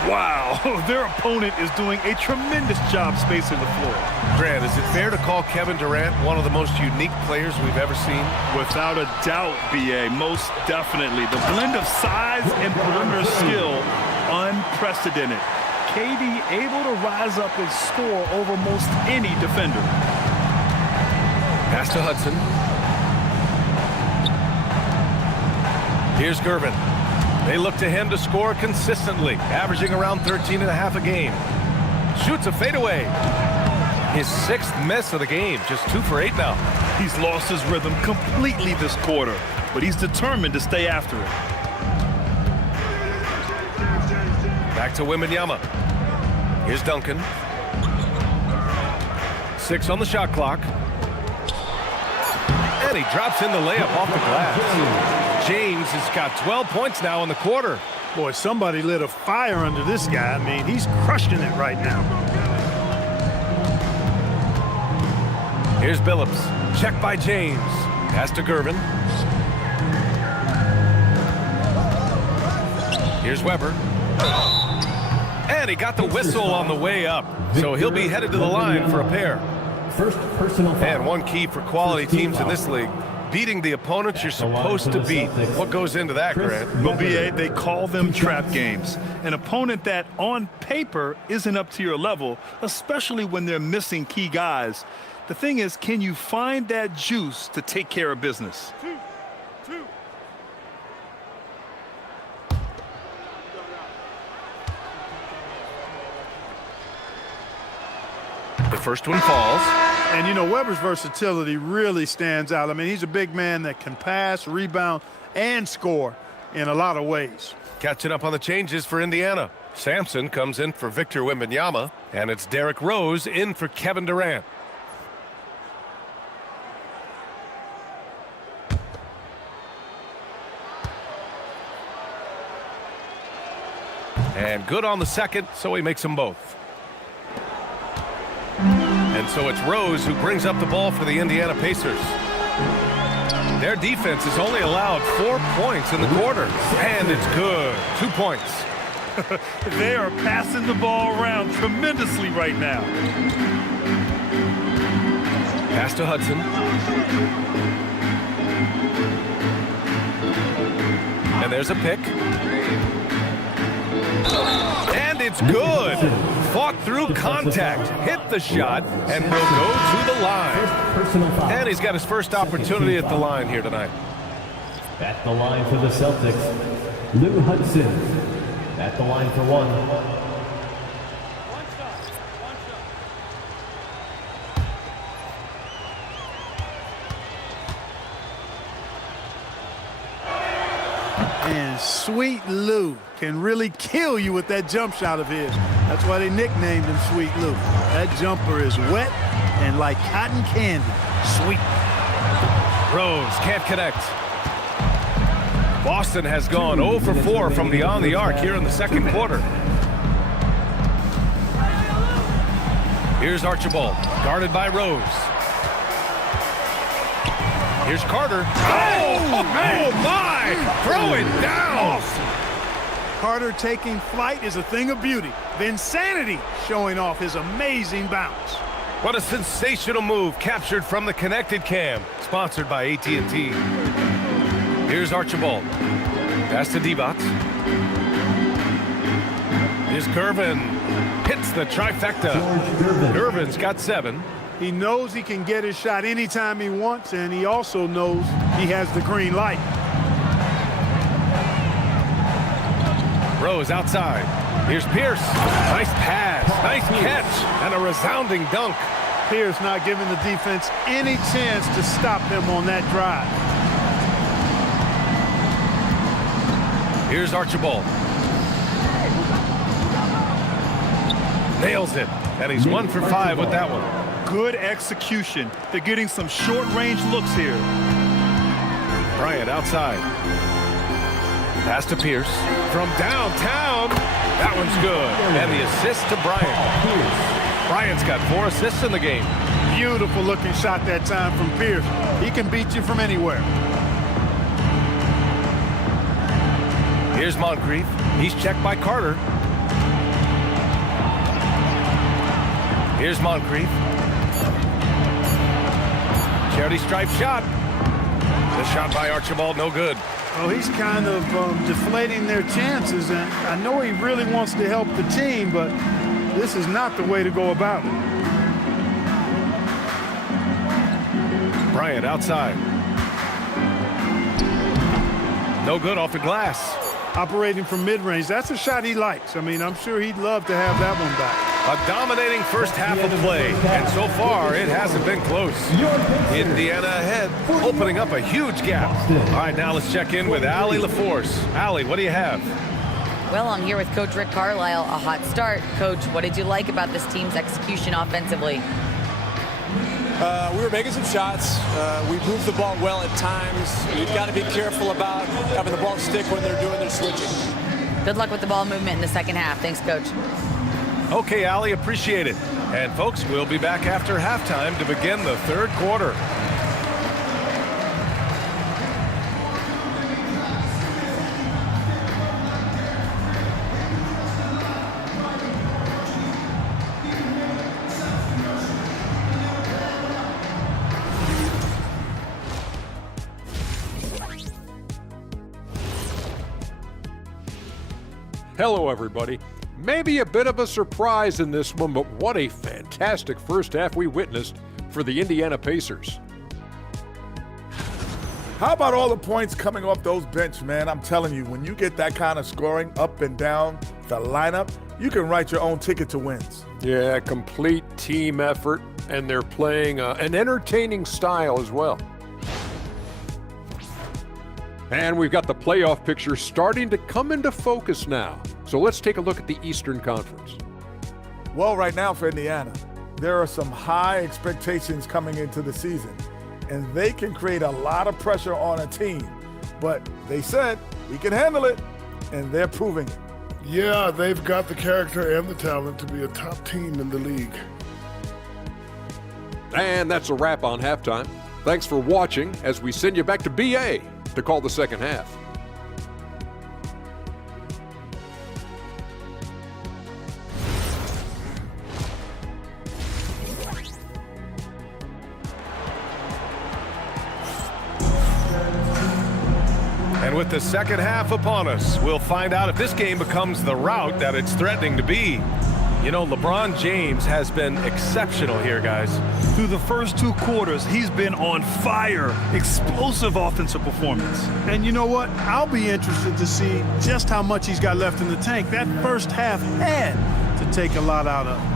Wow, their opponent is doing a tremendous job spacing the floor. Grant, is it fair to call Kevin Durant one of the most unique players we've ever seen? Without a doubt, B.A., most definitely. The blend of size and perimeter skill, unprecedented. KD able to rise up and score over most any defender. Pass to Hudson. Here's Gervin. They look to him to score consistently, averaging around 13.5 a game. Shoots a fadeaway. His 6th miss of the game, just 2 for 8 now. He's lost his rhythm completely this quarter. but he's determined to stay after it. Back to Wembanyama. Here's Duncan. 6 on the shot clock. And he drops in the layup off the glass. James has got 12 points now in the quarter. Boy, somebody lit a fire under this guy. I mean, he's crushing it right now. Here's Billups. Check by James. Pass to Gervin. Here's Weber. And he got the whistle on the way up. So he'll be headed to the line for a pair. First personal foul. And one key for quality teams in this league, beating the opponents you're supposed to beat. What goes into that, Grant? Well, BA, they call them trap games. An opponent that on paper isn't up to your level, especially when they're missing key guys. The thing is, can you find that juice to take care of business? The first one falls. And, you know, Weber's versatility really stands out. I mean, he's a big man that can pass, rebound, and score in a lot of ways. Catching up on the changes for Indiana. Sampson comes in for Victor Wembanyama, and it's Derrick Rose in for Kevin Durant. And good on the second, so he makes them both. And so it's Rose who brings up the ball for the Indiana Pacers. Their defense has only allowed 4 points in the quarter, and it's good. 2 points. They are passing the ball around tremendously right now. Pass to Hudson. And there's a pick. And it's good. Fought through contact, hit the shot, and will go to the line. And he's got his first opportunity at the line here tonight. At the line for the Celtics, Lou Hudson. At the line for one. And Sweet Lou can really kill you with that jump shot of his. That's why they nicknamed him Sweet Lou. That jumper is wet and like cotton candy. Sweet. Rose can't connect. Boston has gone 0 for 4 from beyond the arc here in the second quarter. Here's Archibald, guarded by Rose. Here's Carter. Oh my! Throw it down! Carter taking flight is a thing of beauty. Vinsanity showing off his amazing bounce. What a sensational move captured from the connected cam, sponsored by AT&T. Here's Archibald. Pass to Divac. Here's Gervin. Hits the trifecta. Gervin's got 7. He knows he can get his shot anytime he wants, and he also knows he has the green light. Rose outside. Here's Pierce. Nice pass. Nice catch. And a resounding dunk. Pierce not giving the defense any chance to stop him on that drive. Here's Archibald. Nails it. And he's 1 for 5 with that one. Good execution. They're getting some short-range looks here. Bryant outside. Pass to Pierce. From downtown. That one's good. And the assist to Bryant. Bryant's got 4 assists in the game. Beautiful looking shot that time from Pierce. He can beat you from anywhere. Here's Moncrief. He's checked by Carter. Here's Moncrief. Charity stripe shot. The shot by Archibald, no good. Well, he's kind of deflating their chances, and I know he really wants to help the team, but this is not the way to go about it. Bryant outside. No good off the glass. Operating from mid-range, that's a shot he likes. I mean, I'm sure he'd love to have that one back. A dominating first half of play, and so far it hasn't been close. Indiana ahead, opening up a huge gap. All right, now let's check in with Allie LaForce. Allie, what do you have? Well, I'm here with Coach Rick Carlisle. A hot start. Coach, what did you like about this team's execution offensively? We were making some shots. We moved the ball well at times. We've got to be careful about having the ball stick when they're doing their switching. Good luck with the ball movement in the second half. Thanks, Coach. Okay, Allie, appreciate it. And folks, we'll be back after halftime to begin the third quarter. Hello, everybody. Maybe a bit of a surprise in this one, but what a fantastic first half we witnessed for the Indiana Pacers. How about all the points coming off those bench, man? I'm telling you, when you get that kind of scoring up and down the lineup, you can write your own ticket to wins. Yeah, complete team effort, and they're playing an entertaining style as well. And we've got the playoff picture starting to come into focus now. So let's take a look at the Eastern Conference. Well, right now for Indiana, there are some high expectations coming into the season, and they can create a lot of pressure on a team. But they said, we can handle it, and they're proving it. Yeah, they've got the character and the talent to be a top team in the league. And that's a wrap on halftime. Thanks for watching as we send you back to BA to call the second half. And with the second half upon us, we'll find out if this game becomes the rout that it's threatening to be. You know, LeBron James has been exceptional here, guys. Through the first two quarters, he's been on fire. Explosive offensive performance. And you know what? I'll be interested to see just how much he's got left in the tank. That first half had to take a lot out of him.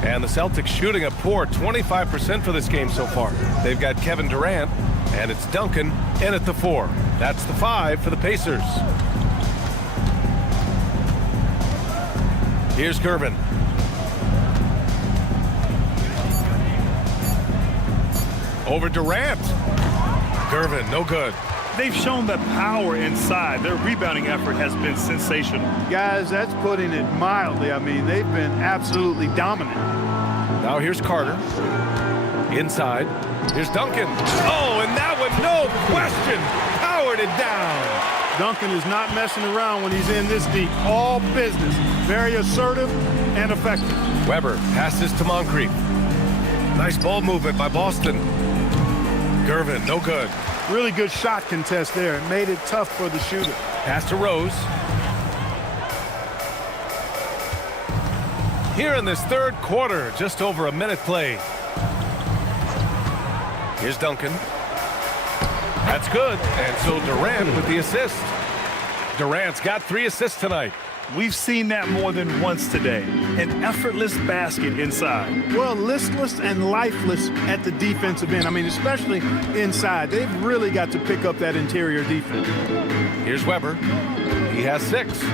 And the Celtics shooting a poor 25% for this game so far. They've got Kevin Durant, and it's Duncan in at the 4. That's the 5 for the Pacers. Here's Gervin. Over Durant. Gervin, no good. They've shown the power inside. Their rebounding effort has been sensational. Guys, that's putting it mildly. I mean, they've been absolutely dominant. Now here's Carter. Inside. Here's Duncan. Oh, and that one, no question, powered it down. Duncan is not messing around when he's in this deep. All business. Very assertive and effective. Weber passes to Moncrief. Nice ball movement by Boston. Gervin, no good. Really good shot contest there. It made it tough for the shooter. Pass to Rose. Here in this third quarter, just over a minute played. Here's Duncan. That's good. And so Durant with the assist. Durant's got 3 assists tonight. We've seen that more than once today. An effortless basket inside. Well, listless and lifeless at the defensive end. I mean, especially inside. They've really got to pick up that interior defense. Here's Weber. He has 6.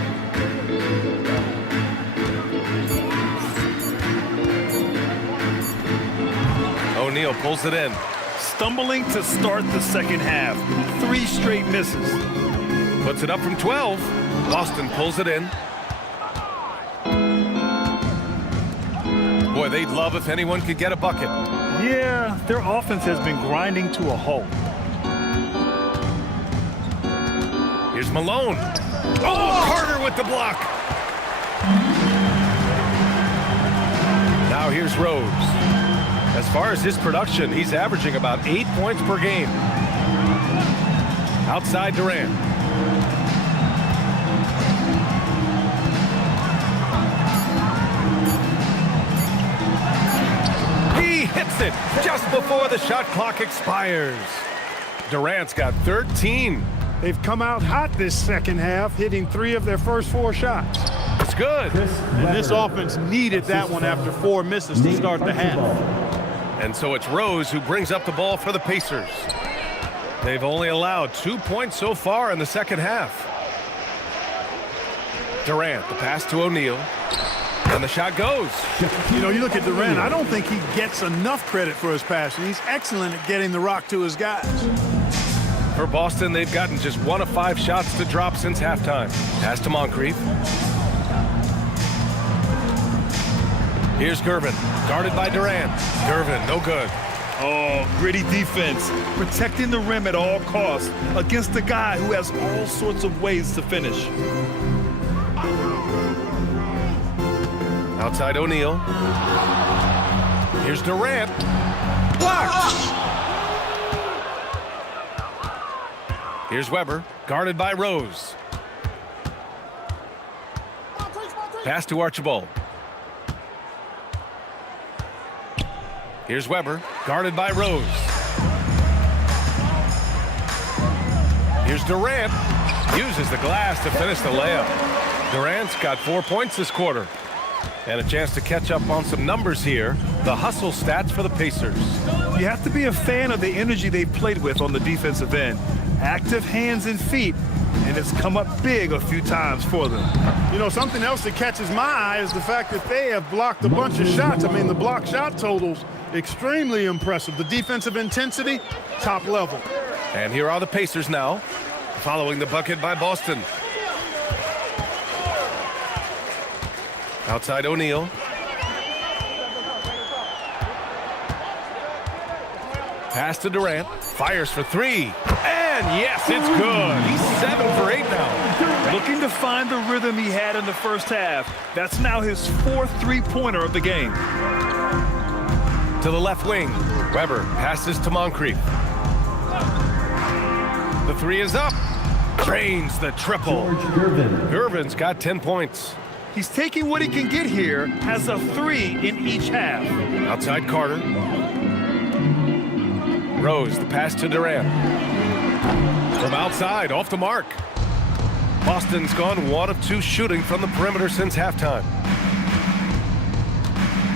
O'Neal pulls it in. Stumbling to start the second half. 3 straight misses. Puts it up from 12. Boston pulls it in. Boy, they'd love if anyone could get a bucket. Yeah, their offense has been grinding to a halt. Here's Malone. Oh, Carter with the block. Now here's Rose. As far as his production, he's averaging about 8 points per game. Outside Durant. He hits it just before the shot clock expires. Durant's got 13. They've come out hot this second half, hitting 3 of their first 4 shots. It's good. And this offense needed that one after 4 misses to start the half. And so it's Rose who brings up the ball for the Pacers. They've only allowed 2 points so far in the second half. Durant, the pass to O'Neal. And the shot goes. You know, you look at Durant, I don't think he gets enough credit for his passing. He's excellent at getting the rock to his guys. For Boston, they've gotten just 1 of 5 shots to drop since halftime. Pass to Moncrief. Here's Gervin, guarded by Durant. Gervin, no good. Oh, gritty defense, protecting the rim at all costs against a guy who has all sorts of ways to finish. Outside O'Neal. Here's Durant. Blocked! Here's Weber, guarded by Rose. Pass to Archibald. Here's Weber, guarded by Rose. Here's Durant. Uses the glass to finish the layup. Durant's got 4 points this quarter. And a chance to catch up on some numbers here. The hustle stats for the Pacers. You have to be a fan of the energy they've played with on the defensive end. Active hands and feet, and it's come up big a few times for them. You know, something else that catches my eye is the fact that they have blocked a bunch of shots. I mean, the block shot totals, extremely impressive. The defensive intensity, top level. And here are the Pacers now, following the bucket by Boston. Outside O'Neal. Pass to Durant. Fires for 3. And yes, it's good. He's 7 for 8 now. Looking to find the rhythm he had in the first half. That's now his 4th three-pointer of the game. To the left wing. Weber passes to Moncrief. The 3 is up. Drains the triple. Gervin's got 10 points. He's taking what he can get here, has a 3 in each half. Outside Carter. Rose, the pass to Durant. From outside, off the mark. Boston's gone 1 of 2 shooting from the perimeter since halftime.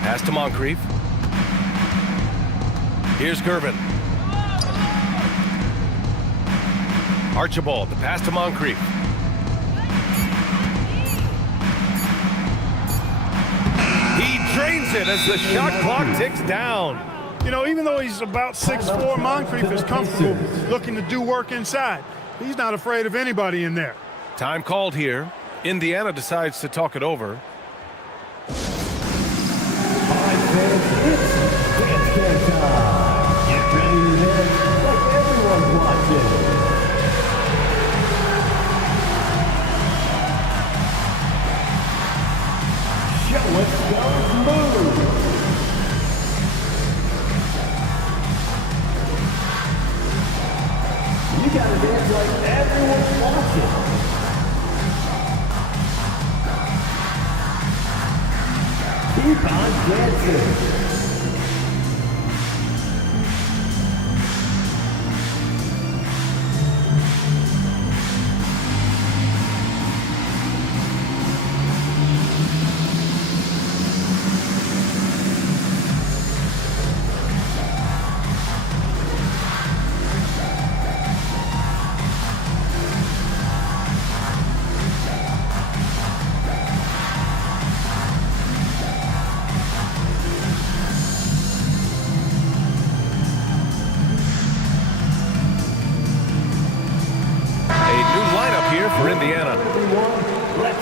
Pass to Moncrief. Here's Gervin. Archibald, the pass to Moncrief. He drains it as the shot clock ticks down. You know, even though he's about 6'4", Moncrief is comfortable looking to do work inside. He's not afraid of anybody in there. Time called here. Indiana decides to talk it over. You gotta dance like everyone's watching. Keep on dancing.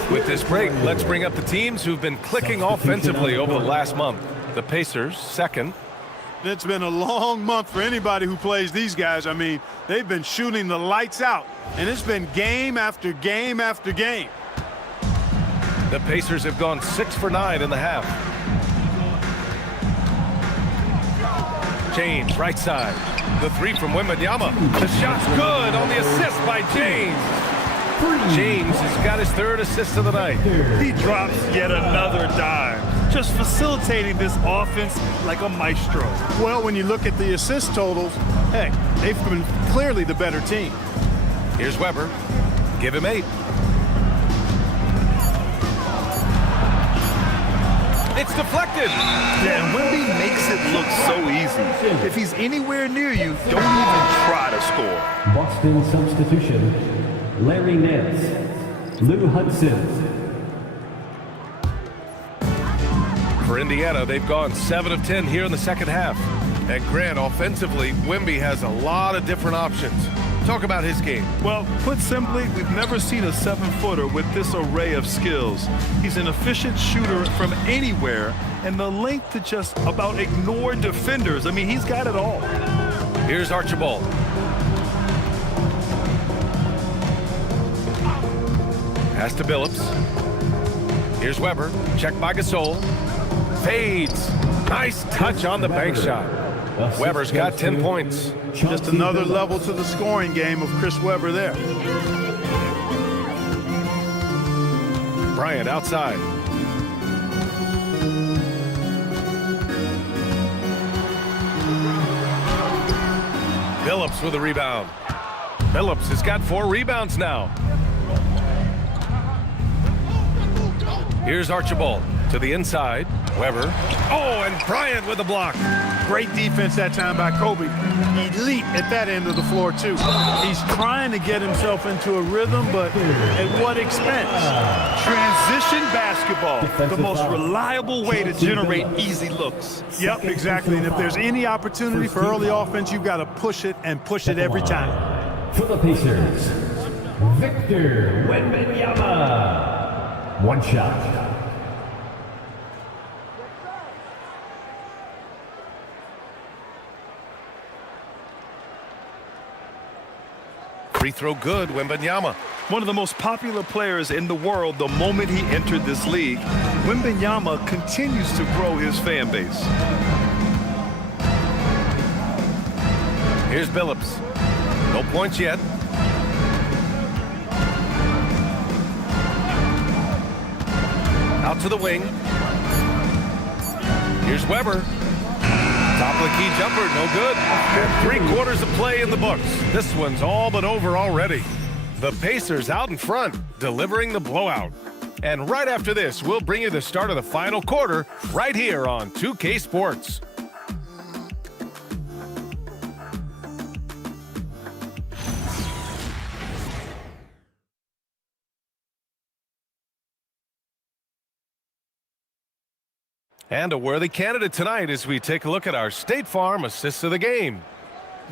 With this break, let's bring up the teams who've been clicking offensively over the last month. The Pacers, second. It's been a long month for anybody who plays these guys. I mean, they've been shooting the lights out, and it's been game after game after game. The Pacers have gone 6 for 9 in the half. James, right side. The 3 from Wembanyama. The shot's good on the assist by James. James has got his 3rd assist of the night. He drops yet another dime. just facilitating this offense like a maestro. Well, when you look at the assist totals, heck, they've been clearly the better team. Here's Weber. Give him 8. It's deflected. Yeah, and Wemby makes it look so easy. If he's anywhere near you, don't even try to score. Boston substitution, Larry Nance, Lou Hudson. For Indiana, they've gone 7 of 10 here in the second half. And Grant, offensively, Wemby has a lot of different options. Talk about his game. Well, put simply, we've never seen a 7-footer with this array of skills. He's an efficient shooter from anywhere, and the length to just about ignore defenders. I mean, he's got it all. Here's Archibald. Pass to Billups. Here's Weber. Check by Gasol. Fades. Nice touch on the bank shot. Weber's got 10 points. Just another level to the scoring game of Chris Webber there. Bryant outside. Billups with a rebound. Billups has got 4 rebounds now. Here's Archibald to the inside. Weber. Oh, and Bryant with a block. Great defense that time by Kobe. Elite at that end of the floor, too. He's trying to get himself into a rhythm, but at what expense? Transition basketball, the most reliable way to generate easy looks. Yep, exactly. And if there's any opportunity for early offense, you've got to push it and push it every time. For the Pacers, Victor Wembanyama. One shot. Free throw good, Wembanyama. One of the most popular players in the world the moment he entered this league, Wembanyama continues to grow his fan base. Here's Billups. No points yet. Out to the wing. Here's Weber. Top of the key jumper, no good. And 3/4 of play in the books. This one's all but over already. The Pacers out in front, delivering the blowout. And right after this, we'll bring you the start of the final quarter right here on 2K Sports. And a worthy candidate tonight as we take a look at our State Farm assists of the game.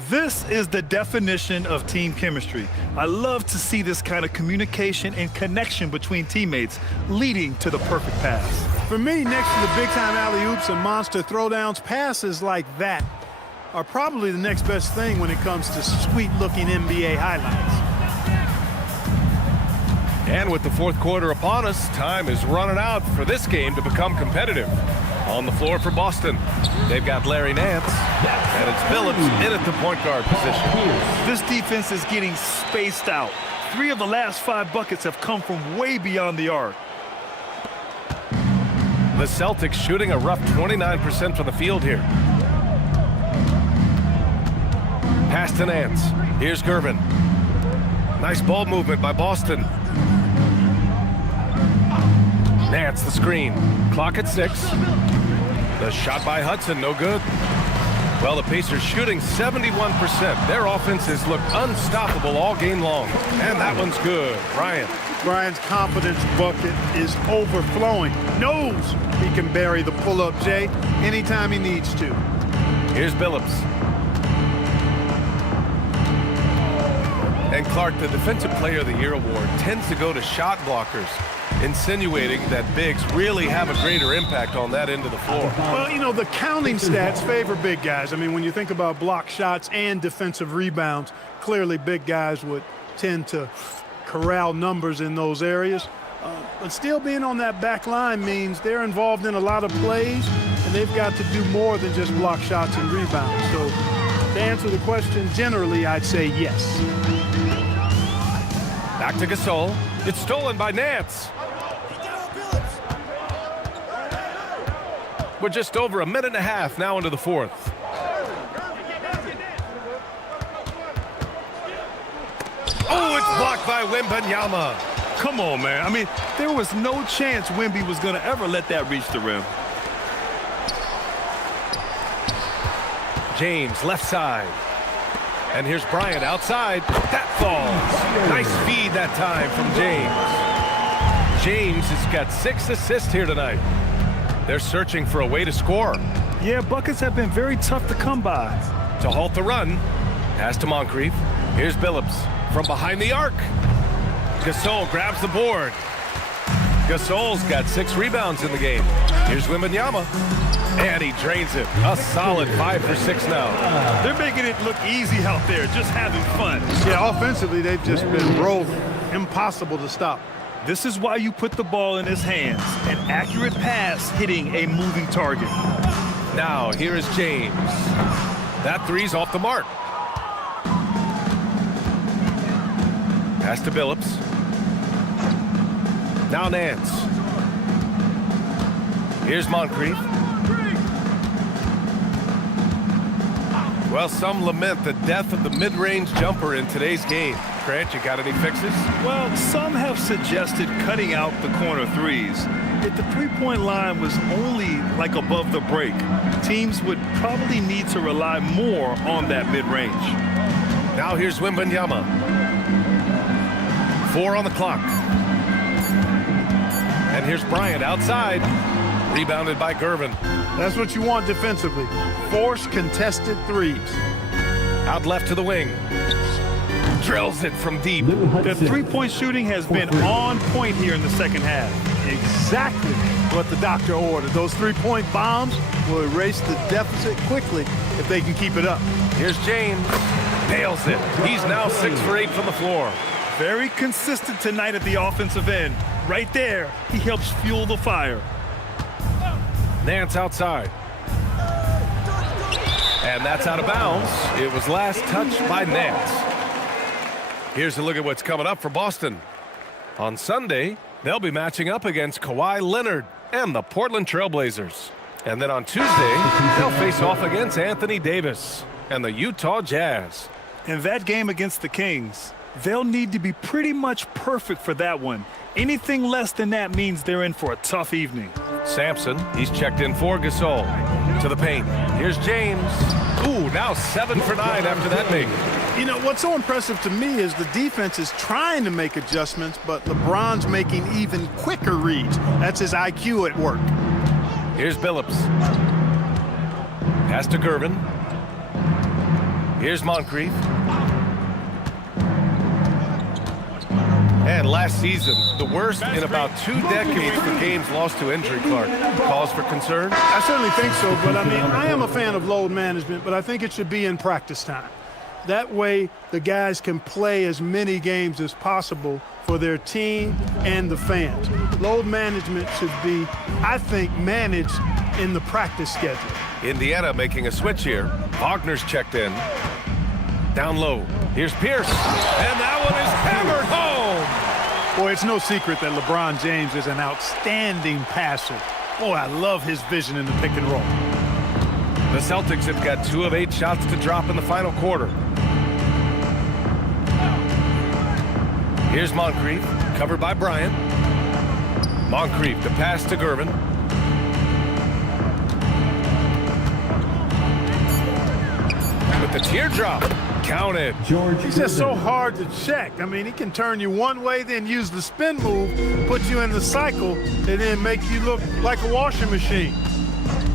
This is the definition of team chemistry. I love to see this kind of communication and connection between teammates leading to the perfect pass. For me, next to the big-time alley-oops and monster throwdowns, passes like that are probably the next best thing when it comes to sweet-looking NBA highlights. And with the fourth quarter upon us, time is running out for this game to become competitive. On the floor for Boston, they've got Larry Nance, and it's Billups in at the point guard position. This defense is getting spaced out. 3 of the last 5 buckets have come from way beyond the arc. The Celtics shooting a rough 29% from the field here. Pass to Nance. Here's Gervin. Nice ball movement by Boston. Nance the screen. Clock at 6. The shot by Hudson, no good. Well, the Pacers shooting 71%. Their offense has looked unstoppable all game long. And that one's good. Bryant's confidence bucket is overflowing. Knows he can bury the pull-up J anytime he needs to. Here's Billups. And Clark, the Defensive Player of the Year award tends to go to shot blockers, insinuating that bigs really have a greater impact on that end of the floor. Well, you know, the counting stats favor big guys. I mean, when you think about block shots and defensive rebounds, clearly big guys would tend to corral numbers in those areas. But still being on that back line means they're involved in a lot of plays, and they've got to do more than just block shots and rebounds. So to answer the question, generally, I'd say yes. Back to Gasol. It's stolen by Nance. We're just over a minute and a half now into the fourth. Oh, it's blocked by Wembanyama. Come on, man. I mean, there was no chance Wemby was going to ever let that reach the rim. James, left side. And here's Bryant outside. That falls. Nice feed that time from James. James has got 6 assists here tonight. They're searching for a way to score. Yeah, buckets have been very tough to come by. To halt the run, pass to Moncrief. Here's Billups from behind the arc. Gasol grabs the board. Gasol's got 6 rebounds in the game. Here's Wembanyama. And he drains it. A solid 5 for 6 now. They're making it look easy out there, just having fun. Yeah, offensively, they've just been rolling. Impossible to stop. This is why you put the ball in his hands. An accurate pass hitting a moving target. Now, here is James. That three's off the mark. Pass to Billups. Now Nance. Here's Moncrief. Well, some lament the death of the mid-range jumper in today's game. Grant, you got any fixes? Well, some have suggested cutting out the corner threes. If the three-point line was only like above the break, teams would probably need to rely more on that mid-range. Now here's Wembanyama. 4 on the clock. And here's Bryant outside. Rebounded by Gervin. That's what you want defensively. Force contested threes. Out left to the wing. Drills it from deep. The three-point shooting has been on point here in the second half. Exactly what the doctor ordered. Those three-point bombs will erase the deficit quickly if they can keep it up. Here's James. Nails it. He's now 6 for 8 from the floor. Very consistent tonight at the offensive end. Right there, he helps fuel the fire. Nance outside. And that's out of bounds. It was last touched by Nance. Here's a look at what's coming up for Boston. On Sunday, they'll be matching up against Kawhi Leonard and the Portland Trail Blazers. And then on Tuesday, they'll face off against Anthony Davis and the Utah Jazz. In that game against the Kings, they'll need to be pretty much perfect for that one. Anything less than that means they're in for a tough evening. Sampson, he's checked in for Gasol. To the paint. Here's James. Ooh, now 7 for 9 after that make. You know, what's so impressive to me is the defense is trying to make adjustments, but LeBron's making even quicker reads. That's his IQ at work. Here's Billups. Pass to Gervin. Here's Moncrief. And last season, the worst in about 2 decades for games lost to injury, Clark. Cause for concern? I certainly think so, but I mean, I am a fan of load management, but I think it should be in practice time. That way, the guys can play as many games as possible for their team and the fans. Load management should be, I think, managed in the practice schedule. Indiana making a switch here. Wagner's checked in. Down low. Here's Pierce. And that one is hammered home. Boy, it's no secret that LeBron James is an outstanding passer. Boy, I love his vision in the pick and roll. The Celtics have got 2 of 8 shots to drop in the final quarter. Here's Moncrief, covered by Bryant. Moncrief, the pass to Gervin. With the teardrop. Counted. He's just so hard to check. I mean, he can turn you one way, then use the spin move, put you in the cycle, and then make you look like a washing machine.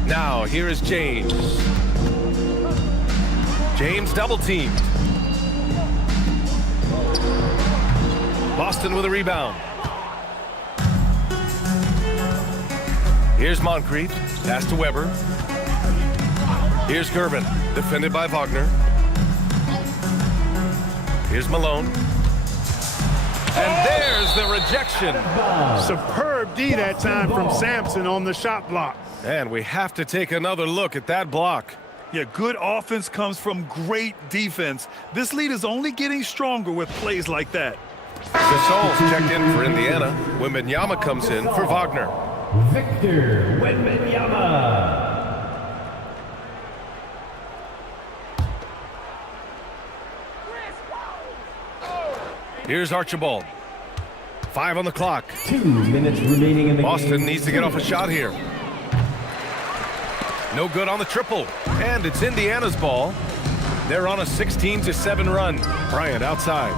Now, here is James. James double-teamed. Boston with a rebound. Here's Moncrief. Pass to Weber. Here's Gervin. Defended by Wagner. Here's Malone. And there's the rejection. Superb D that time from Sampson on the shot block. And we have to take another look at that block. Yeah, good offense comes from great defense. This lead is only getting stronger with plays like that. Gasol's checked in for Indiana. Wembanyama comes in for Wagner. Victor Wembanyama. Here's Archibald. 5 on the clock. 2 minutes remaining in the game. Boston needs to get off a shot here. No good on the triple. And it's Indiana's ball. They're on a 16-7 run. Bryant outside.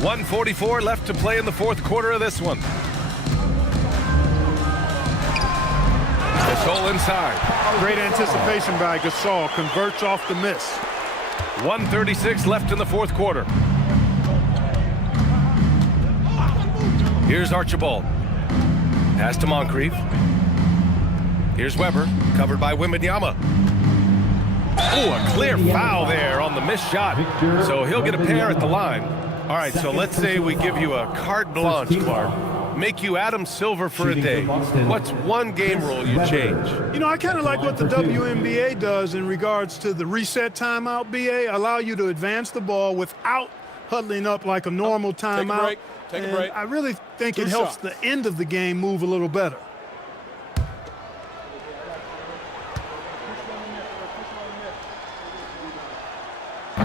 1:44 left to play in the fourth quarter of this one. Gasol inside. Great anticipation by Gasol. Converts off the miss. 1:36 left in the fourth quarter. Here's Archibald. Pass to Moncrief. Here's Weber, covered by Wembanyama. Oh, a clear foul there on the missed shot. So he'll get a pair at the line. All right, so let's say we give you a carte blanche, Clark. Make you Adam Silver for a day. What's one game rule you change? You know, I kind of like what the WNBA does in regards to the reset timeout, BA. Allow you to advance the ball without huddling up like a normal timeout. Take a break. I really think it helps the end of the game move a little better.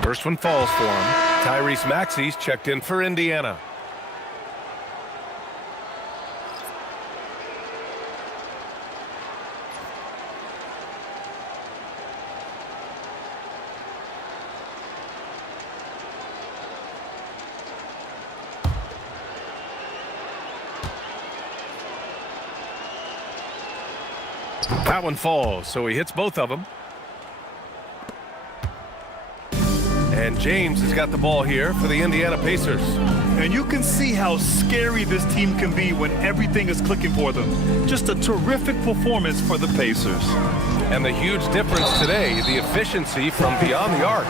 First one falls for him. Tyrese Maxey's checked in for Indiana. That one falls, so he hits both of them. And James has got the ball here for the Indiana Pacers. And you can see how scary this team can be when everything is clicking for them. Just a terrific performance for the Pacers. And the huge difference today, the efficiency from beyond the arc.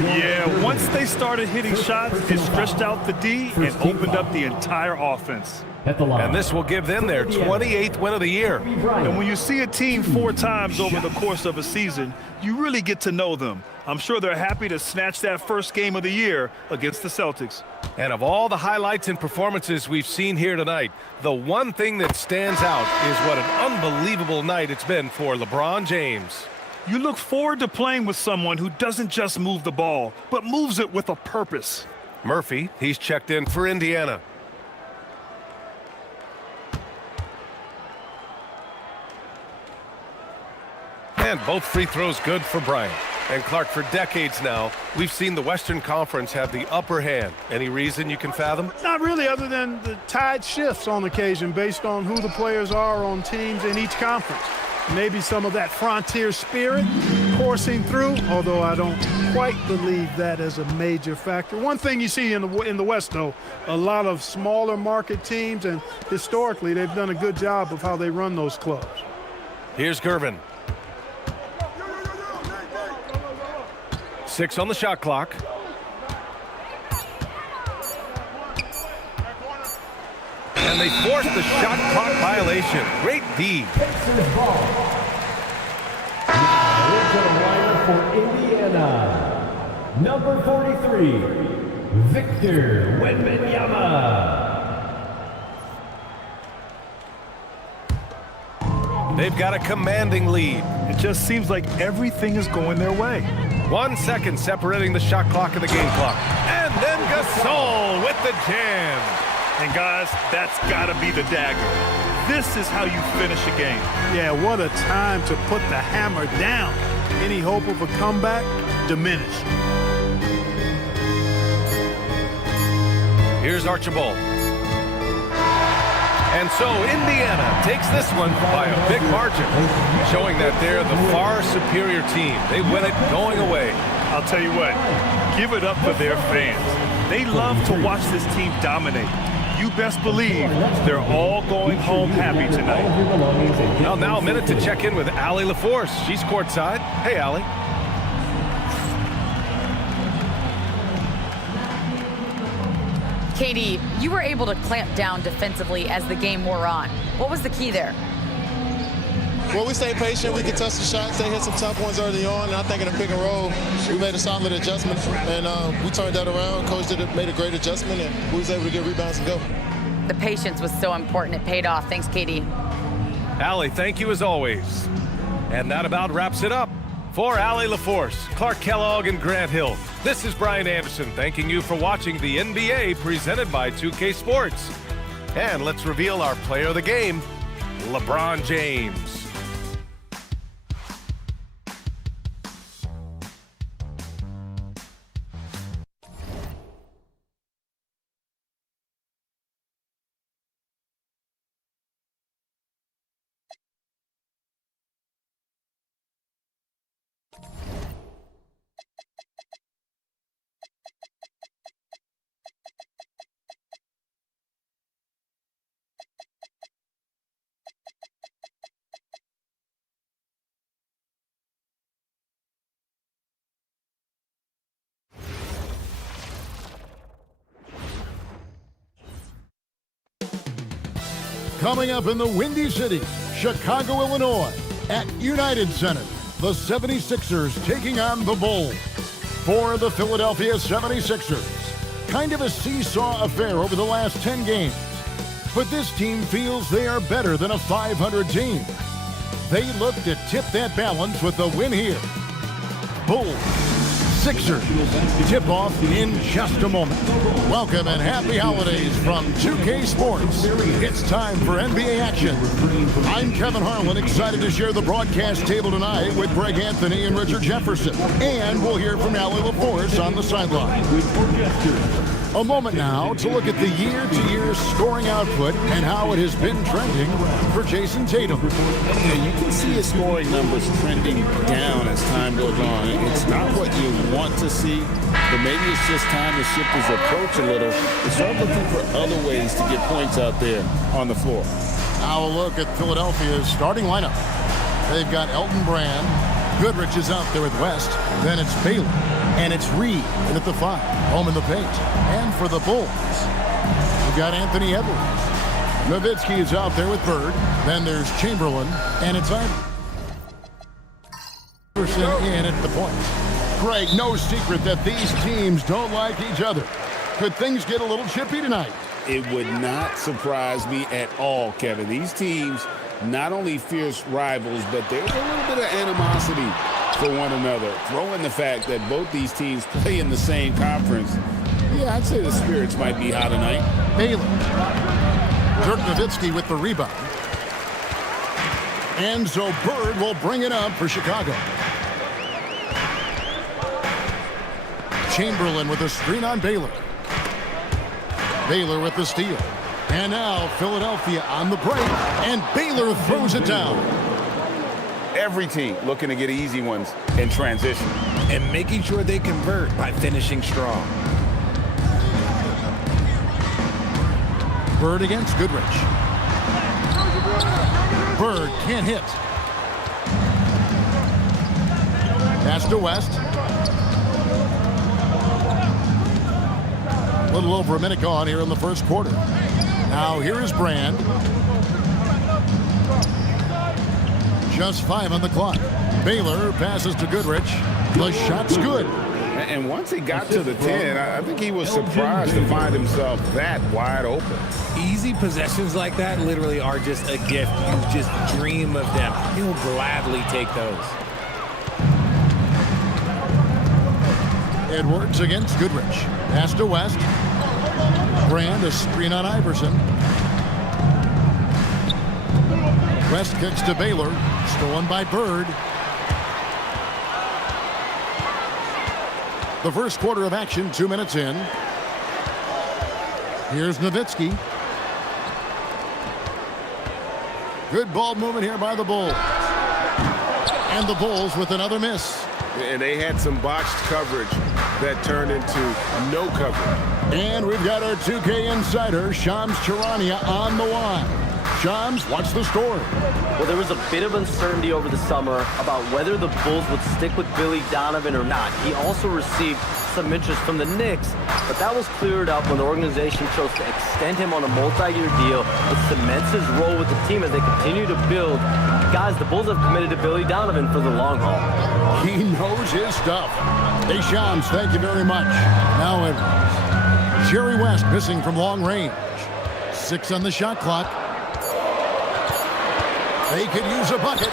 Yeah, once they started hitting shots, it stretched out the D and opened up the entire offense. And this will give them their 28th win of the year. And when you see a team 4 times over the course of a season, you really get to know them. I'm sure they're happy to snatch that first game of the year against the Celtics. And of all the highlights and performances we've seen here tonight, the one thing that stands out is what an unbelievable night it's been for LeBron James. You look forward to playing with someone who doesn't just move the ball, but moves it with a purpose. Murphy, he's checked in for Indiana. And both free throws good for Bryant. And Clark, for decades now, we've seen the Western Conference have the upper hand. Any reason you can fathom? Not really, other than the tide shifts on occasion based on who the players are on teams in each conference. Maybe some of that frontier spirit coursing through, although I don't quite believe that as a major factor. One thing you see in the West, though, a lot of smaller market teams, and historically they've done a good job of how they run those clubs. Here's Gervin. 6 on the shot clock. And they forced the shot clock violation. Great D. Now into the lineup for Indiana, number 43, Victor Wembanyama. They've got a commanding lead. It just seems like everything is going their way. 1 second separating the shot clock and the game clock. And then Gasol with the jam. And guys, that's got to be the dagger. This is how you finish a game. Yeah, what a time to put the hammer down. Any hope of a comeback diminished. Here's Archibald. And so Indiana takes this one by a big margin, showing that they're the far superior team. They win it going away. I'll tell you what, give it up for their fans. They love to watch this team dominate. You best believe they're all going home happy tonight. Well, now a minute to check in with Allie LaForce. She's courtside. Hey, Allie. Katie, you were able to clamp down defensively as the game wore on. What was the key there? Well, we stayed patient. We contested the shots. They hit some tough ones early on. And I think in the pick and roll, we made a solid adjustment. And we turned that around. Coach made a great adjustment, and we was able to get rebounds and go. The patience was so important. It paid off. Thanks, Katie. Allie, thank you as always. And that about wraps it up. For Allie LaForce, Clark Kellogg, and Grant Hill, this is Brian Anderson thanking you for watching the NBA presented by 2K Sports. And let's reveal our player of the game, LeBron James. Coming up in the Windy City, Chicago, Illinois, at United Center, the 76ers taking on the Bulls. For the Philadelphia 76ers, kind of a seesaw affair over the last 10 games. But this team feels they are better than a 500 team. They look to tip that balance with a win here. Bulls, Sixers, tip-off in just a moment. Welcome and happy holidays from 2K Sports. It's time for NBA action. I'm Kevin Harlan, excited to share the broadcast table tonight with Greg Anthony and Richard Jefferson. And we'll hear from Allie LaForce on the sideline. A moment now to look at the year-to-year scoring output and how it has been trending for Jason Tatum. Yeah, you can see his scoring numbers trending down as time goes on. It's not what you want to see, but maybe it's just time to shift his approach a little and start looking for other ways to get points out there on the floor. Now a look at Philadelphia's starting lineup. They've got Elton Brand. Goodrich is out there with West. Then it's Baylor. And it's Reed in at the 5, home in the paint. And for the Bulls, we've got Anthony Edwards. Nowitzki is out there with Bird. Then there's Chamberlain, and it's Iverson in at the point. Greg, no secret that these teams don't like each other. Could things get a little chippy tonight? It would not surprise me at all, Kevin. These teams, not only fierce rivals, but there's a little bit of animosity for one another. Throw in the fact that both these teams play in the same conference. Yeah, I'd say the spirits might be high tonight. Baylor. Dirk Nowitzki with the rebound. And so Bird will bring it up for Chicago. Chamberlain with a screen on Baylor. Baylor with the steal. And now Philadelphia on the break. And Baylor throws it down. Every team looking to get easy ones in transition. And making sure they convert by finishing strong. Bird against Goodrich. Bird can't hit. Pass to West. A little over a minute gone here in the first quarter. Now here is Brand. Just 5 on the clock. Baylor passes to Goodrich. The shot's good. And once he got to the 10, I think he was surprised to find himself that wide open. Easy possessions like that literally are just a gift. You just dream of them. He'll gladly take those. Edwards against Goodrich. Pass to West. Brand, a screen on Iverson. West kicks to Baylor. Stolen by Bird. The first quarter of action, 2 minutes in. Here's Nowitzki. Good ball movement here by the Bulls. And the Bulls with another miss. And they had some botched coverage that turned into no coverage. And we've got our 2K insider, Shams Charania, on the line. Shams, what's the story? Well, there was a bit of uncertainty over the summer about whether the Bulls would stick with Billy Donovan or not. He also received some interest from the Knicks, but that was cleared up when the organization chose to extend him on a multi-year deal, which cements his role with the team as they continue to build Guys, the Bulls have committed to Billy Donovan for the long haul. He knows his stuff. Hey, Shams, thank you very much. Now Edwards. Jerry West missing from long range. 6 on the shot clock. They could use a bucket.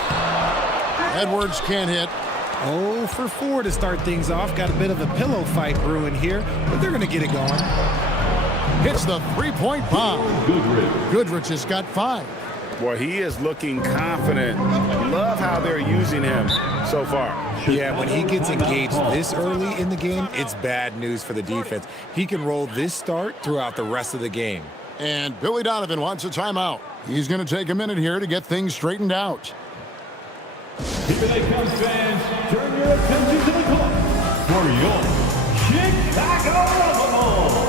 Edwards can't hit. 0 for 4 to start things off. Got a bit of a pillow fight brewing here, but they're going to get it going. Hits the three-point bomb. Goodrich has got 5. Boy, he is looking confident. Love how they're using him so far. Yeah, when he gets engaged this early in the game, it's bad news for the defense. He can roll this start throughout the rest of the game. And Billy Donovan wants a timeout. He's going to take a minute here to get things straightened out. Here they come, fans. Turn your attention to the clock for your Chicago Bulls.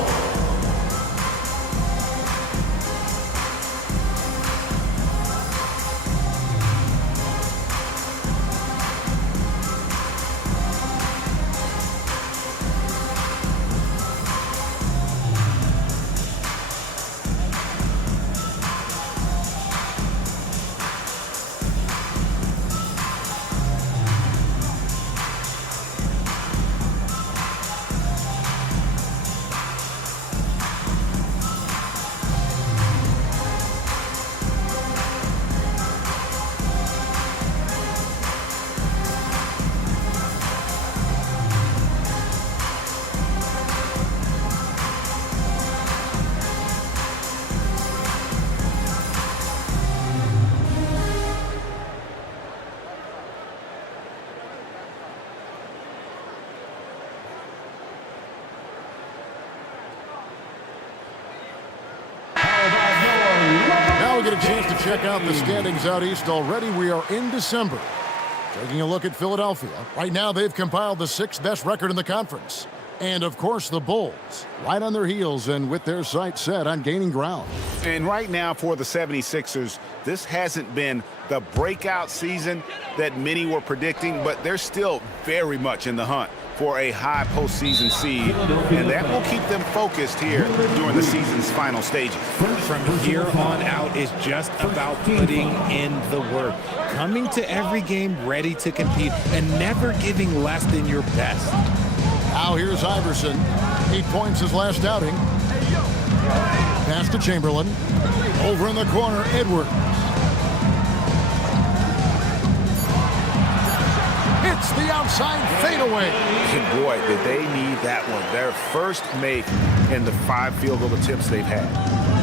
Get a chance to check out the standings out east already. We are in December. Taking a look at Philadelphia. Right now, they've compiled the 6th best record in the conference. And, of course, the Bulls, right on their heels and with their sights set on gaining ground. And right now for the 76ers, this hasn't been the breakout season that many were predicting, but they're still very much in the hunt for a high postseason seed, and that will keep them focused here during the season's final stages. From here on out is just about putting in the work, coming to every game ready to compete, and never giving less than your best. Now here's Iverson. 8 points his last outing. Pass to Chamberlain. Over in the corner, Edwards. Hits the outside fadeaway. Boy, did they need that one. Their first make in the 5 field goal attempts they've had.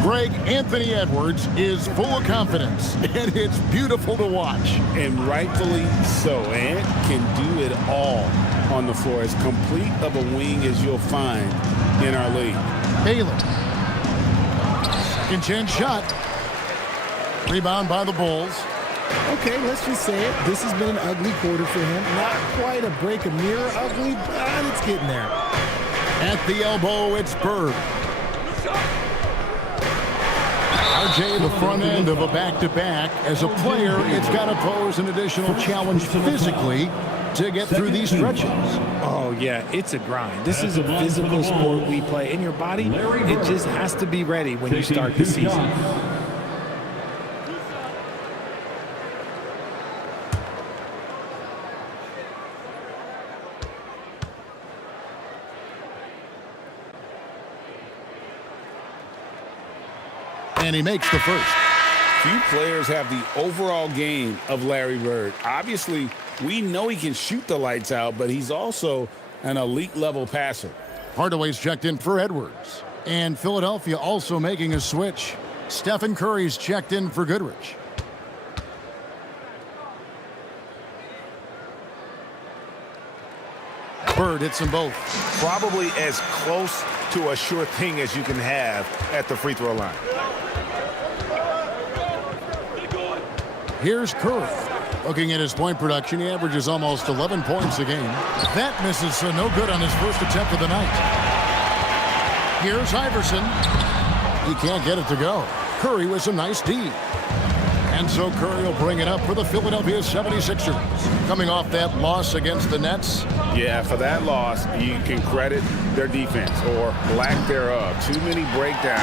Greg Anthony Edwards is full of confidence, and it's beautiful to watch. And rightfully so. Ant can do it all on the floor. As complete of a wing as you'll find in our league. Baylor. Second chance shot. Rebound by the Bulls. Okay, let's just say it. This has been an ugly quarter for him. Not quite a break a mirror ugly, but it's getting there. At the elbow, it's Bird. RJ, the front end of a back-to-back. As a player, it's got to pose an additional challenge physically to get through these stretches. Oh, yeah, it's a grind. This is a physical sport we play. And your body, it just has to be ready when you start the season. And he makes the first. Few players have the overall game of Larry Bird. Obviously, we know he can shoot the lights out, but he's also an elite-level passer. Hardaway's checked in for Edwards. And Philadelphia also making a switch. Stephen Curry's checked in for Goodrich. Bird hits them both. Probably as close to a sure thing as you can have at the free throw line. Here's Curry. Looking at his point production, he averages almost 11 points a game. That misses, so no good on his first attempt of the night. Here's Iverson. He can't get it to go. Curry with some nice D. And so Curry will bring it up for the Philadelphia 76ers. Coming off that loss against the Nets. Yeah, for that loss, you can credit their defense or lack thereof. Too many breakdowns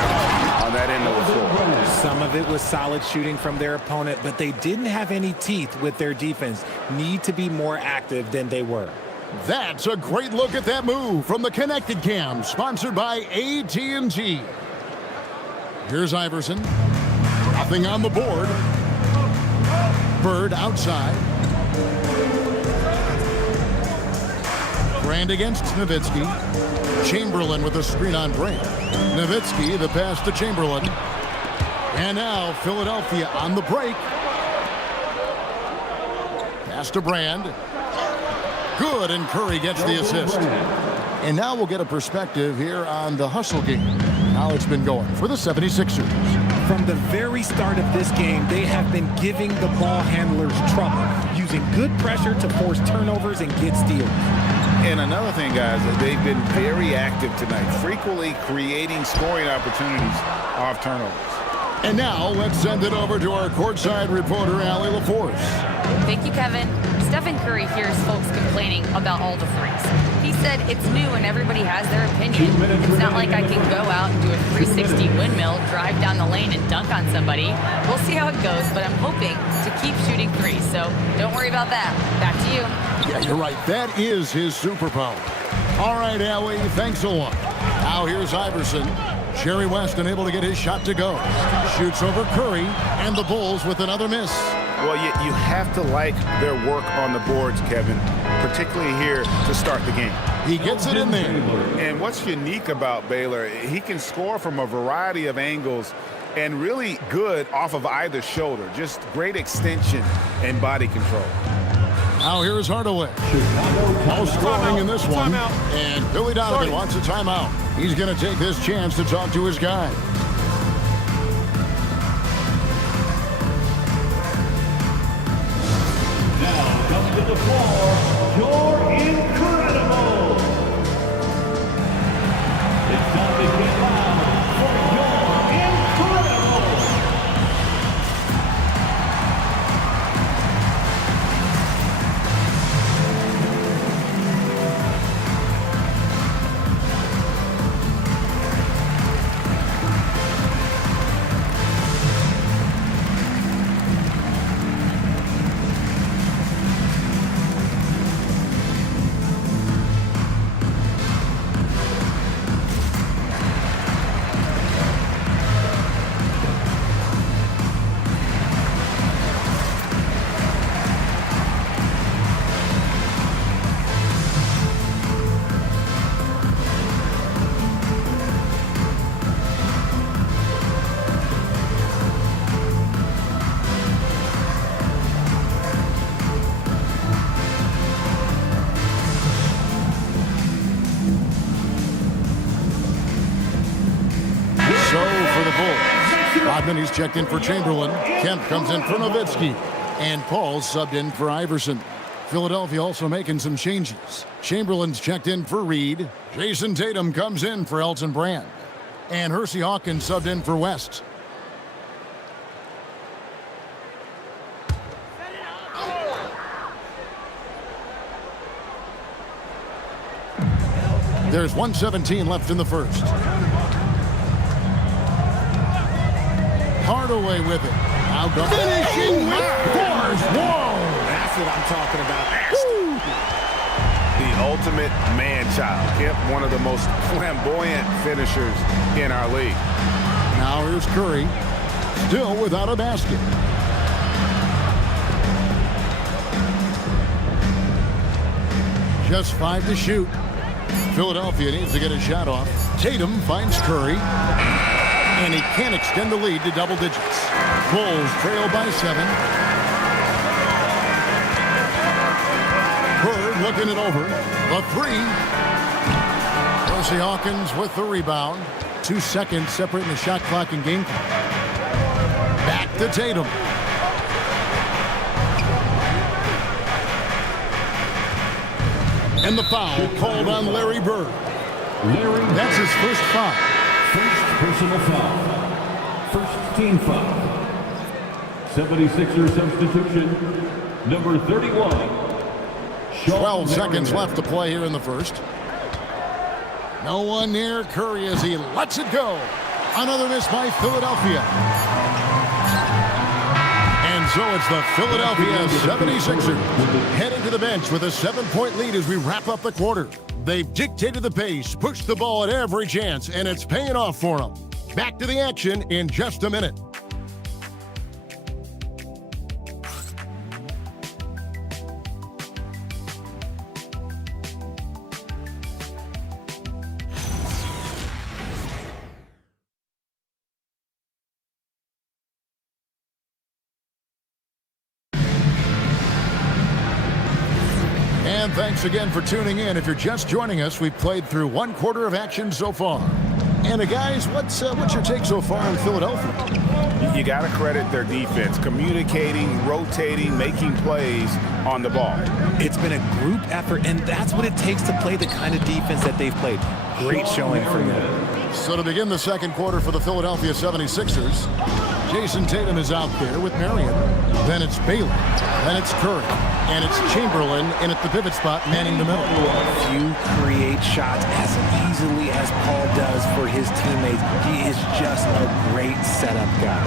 on that end of the floor. Some of it was solid shooting from their opponent, but they didn't have any teeth with their defense. Need to be more active than they were. That's a great look at that move from the Connected Cam, sponsored by AT&T. Here's Iverson. Nothing on the board. Bird outside. Brand against Nowitzki. Chamberlain with a screen on Brand. Nowitzki, the pass to Chamberlain. And now Philadelphia on the break. Pass to Brand. Good, and Curry gets the assist. And now we'll get a perspective here on the hustle game. How it's been going for the 76ers. From the very start of this game, they have been giving the ball handlers trouble, using good pressure to force turnovers and get steals. And another thing, guys, they've been very active tonight, frequently creating scoring opportunities off turnovers. And now let's send it over to our courtside reporter, Allie LaForce. Thank you, Kevin. Stephen Curry hears folks complaining about all the threes. He said it's new and everybody has their opinion. It's not like I can go out and do a 360 windmill, drive down the lane and dunk on somebody. We'll see how it goes, but I'm hoping to keep shooting threes, so don't worry about that. Back to you. Yeah, you're right. That is his superpower. All right, Allie, thanks a lot. Now here's Iverson. Jerry West unable to get his shot to go. Shoots over Curry, and the Bulls with another miss. Well, you have to like their work on the boards, Kevin, particularly here to start the game. He gets it in there. And what's unique about Baylor, he can score from a variety of angles and really good off of either shoulder. Just great extension and body control. Now here's Hardaway. No scoring in this one. And Billy Donovan wants a timeout. He's going to take this chance to talk to his guy. Now comes to the floor, you're incredible. It's time to get loud for your incredible. He's checked in for Chamberlain. Kemp comes in for Nowitzki. And Paul subbed in for Iverson. Philadelphia also making some changes. Chamberlain's checked in for Reed. Jason Tatum comes in for Elton Brand. And Hersey Hawkins subbed in for West. There's 1:17 left in the first. Hardaway with it. Now finishing with force. Whoa! That's what I'm talking about. The ultimate man-child. Kemp, one of the most flamboyant finishers in our league. Now here's Curry. Still without a basket. Just 5 to shoot. Philadelphia needs to get a shot off. Tatum finds Curry. And he can't extend the lead to double digits. Bulls trail by 7. Bird looking it over. The 3. Hersey Hawkins with the rebound. 2 seconds separating the shot clock and game clock. Back to Tatum. And the foul called on Larry Bird. That's his first foul. First personal foul. First team foul. 76er substitution, number 31. 12 seconds left to play here in the first. No one near Curry as he lets it go. Another miss by Philadelphia. And so it's the Philadelphia 76ers heading to the bench with a 7-point lead as we wrap up the quarter. They've dictated the pace, pushed the ball at every chance, and it's paying off for them. Back to the action in just a minute. And thanks again for tuning in. If you're just joining us, we've played through one quarter of action so far. And guys, what's your take so far on Philadelphia? You got to credit their defense, communicating, rotating, making plays on the ball. It's been a group effort, and that's what it takes to play the kind of defense that they've played. Great showing from them. So to begin the second quarter for the Philadelphia 76ers, Jason Tatum is out there with Marion. Then it's Baylor. Then it's Curry. And it's Chamberlain in at the pivot spot, manning the middle. Few create shots as easily as Paul does for his teammates. He is just a great setup guy.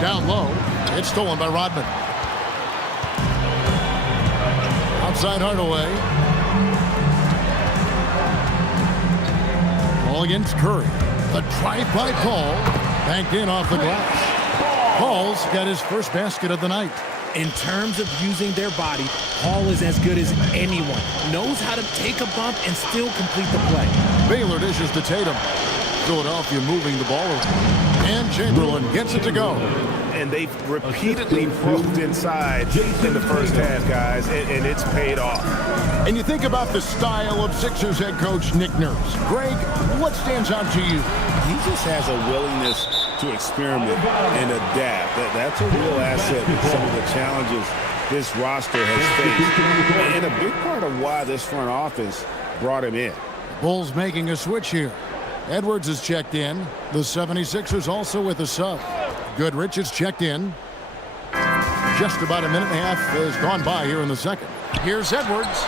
Down low, it's stolen by Rodman. Outside Hardaway. Ball against Curry. The drive by Paul. Banked in off the glass. Paul's got his first basket of the night. In terms of using their body, Paul is as good as anyone. Knows how to take a bump and still complete the play. Baylor dishes to Tatum. Philadelphia moving the ball around. And Chamberlain gets it to go. And they've repeatedly broke inside in the first half, guys, and it's paid off. And you think about the style of Sixers head coach Nick Nurse. Greg, what stands out to you? He just has a willingness to experiment and adapt. That's a real asset with some of the challenges this roster has faced. And a big part of why this front office brought him in. Bulls making a switch here. Edwards is checked in. The 76ers also with a sub. Goodrich is checked in. Just about a minute and a half has gone by here in the second. Here's Edwards.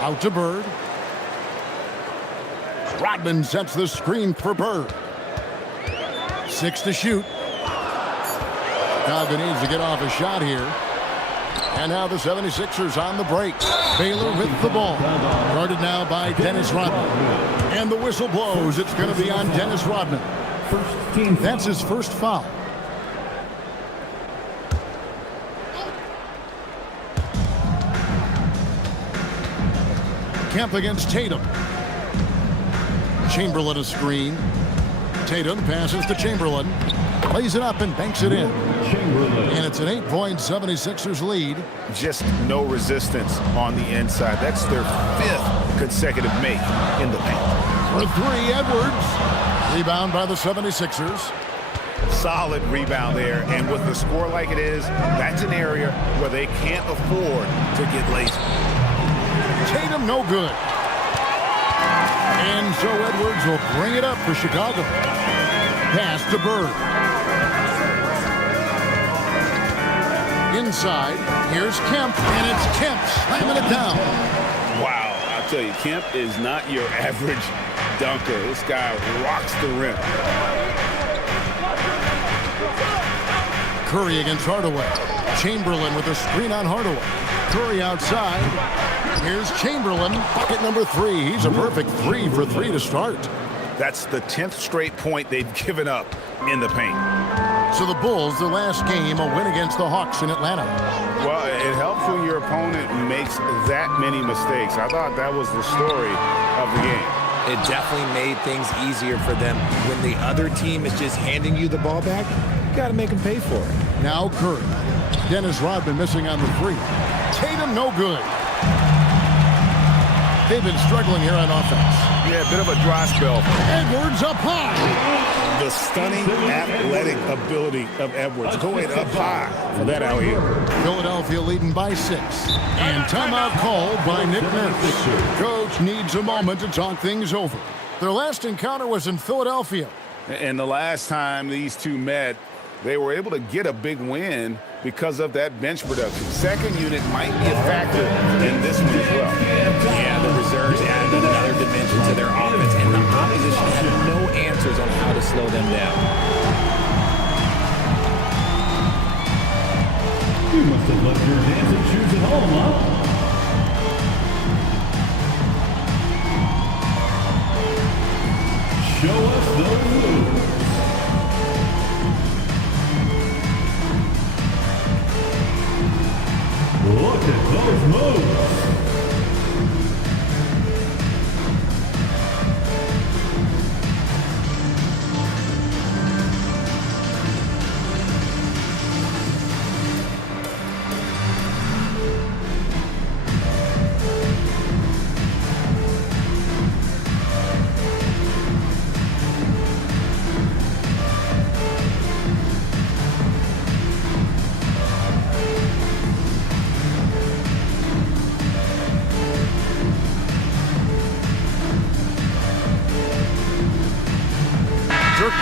Out to Bird. Rodman sets the screen for Bird. 6 to shoot. Chicago needs to get off a shot here. And now the 76ers on the break. Baylor with the ball. Guarded now by Dennis Rodman. And the whistle blows. It's going to be on Dennis Rodman. That's his first foul. Kemp against Tatum. Chamberlain a screen. Tatum passes to Chamberlain. Lays it up and banks it in. And it's an 8-point 76ers lead. Just no resistance on the inside. That's their 5th consecutive make in the paint. For 3, Edwards. Rebound by the 76ers. Solid rebound there. And with the score like it is, that's an area where they can't afford to get lazy. Tatum no good. And so Edwards will bring it up for Chicago. Pass to Bird. Inside, here's Kemp, and it's Kemp slamming it down. Wow, I'll tell you, Kemp is not your average dunker. This guy rocks the rim. Curry against Hardaway. Chamberlain with a screen on Hardaway. Curry outside. Here's Chamberlain, bucket number 3. He's a perfect 3 for 3 to start. That's the 10th straight point they've given up in the paint. So the Bulls, the last game, a win against the Hawks in Atlanta. Well, it helps when your opponent makes that many mistakes. I thought that was the story of the game. It definitely made things easier for them. When the other team is just handing you the ball back, you got to make them pay for it. Now Curry. Dennis Rodman missing on the 3. Tatum no good. They've been struggling here on offense. Yeah, a bit of a dry spell. Edwards up high. The stunning athletic ability of Edwards going up high for that alley-oop. Philadelphia leading by 6. And timeout called by Nick Nurse. Coach needs a moment to talk things over. Their last encounter was in Philadelphia. And the last time these two met, they were able to get a big win because of that bench production. Second unit might be a factor in this one as well. Yeah, the reserves added another dimension to their offense, and the opposition had no answers on how to slow them down. You must have left your dancing shoes at home, huh? Show us those moves. Look at those moves.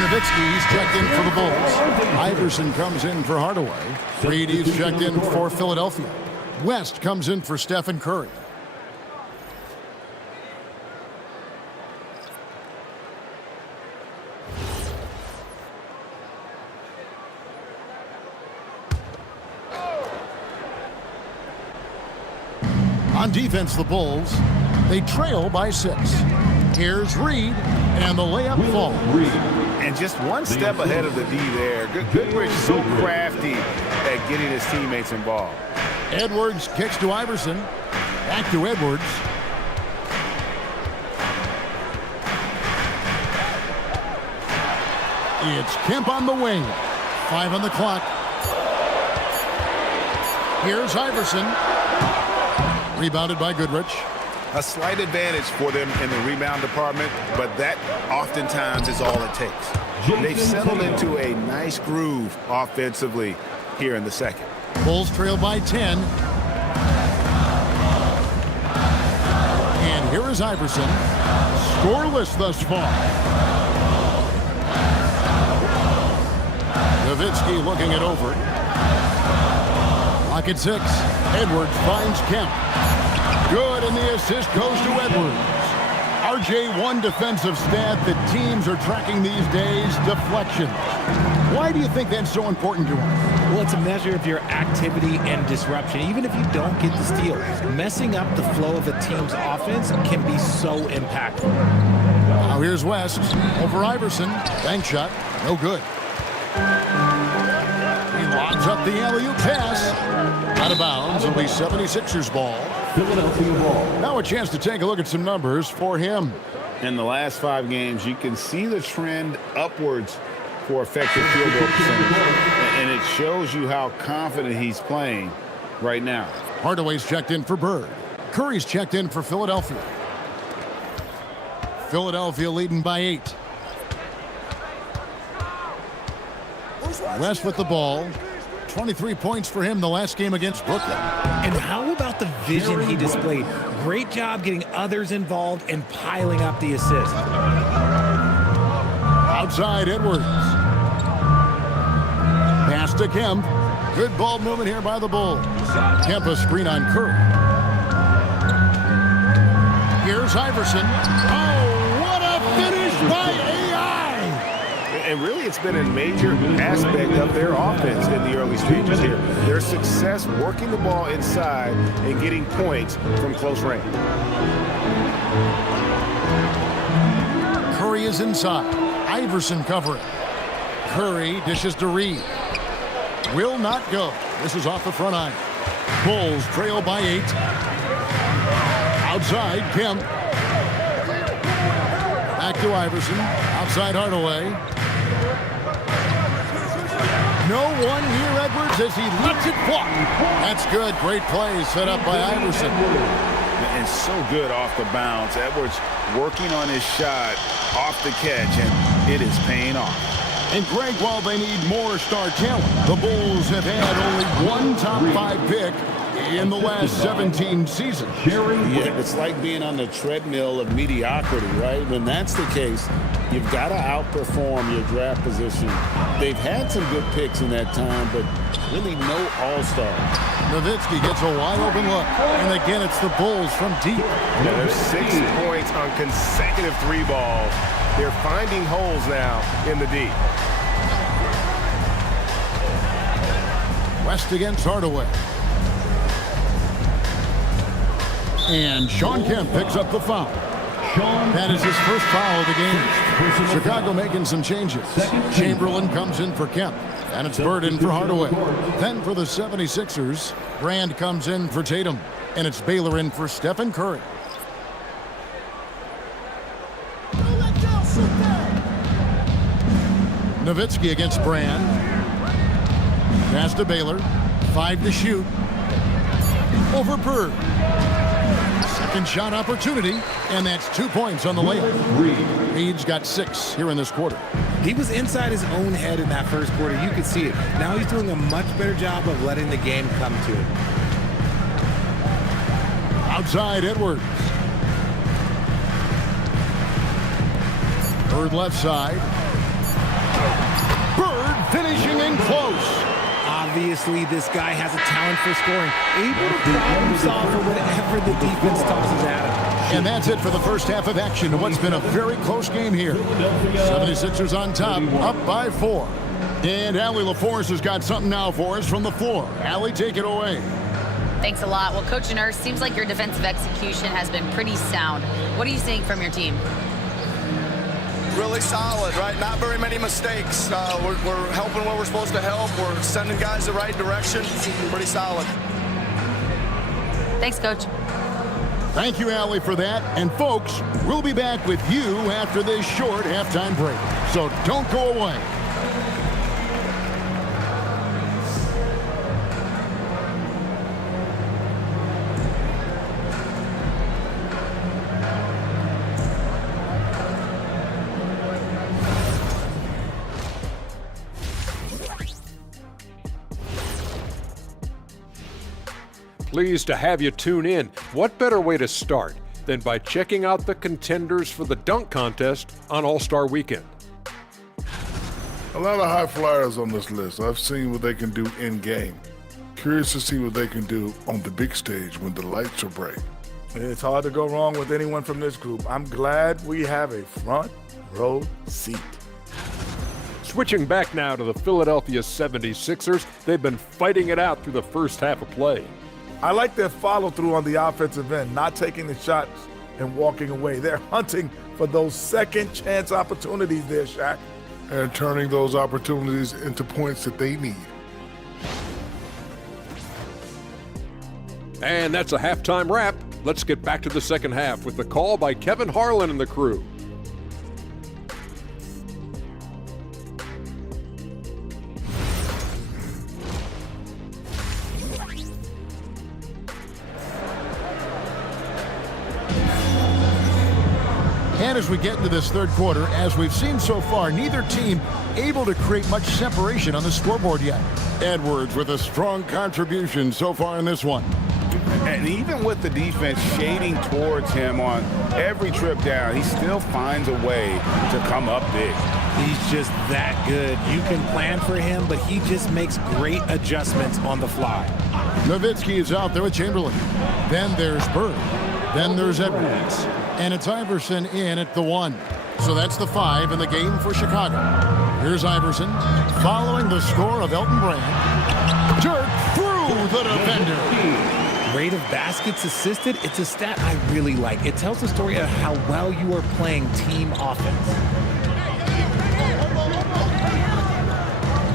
Nowitzki's checked in for the Bulls. Iverson comes in for Hardaway. Reedy's checked in for Philadelphia. West comes in for Stephen Curry. On defense, the Bulls, they trail by 6. Here's Reed, and the layup falls. And just one step ahead of the D there. Goodrich so crafty at getting his teammates involved. Edwards kicks to Iverson. Back to Edwards. It's Kemp on the wing. 5 on the clock. Here's Iverson. Rebounded by Goodrich. A slight advantage for them in the rebound department, but that oftentimes is all it takes. They've settled into a nice groove offensively here in the second. Bulls trail by 10. And here is Iverson. Scoreless thus far. Nowitzki looking it over. Lock at 6. Edwards finds Kemp. Good, and the assist goes to Edwards. RJ, one defensive stat that teams are tracking these days, deflections. Why do you think that's so important to them? Well, it's a measure of your activity and disruption. Even if you don't get the steal, messing up the flow of a team's offense can be so impactful. Now here's West over Iverson. Bank shot, no good. He lobs up the alley-oop pass. Out of bounds, it'll be 76ers ball. Philadelphia ball. Now a chance to take a look at some numbers for him. In the last 5 games, you can see the trend upwards for effective field goal percentage. And it shows you how confident he's playing right now. Hardaway's checked in for Bird. Curry's checked in for Philadelphia. Philadelphia leading by 8. West with the ball. 23 points for him the last game against Brooklyn. And how about the vision he displayed? Great job getting others involved and piling up the assist. Outside Edwards. Pass to Kemp. Good ball movement here by the Bulls. Kemp a screen on Curry. Here's Iverson. Oh, what a finish by AI! And really, it's been a major aspect of their offense in the early stages here. Their success working the ball inside and getting points from close range. Curry is inside. Iverson covering. Curry dishes to Reed. Will not go. This is off the front iron. Bulls trail by 8. Outside, Kemp. Back to Iverson. Outside Hardaway. No one near Edwards as he lets it fly. That's good. Great play set up by Iverson. And so good off the bounce. Edwards working on his shot off the catch, and it is paying off. And Greg, while they need more star talent, the Bulls have had only one top 5 pick in the last 17 seasons. Yeah, it's like being on the treadmill of mediocrity, right? When that's the case, You've got to outperform your draft position. They've had some good picks in that time, but really no all-stars. Nowitzki gets a wide-open look. And again, it's the Bulls from deep. There's 6 points on consecutive 3 balls. They're finding holes now in the D. West against Hardaway. And Sean Kemp picks up the foul. That is his first foul of the game. Chicago making some changes. Chamberlain comes in for Kemp. And it's Bird in for Hardaway. Then for the 76ers, Brand comes in for Tatum. And it's Baylor in for Stephen Curry. Nowitzki against Brand. Pass to Baylor. 5 to shoot. Over Bird. Second shot opportunity, and that's 2 points on the layup. Reed's got 6 here in this quarter. He was inside his own head in that first quarter. You could see it. Now he's doing a much better job of letting the game come to him. Outside Edwards. Bird left side. Bird finishing in close. Obviously, this guy has a talent for scoring, able to problem solve for whatever the defense tosses at him. And that's it for the first half of action in what's been a very close game here. 76ers on top, up by 4. And Allie LaForce has got something now for us from the floor. Allie, take it away. Thanks a lot. Well, Coach Nurse, seems like your defensive execution has been pretty sound. What are you seeing from your team? Really solid, right? Not very many mistakes. We're helping where we're supposed to help. We're sending guys the right direction. Pretty solid. Thanks, Coach. Thank you, Allie, for that. And, folks, we'll be back with you after this short halftime break. So don't go away. Pleased to have you tune in. What better way to start than by checking out the contenders for the dunk contest on All-Star Weekend? A lot of high flyers on this list. I've seen what they can do in game. Curious to see what they can do on the big stage when the lights are bright. It's hard to go wrong with anyone from this group. I'm glad we have a front row seat. Switching back now to the Philadelphia 76ers, they've been fighting it out through the first half of play. I like their follow-through on the offensive end, not taking the shots and walking away. They're hunting for those second-chance opportunities there, Shaq. And turning those opportunities into points that they need. And that's a halftime wrap. Let's get back to the second half with the call by Kevin Harlan and the crew. And as we get into this third quarter, as we've seen so far, neither team able to create much separation on the scoreboard yet. Edwards with a strong contribution so far in this one. And even with the defense shading towards him on every trip down, he still finds a way to come up big. He's just that good. You can plan for him, but he just makes great adjustments on the fly. Nowitzki is out there with Chamberlain. Then there's Bird. Then there's Edwards. And it's Iverson in at the 1. So that's the 5 in the game for Chicago. Here's Iverson following the score of Elton Brand. Dirk through the defender. Rate of baskets assisted, it's a stat I really like. It tells the story of how well you are playing team offense.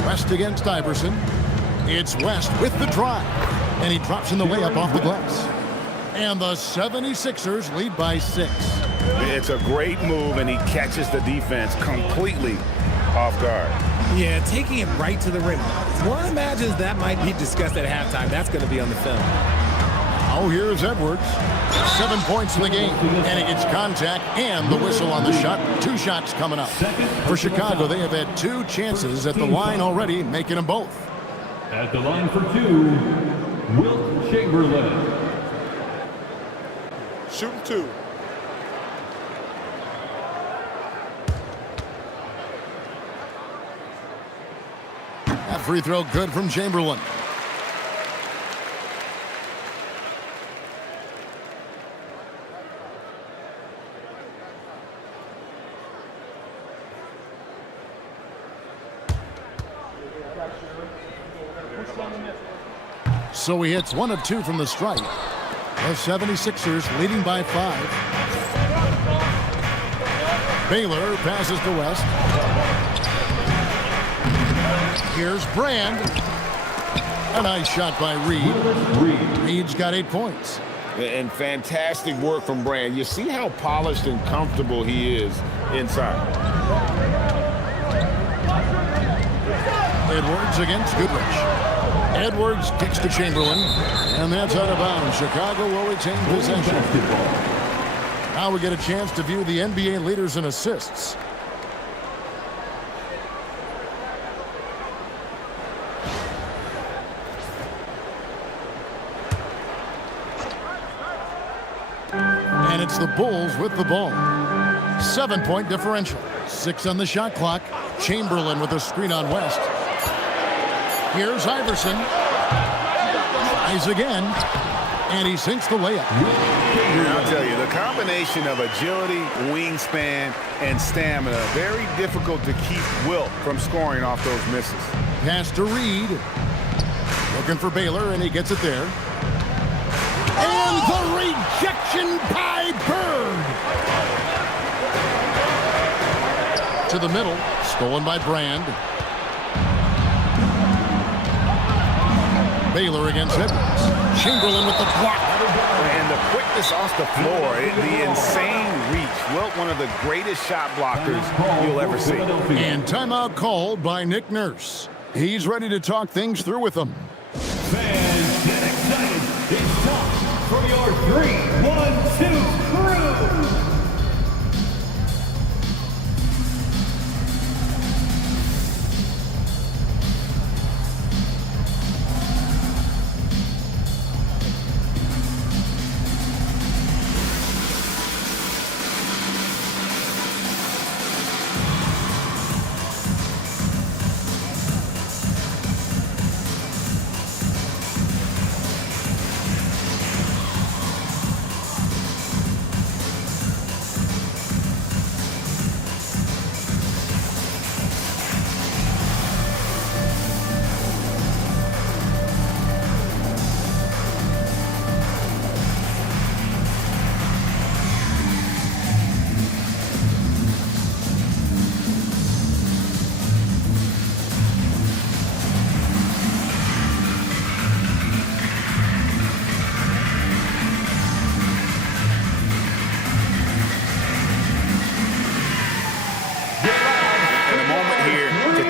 West against Iverson. It's West with the drive. And he drops in the layup off the glass. And the 76ers lead by 6. It's a great move, and he catches the defense completely off guard. Yeah, taking it right to the rim. One imagines that might be discussed at halftime. That's going to be on the film. Oh, here's Edwards. 7 points in the game, and he gets contact and the whistle on the shot. 2 shots coming up. For Chicago, they have had 2 chances at the line already, making them both. At the line for 2, Wilt Chamberlain. Shooting 2. Free throw good from Chamberlain. So he hits 1 of 2 from the stripe. The 76ers leading by 5. Baylor passes to West. Here's Brand. A nice shot by Reed. Reed's got 8 points. And fantastic work from Brand. You see how polished and comfortable he is inside. Edwards against Goodrich. Edwards kicks to Chamberlain, and that's out of bounds. Chicago will retain possession. Now we get a chance to view the NBA leaders in assists. And it's the Bulls with the ball. 7-point differential. 6 on the shot clock. Chamberlain with a screen on West. Here's Iverson. Tries again. And he sinks the layup. I'll tell you, the combination of agility, wingspan, and stamina, very difficult to keep Wilt from scoring off those misses. Pass to Reed. Looking for Baylor, and he gets it there. And the rejection by Bird. To the middle. Stolen by Brand. Baylor against Edwards. Chamberlain with the block. And the quickness off the floor, the insane reach. Wilt, one of the greatest shot blockers you'll ever see. And timeout called by Nick Nurse. He's ready to talk things through with them. Fans, get excited. It's time for your 3-1-2 crew.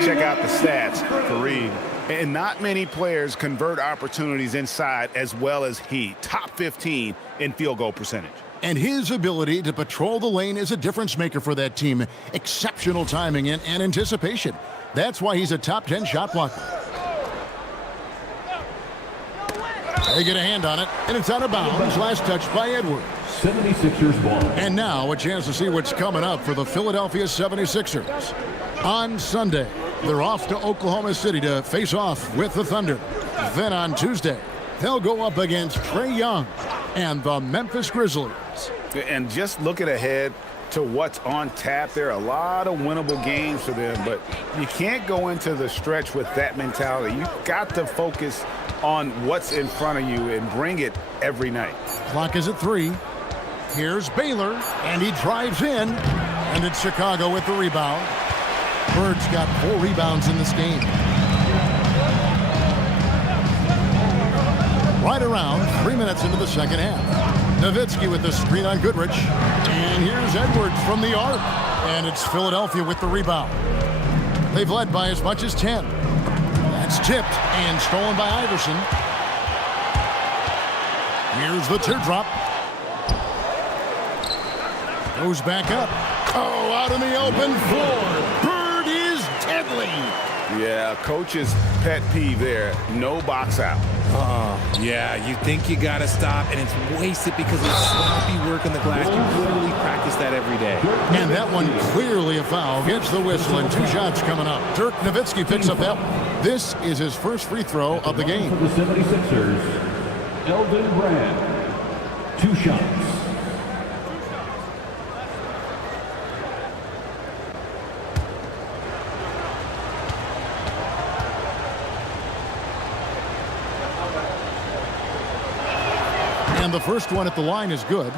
Check out the stats for Reed. And not many players convert opportunities inside as well as he. Top 15 in field goal percentage. And his ability to patrol the lane is a difference maker for that team. Exceptional timing and anticipation. That's why he's a top 10 shot blocker. They get a hand on it, and it's out of bounds. Last touch by Edwards. 76ers ball. And now a chance to see what's coming up for the Philadelphia 76ers. On Sunday, they're off to Oklahoma City to face off with the Thunder. Then on Tuesday, they'll go up against Trae Young and the Memphis Grizzlies. And just looking ahead to what's on tap, there are a lot of winnable games for them, but you can't go into the stretch with that mentality. You've got to focus on what's in front of you and bring it every night. Clock is at 3. Here's Baylor, and he drives in, and it's Chicago with the rebound. Bird's got 4 rebounds in this game. Right around 3 minutes into the second half. Nowitzki with the screen on Goodrich. And here's Edwards from the arc. And it's Philadelphia with the rebound. They've led by as much as 10. That's tipped and stolen by Iverson. Here's the teardrop. Goes back up. Oh, out in the open floor. Bird is deadly. Yeah, coach's pet peeve there, no box out. Yeah, you think you got to stop, and it's wasted because of sloppy work on the glass. You literally practice that every day. And that one clearly a foul. Gets the whistle, and 2 shots coming up. Dirk Nowitzki picks up that one. This is his first free throw of the game. For the 76ers, Elvin Brand. 2 shots. And the first one at the line is good.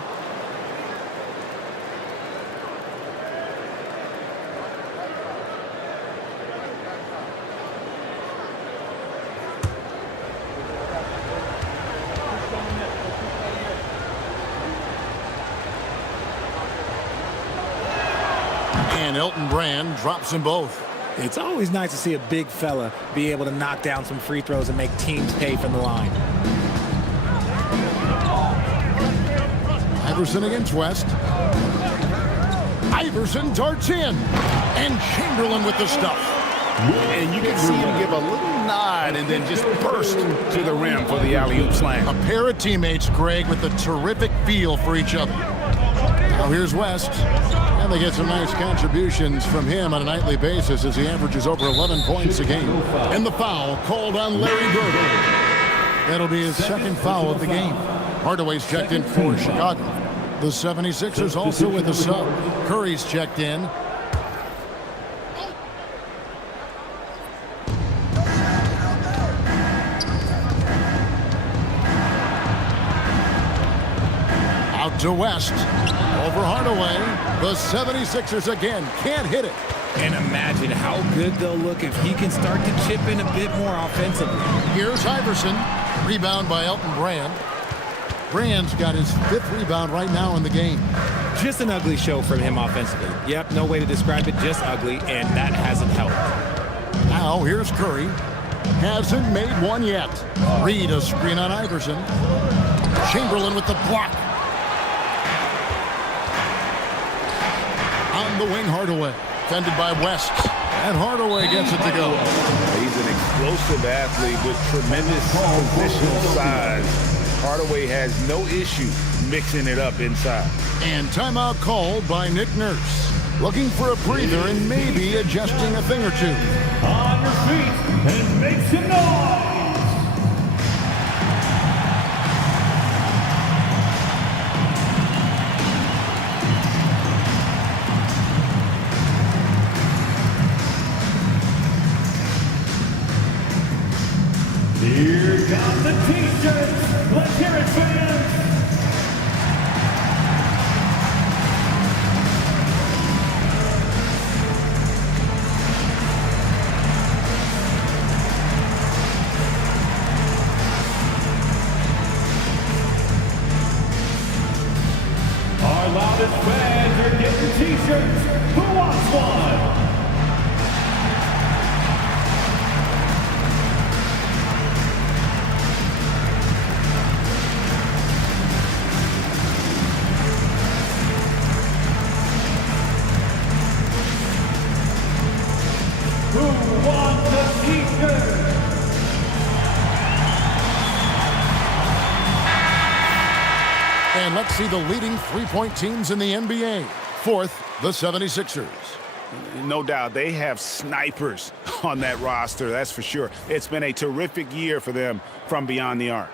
And Elton Brand drops them both. It's always nice to see a big fella be able to knock down some free throws and make teams pay from the line. Iverson against West. Iverson darts in. And Chamberlain with the stuff. And you can see him give a little nod and then just burst to the rim for the alley-oop slam. A pair of teammates, Greg, with a terrific feel for each other. Now here's West. And they get some nice contributions from him on a nightly basis as he averages over 11 points a game. And the foul called on Larry Bird. That'll be his second foul of the game. Hardaway's checked in for Chicago. The 76ers also with a sub. Curry's checked in. Out to West. Over Hardaway. The 76ers again can't hit it. And imagine how good they'll look if he can start to chip in a bit more offensively. Here's Iverson. Rebound by Elton Brand. Brand's got his 5th rebound right now in the game. Just an ugly show from him offensively. Yep, no way to describe it, just ugly, and that hasn't helped. Now here's Curry. Hasn't made one yet. Reed a screen on Iverson. Chamberlain with the block. On the wing, Hardaway. Fended by West. And Hardaway gets it to go. He's an explosive athlete with tremendous positional size. Hardaway has no issue mixing it up inside. And timeout called by Nick Nurse. Looking for a breather and maybe adjusting a thing or two. On your feet and make some noise. Here come the T-shirts. Let's hear it, fans. Our loudest fans are getting T-shirts. Who wants one? And let's see the leading three-point teams in the NBA. 4th, the 76ers. No doubt, they have snipers on that roster, that's for sure. It's been a terrific year for them from beyond the arc.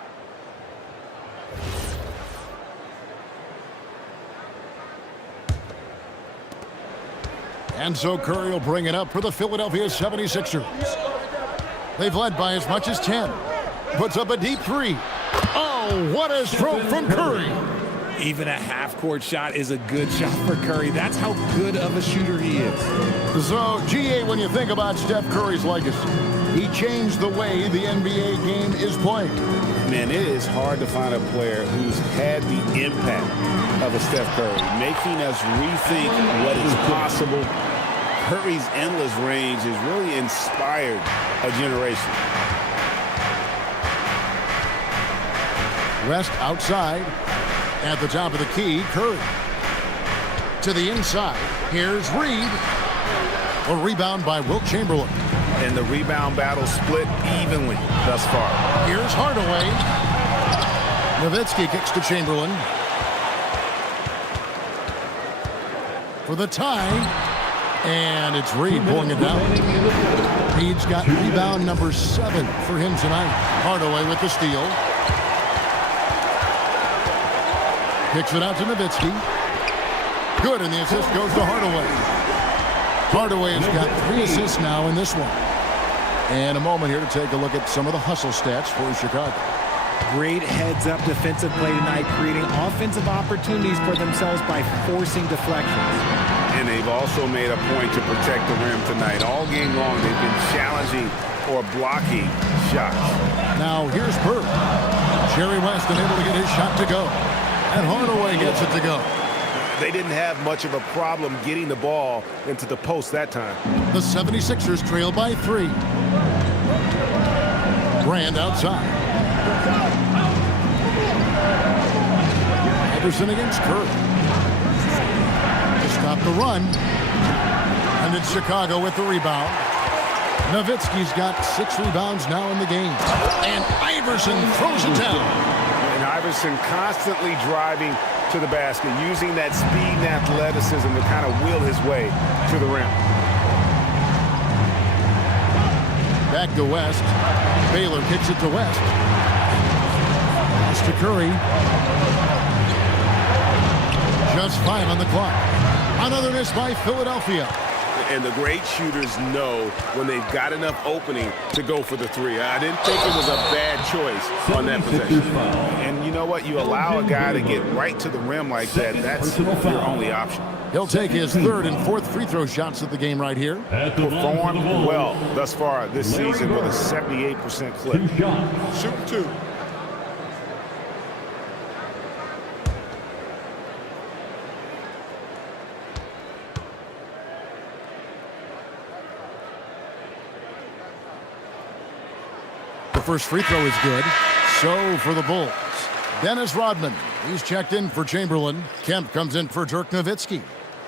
And so Curry will bring it up for the Philadelphia 76ers. They've led by as much as 10. Puts up a deep 3. Oh, what a stroke from Curry. Even a half-court shot is a good shot for Curry. That's how good of a shooter he is. So, GA, when you think about Steph Curry's legacy, he changed the way the NBA game is played. Man, it is hard to find a player who's had the impact of a Steph Curry, making us rethink what is possible. Curry's endless range has really inspired a generation. West outside. At the top of the key, Curry. To the inside. Here's Reed. A rebound by Wilt Chamberlain. And the rebound battle split evenly thus far. Here's Hardaway. Nowitzki kicks to Chamberlain. For the tie. And it's Reed pulling it down. Reed's got rebound number 7 for him tonight. Hardaway with the steal. Kicks it out to Nowitzki. Good, and the assist goes to Hardaway. Hardaway has got 3 assists now in this one. And a moment here to take a look at some of the hustle stats for Chicago. Great heads-up defensive play tonight, creating offensive opportunities for themselves by forcing deflections. And they've also made a point to protect the rim tonight. All game long, they've been challenging or blocking shots. Now here's Bird. Jerry West unable to get his shot to go. And Hardaway gets it to go. They didn't have much of a problem getting the ball into the post that time. The 76ers trail by 3. Brand outside. Iverson against Curry. To stop the run. And it's Chicago with the rebound. Nowitzki's got 6 rebounds now in the game. And Iverson throws it down. And Iverson constantly driving to the basket, using that speed and athleticism to kind of wheel his way to the rim. Back to West. Baylor kicks it to West. It's to Curry. Just 5 on the clock. Another miss by Philadelphia. And the great shooters know when they've got enough opening to go for the 3. I didn't think it was a bad choice on that possession. And you know what? You allow a guy to get right to the rim like that, that's your only option. He'll take his 3rd and 4th free throw shots at the game right here. Performed well thus far this season with a 78% clip. Shoot 2. The first free throw is good. So for the Bulls, Dennis Rodman. He's checked in for Chamberlain. Kemp comes in for Dirk Nowitzki.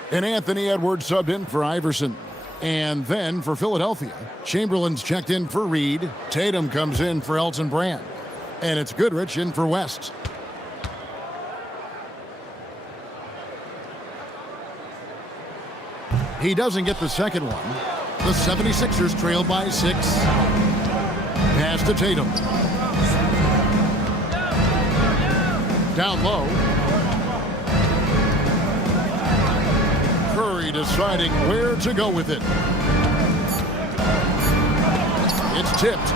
And Anthony Edwards subbed in for Iverson. And then for Philadelphia, Chamberlain's checked in for Reed. Tatum comes in for Elton Brand. And it's Goodrich in for West. He doesn't get the second one. The 76ers trail by 6. Pass to Tatum. Down low. Curry deciding where to go with it. It's tipped.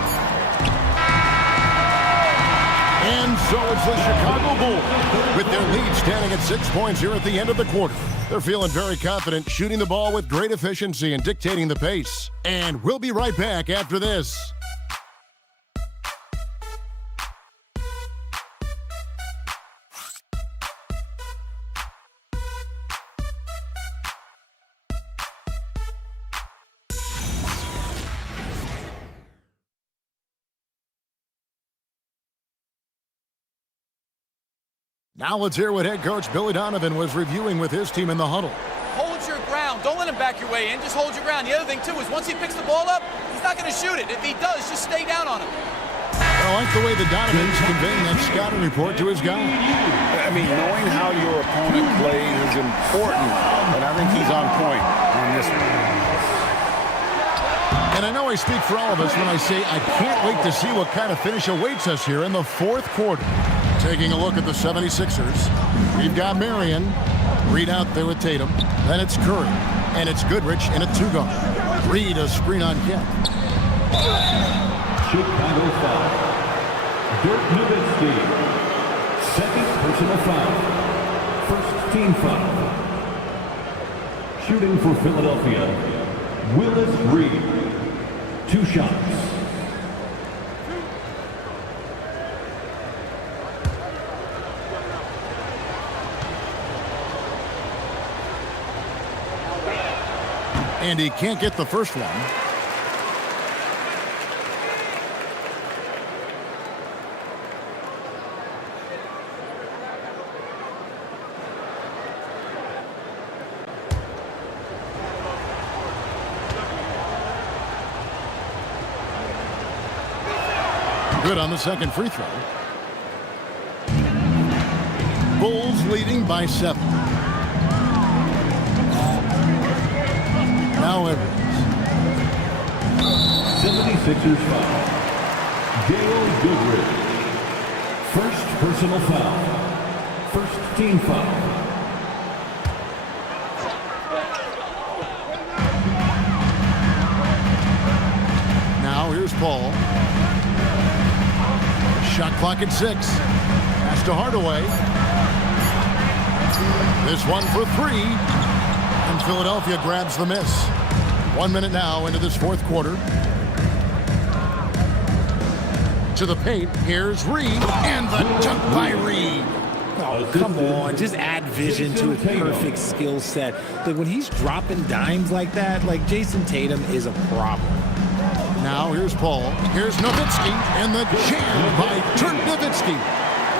And so it's the Chicago Bulls with their lead standing at 6 points here at the end of the quarter. They're feeling very confident, shooting the ball with great efficiency and dictating the pace. And we'll be right back after this. Now let's hear what head coach Billy Donovan was reviewing with his team in the huddle. Hold your ground. Don't let him back your way in. Just hold your ground. The other thing, too, is once he picks the ball up, he's not going to shoot it. If he does, just stay down on him. I like the way that Donovan's conveying that scouting report to his guys. I mean, knowing how your opponent plays is important, and I think he's on point on this one. And I know I speak for all of us when I say I can't wait to see what kind of finish awaits us here in the 4th quarter. Taking a look at the 76ers, we've got Marion. Reed out there with Tatum. Then it's Curry. And it's Goodrich in a 2-guard. Reed a screen on Kemp. Chicago foul. Dirk Nowitzki. Second personal foul. First team foul. Shooting for Philadelphia, Willis Reed. 2 shots. And he can't get the first one. Good on the second free throw. Bulls leading by 7. Now Edwards. 76ers foul. Dale Goodrich. First personal foul. First team foul. Now here's Paul. Shot clock at 6. Pass to Hardaway. This one for 3. And Philadelphia grabs the miss. 1 minute now into this fourth quarter. To the paint. Here's Reed. And the dunk by Reed. Oh, come on. Just add vision to his perfect skill set. Like, when he's dropping dimes like that, like, Jason Tatum is a problem. Now here's Paul. Here's Nowitzki. And the jam by Dirk Nowitzki.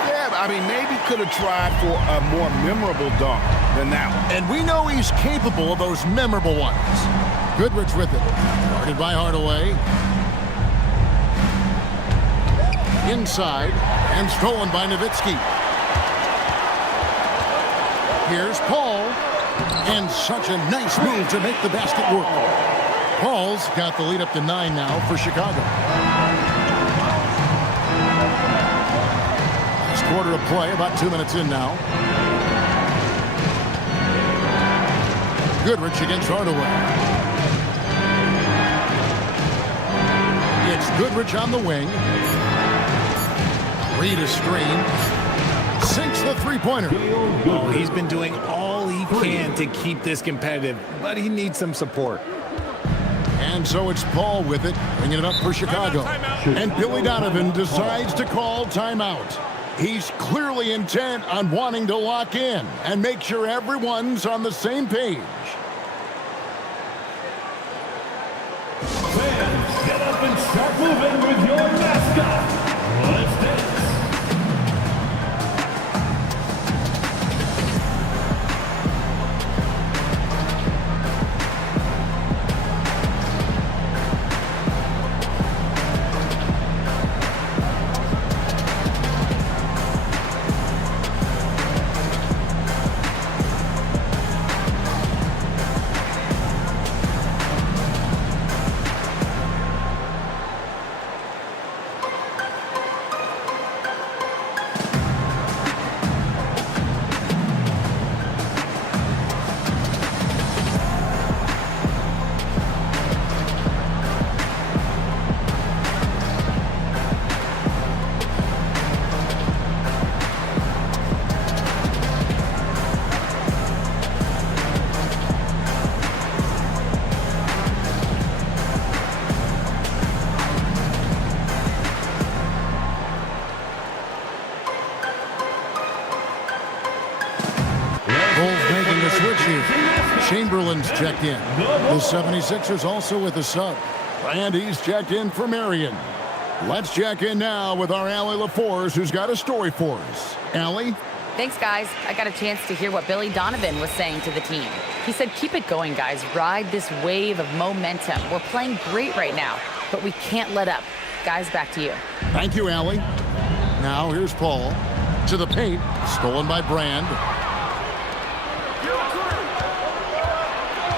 Yeah, I mean, maybe could have tried for a more memorable dunk than that one. And we know he's capable of those memorable ones. Goodrich with it. Guarded by Hardaway. Inside. And stolen by Nowitzki. Here's Paul. And such a nice move to make the basket work. Paul's got the lead up to 9 now for Chicago. Last quarter of play, about 2 minutes in now. Goodrich against Hardaway. It's Goodrich on the wing. Reed a screen. Sinks the three-pointer. Oh, he's been doing all he can to keep this competitive, but he needs some support. And so it's Paul with it, bringing it up for Chicago. And Billy Donovan decides to call timeout. He's clearly intent on wanting to lock in and make sure everyone's on the same page. Fans, get up and start moving with your mascot. Let's dance. Chamberlain's checked in. The 76ers also with a sub. And he's checked in for Marion. Let's check in now with our Allie LaForce, who's got a story for us. Allie? Thanks, guys. I got a chance to hear what Billy Donovan was saying to the team. He said, keep it going, guys. Ride this wave of momentum. We're playing great right now, but we can't let up. Guys, back to you. Thank you, Allie. Now here's Paul. To the paint. Stolen by Brand.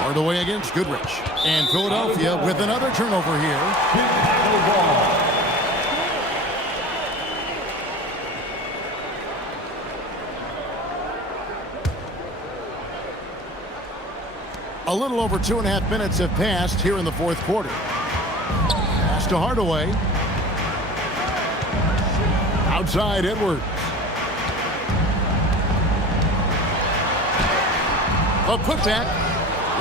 Hardaway against Goodrich. And Philadelphia with another turnover here. A little over 2.5 minutes have passed here in the fourth quarter. Pass to Hardaway. Outside Edwards. A putback.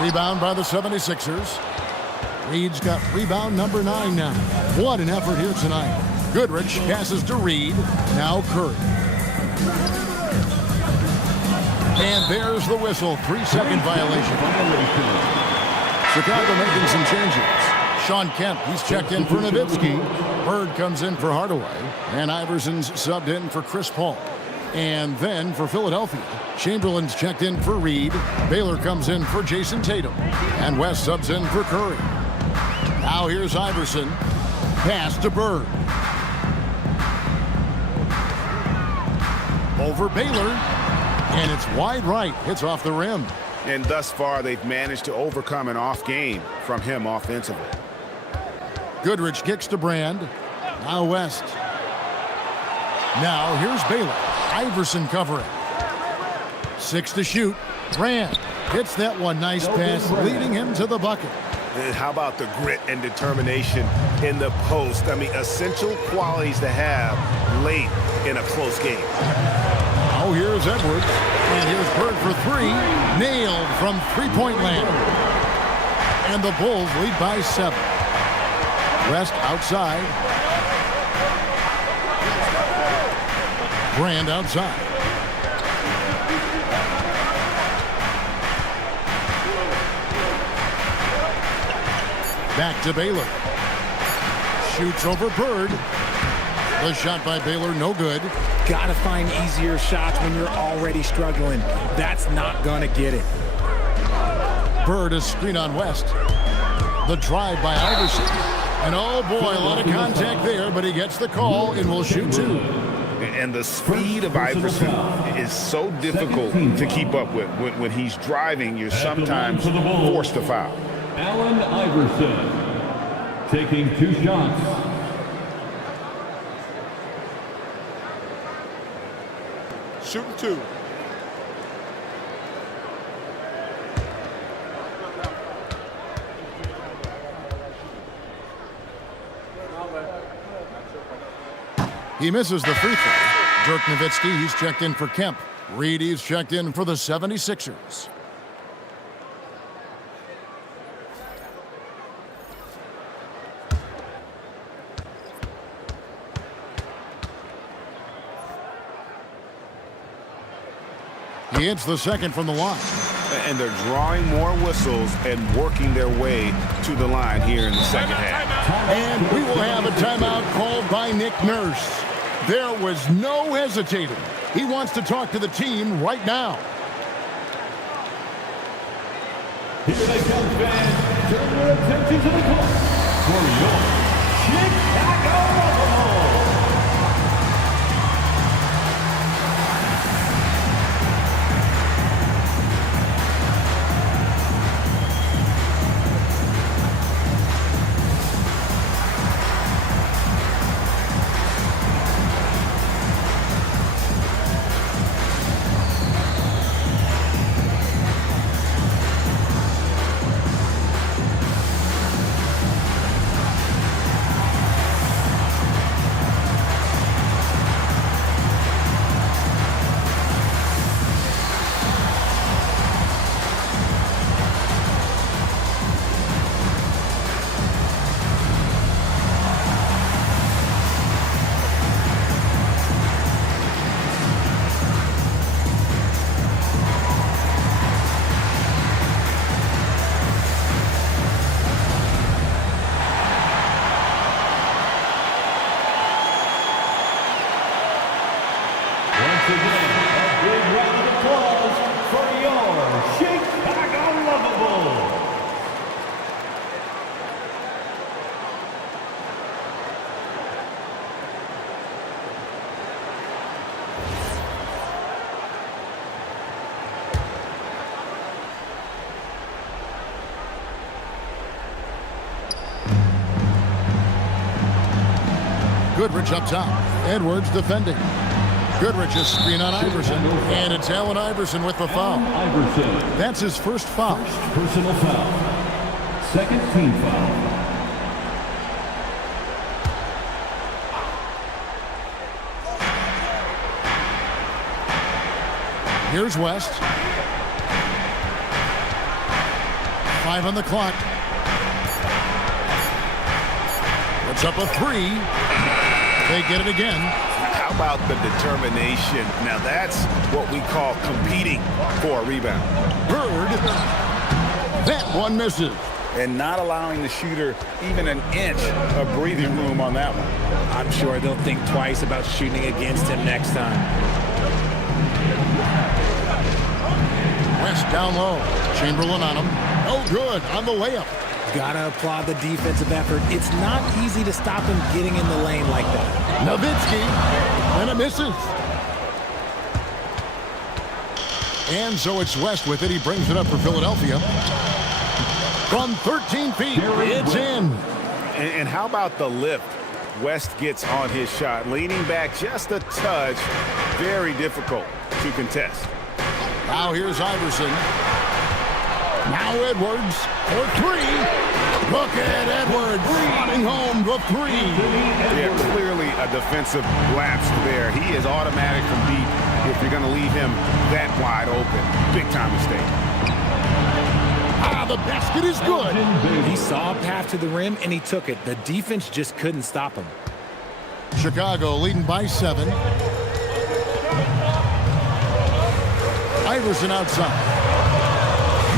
Rebound by the 76ers. Reed's got rebound number 9 now. What an effort here tonight. Goodrich passes to Reed. Now Curry. And there's the whistle. 3-second violation. Chicago making some changes. Sean Kemp, he's checked in for Nowitzki. Bird comes in for Hardaway. And Iverson's subbed in for Chris Paul. And then for Philadelphia, Chamberlain's checked in for Reed. Baylor comes in for Jason Tatum. And West subs in for Curry. Now here's Iverson. Pass to Bird. Over Baylor. And it's wide right. Hits off the rim. And thus far, they've managed to overcome an off game from him offensively. Goodrich kicks to Brand. Now West. Now here's Baylor. Iverson covering. 6 to shoot. Brand hits that one. Nice pass, leading him to the bucket. And how about the grit and determination in the post? I mean, essential qualities to have late in a close game. Oh, here's Edwards. And here's Bird for 3. Nailed from three-point land. And the Bulls lead by 7. West outside. Brand outside. Back to Baylor. Shoots over Bird. The shot by Baylor, no good. Got to find easier shots when you're already struggling. That's not going to get it. Bird is screen on West. The drive by Iverson. And oh boy, a lot of contact there, but he gets the call and will shoot 2. And the speed of Iverson is so difficult to keep up with. When he's driving, you're sometimes forced to foul. Allen Iverson taking 2 shots. Shooting 2. He misses the free throw. Dirk Nowitzki, he's checked in for Kemp. Reed, he's checked in for the 76ers. He hits the second from the line. And they're drawing more whistles and working their way to the line here in the second half. And we will have a timeout called by Nick Nurse. There was no hesitating. He wants to talk to the team right now. Here they come, fans. Turn your attention to the court for your Chicago Bulls. Goodrich up top. Edwards defending. Goodrich is screen on Iverson. And it's Allen Iverson with the foul. Iverson. That's his first foul. Personal foul. Second team foul. Here's West. 5 on the clock. Puts up a 3. They get it again. How about the determination? Now that's what we call competing for a rebound. Bird. That one misses. And not allowing the shooter even an inch of breathing room on that one. I'm sure they'll think twice about shooting against him next time. West down low. Chamberlain on him. No good on the layup. Gotta applaud the defensive effort. It's not easy to stop him getting in the lane like that. Nowitzki, and it misses. And so it's West with it. He brings it up for Philadelphia. From 13 feet, it's in. And how about the lift West gets on his shot? Leaning back just a touch. Very difficult to contest. Now here's Iverson. Now Edwards for three. Look at Edwards running home the three. Yeah, clearly a defensive lapse there. He is automatic from deep if you're going to leave him that wide open. Big time mistake. The basket is good. He saw a path to the rim, and he took it. The defense just couldn't stop him. Chicago leading by 7. Iverson outside.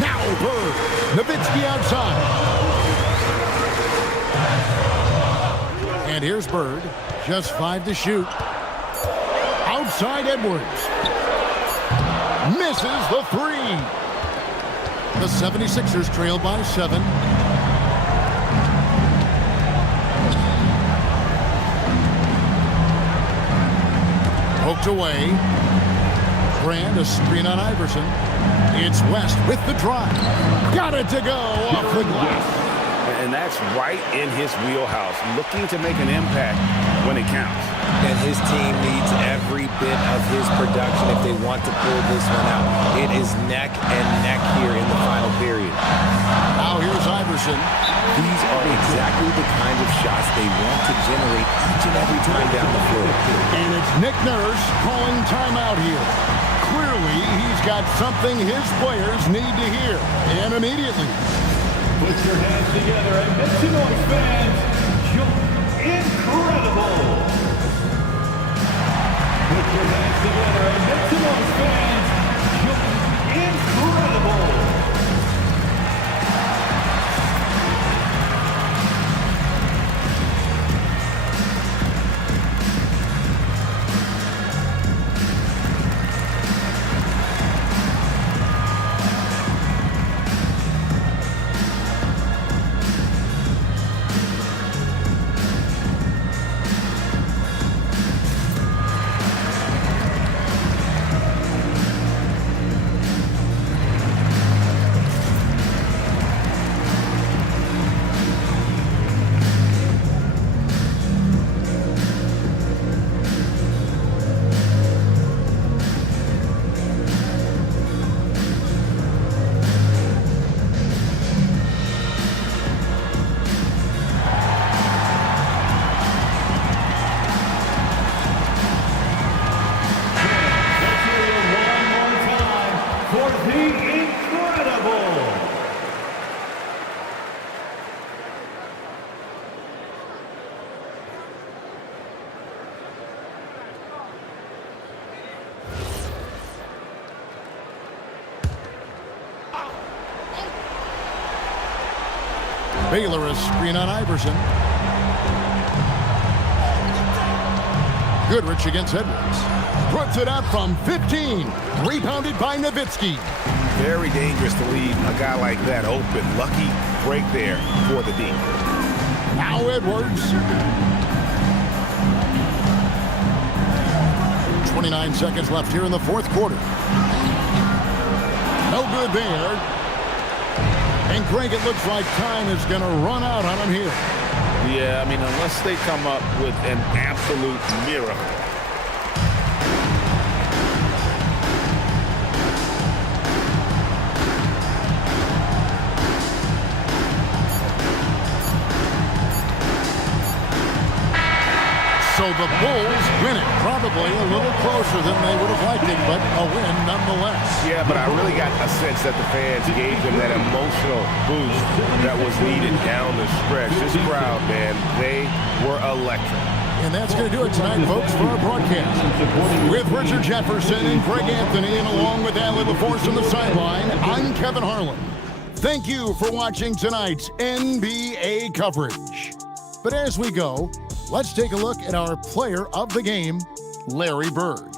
Now Bird. Nowitzki outside. And here's Bird. Just 5 to shoot. Outside Edwards. Misses the 3. The 76ers trail by 7. Poked away. Brand, a screen on Iverson. It's West with the drive. Got it to go off the glass. And that's right in his wheelhouse. Looking to make an impact when it counts. And his team needs every bit of his production if they want to pull this one out. It is neck and neck here in the final period. Now here's Iverson. These are exactly the kind of shots they want to generate each and every time down the floor. And it's Nick Nurse calling timeout here. Clearly, he's got something his players need to hear. And immediately. Put your hands together and make some noise, fans. Incredible. Put your hands together and make some noise, fans. Incredible. Baylor, a screen on Iverson. Goodrich against Edwards. Puts it up from 15. Rebounded by Nowitzki. Very dangerous to leave a guy like that open. Lucky break there for the D. Now Edwards. 29 seconds left here in the fourth quarter. No good there. And Greg, it looks like time is going to run out on him here. Yeah, I mean, unless they come up with an absolute miracle. So the Bulls win it. Probably a little closer than they would have liked it, but a win nonetheless. Yeah, but I really got a sense that the fans gave them that emotional boost that was needed down the stretch. This crowd, man, they were electric. And that's going to do it tonight, folks, for our broadcast. With Richard Jefferson and Greg Anthony, and along with Allie LaForce on the sideline, I'm Kevin Harlan. Thank you for watching tonight's NBA coverage. But as we go, let's take a look at our player of the game, Larry Bird.